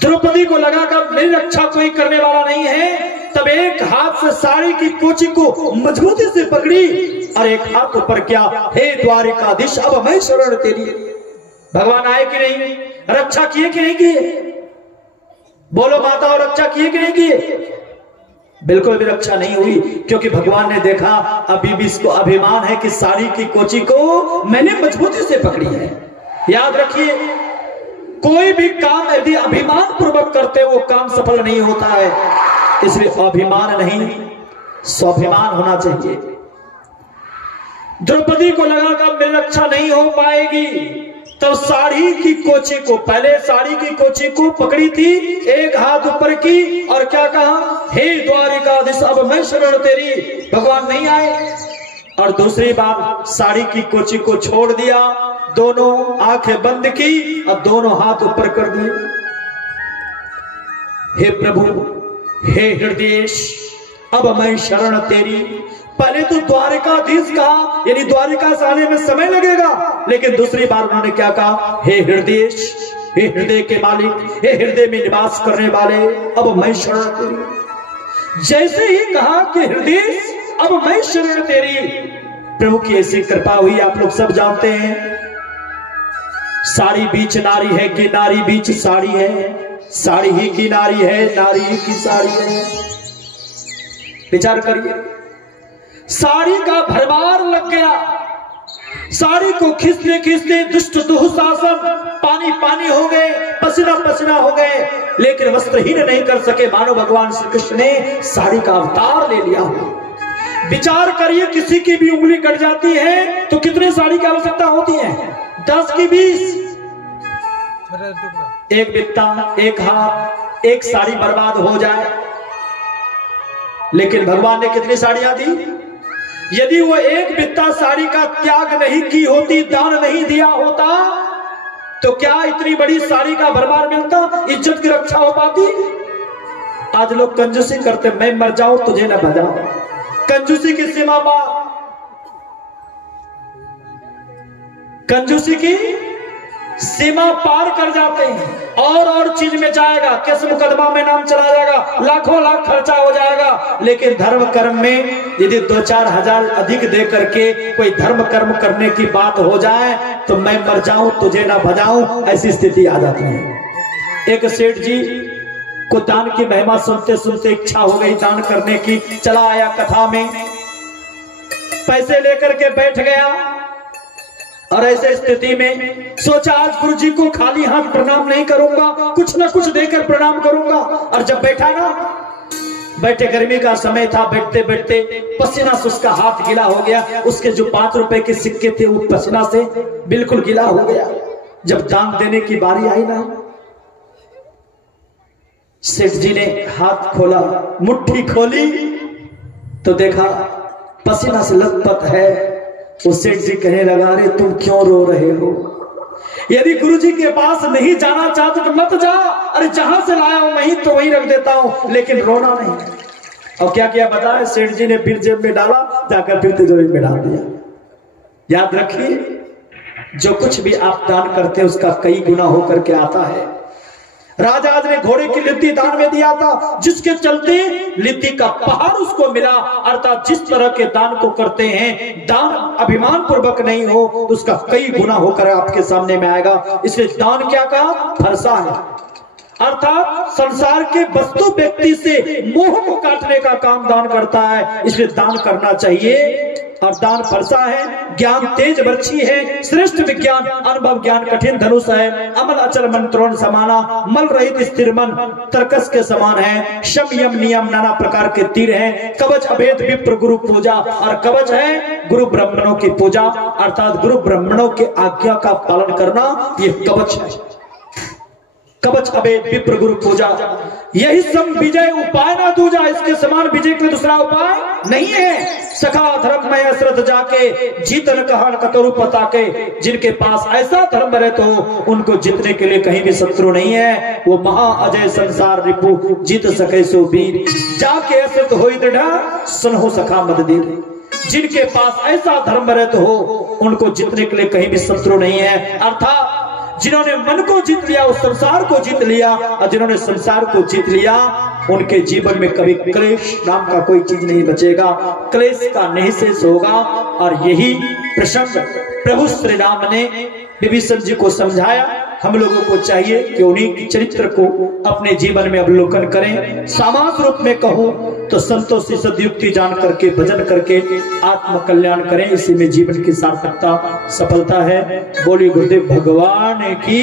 द्रौपदी को लगा कि मेरी रक्षा कोई करने वाला नहीं है। तब एक हाथ से साड़ी की कोची को मजबूती से पकड़ी और एक हाथ ऊपर किया, हे द्वारिकाधीश अब मैं शरण तेरी। भगवान आए कि नहीं, रक्षा किए कि नहीं किए? बोलो माता, और रक्षा किए कि नहीं किए? बिल्कुल भी रक्षा नहीं हुई, क्योंकि भगवान ने देखा अभी भी इसको अभिमान है कि साड़ी की कोची को मैंने मजबूती से पकड़ी है। याद रखिए, कोई भी काम यदि अभिमान पूर्वक करते वो काम सफल नहीं होता है। इसलिए अभिमान नहीं, स्वाभिमान होना चाहिए। द्रौपदी को लगा कि मेरी रक्षा नहीं हो पाएगी, तब साड़ी की कोची को, पहले साड़ी की कोची को पकड़ी थी, एक हाथ ऊपर की और क्या कहा, हे द्वारिकाधीश अब मैं शरण तेरी। भगवान नहीं आए। और दूसरी बार साड़ी की कोची को छोड़ दिया, दोनों आंखें बंद की और दोनों हाथ ऊपर कर दिए। हे प्रभु, हे हृदयेश अब मैं शरण तेरी। पहले तो द्वारिकाधीश कहा, यानी द्वारिका से आने में समय लगेगा, लेकिन दूसरी बार उन्होंने क्या कहा, हे हृदयेश, हे हृदय के मालिक, हे हृदय में निवास करने वाले अब मैं शरण तेरी। जैसे ही कहा कि हृदयेश अब मैं शरण तेरी, प्रभु की ऐसी कृपा हुई। आप लोग सब जानते हैं, साड़ी बीच नारी है कि नारी बीच साड़ी है, साड़ी ही की नारी है, नारी ही की साड़ी है। विचार करिए, साड़ी का भरमार लग गया, साड़ी को खींचते खींचते दुष्ट दुशासन पानी पानी हो गए, पसीना पसीना हो गए, लेकिन वस्त्रहीन नहीं कर सके। मानो भगवान श्री कृष्ण ने साड़ी का अवतार ले लिया हो। विचार करिए, किसी की भी उंगली कट जाती है तो कितने साड़ी की आवश्यकता होती है? 10 की 20। एक बित्ता, एक हाथ, एक साड़ी बर्बाद हो जाए। लेकिन भगवान ने कितनी साड़ियां दी? यदि वो एक बित्ता साड़ी का त्याग नहीं की होती, दान नहीं दिया होता, तो क्या इतनी बड़ी साड़ी का भरमार मिलता, इज्जत की रक्षा हो पाती? आज लोग कंजूसी करते, मैं मर जाऊं तुझे न भजाऊं। कंजूसी की सीमा पार, कंजूसी की सीमा पार कर जाते हैं। और चीज में जाएगा, केस मुकदमा में नाम चला जाएगा, लाखों लाख खर्चा हो जाएगा। लेकिन धर्म कर्म में यदि 2-4 हजार अधिक दे करके कोई धर्म कर्म करने की बात हो जाए तो मैं मर जाऊं तुझे ना भजाऊं, ऐसी स्थिति आ जाती है। एक सेठ जी को दान की महिमा सुनते सुनते इच्छा हो गई दान करने की। चला आया कथा में, पैसे लेकर के बैठ गया और ऐसे स्थिति में सोचा आज गुरु जी को खाली हाथ प्रणाम नहीं करूंगा, कुछ ना कुछ देकर प्रणाम करूंगा। और जब बैठा ना, बैठे, गर्मी का समय था, बैठते बैठते पसीना से उसका हाथ गीला हो गया। उसके जो 5 रुपए के सिक्के थे वो पसीना से बिल्कुल गीला हो गया। जब दान देने की बारी आई ना, सेठ जी ने हाथ खोला, मुट्ठी खोली तो देखा पसीना से लथपथ है। वो सेठ जी कहने लगा, अरे तुम क्यों रो रहे हो? यदि गुरु जी के पास नहीं जाना चाहते तो मत जा, अरे जहां से लाया हूं वहीं तो वहीं रख देता हूं, लेकिन रोना नहीं। और क्या किया बताए, सेठ जी ने फिर जेब में डाला, जाकर फिर तिजोरी में डाल दिया। याद रखिए, जो कुछ भी आप दान करते हैं उसका कई गुना होकर के आता है। राजा ने घोड़े की लिद्दी दान में दिया था, जिसके चलते लिद्दी का पहाड़ उसको मिला। अर्थात जिस तरह के दान को करते हैं, दान अभिमान पूर्वक नहीं हो तो उसका कई गुना होकर आपके सामने में आएगा। इसलिए दान क्या कहा, फरसा है, अर्थात संसार के वस्तु व्यक्ति से मोह को काटने का काम दान करता है। इसलिए दान करना चाहिए। और दान फरसा है, ज्ञान तेज वर्षी है, श्रेष्ठ विज्ञान अनुभव ज्ञान कठिन धनुष है, अमल अचल मन त्रोण समाना, मल रहित स्थिर मन तर्कस के समान है, शम यम नियम नाना प्रकार के तीर हैं, कवच अभेद विप्र गुरु पूजा, और कवच है गुरु ब्राह्मणों की पूजा, अर्थात गुरु ब्राह्मणों के आज्ञा का पालन करना, ये कवच है। कवच अभेद विप्र गुरु पूजा, यही सब विजय उपाय ना दूजा। इसके समान विजय के दूसरा उपाय नहीं है। सखा धर्म में असरत जाके जीतन कहा कतरु पता के, जिनके पास ऐसा धर्म रहते हो उनको जीतने के लिए कहीं भी शत्रु नहीं है। वो महा अजय संसार रिपु जीत सके सो वीर, जाके असरत हो दृढ़ सुनहो सखा मत दीर। जिनके पास ऐसा धर्म रहते हो उनको जीतने के लिए कहीं भी शत्रु नहीं है। अर्थात जिन्होंने मन को जीत लिया उस संसार को जीत लिया, और जिन्होंने संसार को जीत लिया उनके जीवन में कभी क्लेश नाम का कोई चीज नहीं बचेगा, क्लेश का निःशेष होगा। और यही प्रसंग प्रभु श्री राम ने विभीषण जी को समझाया। हम लोगों को चाहिए कि उन्हीं की चरित्र को अपने जीवन में अवलोकन करें। सामान्य रूप में कहूं तो संतोषी सदयुक्ति जान करके भजन करके आत्म कल्याण करें, इसी में जीवन की सार्थकता सफलता है। बोली गुरुदेव भगवान की।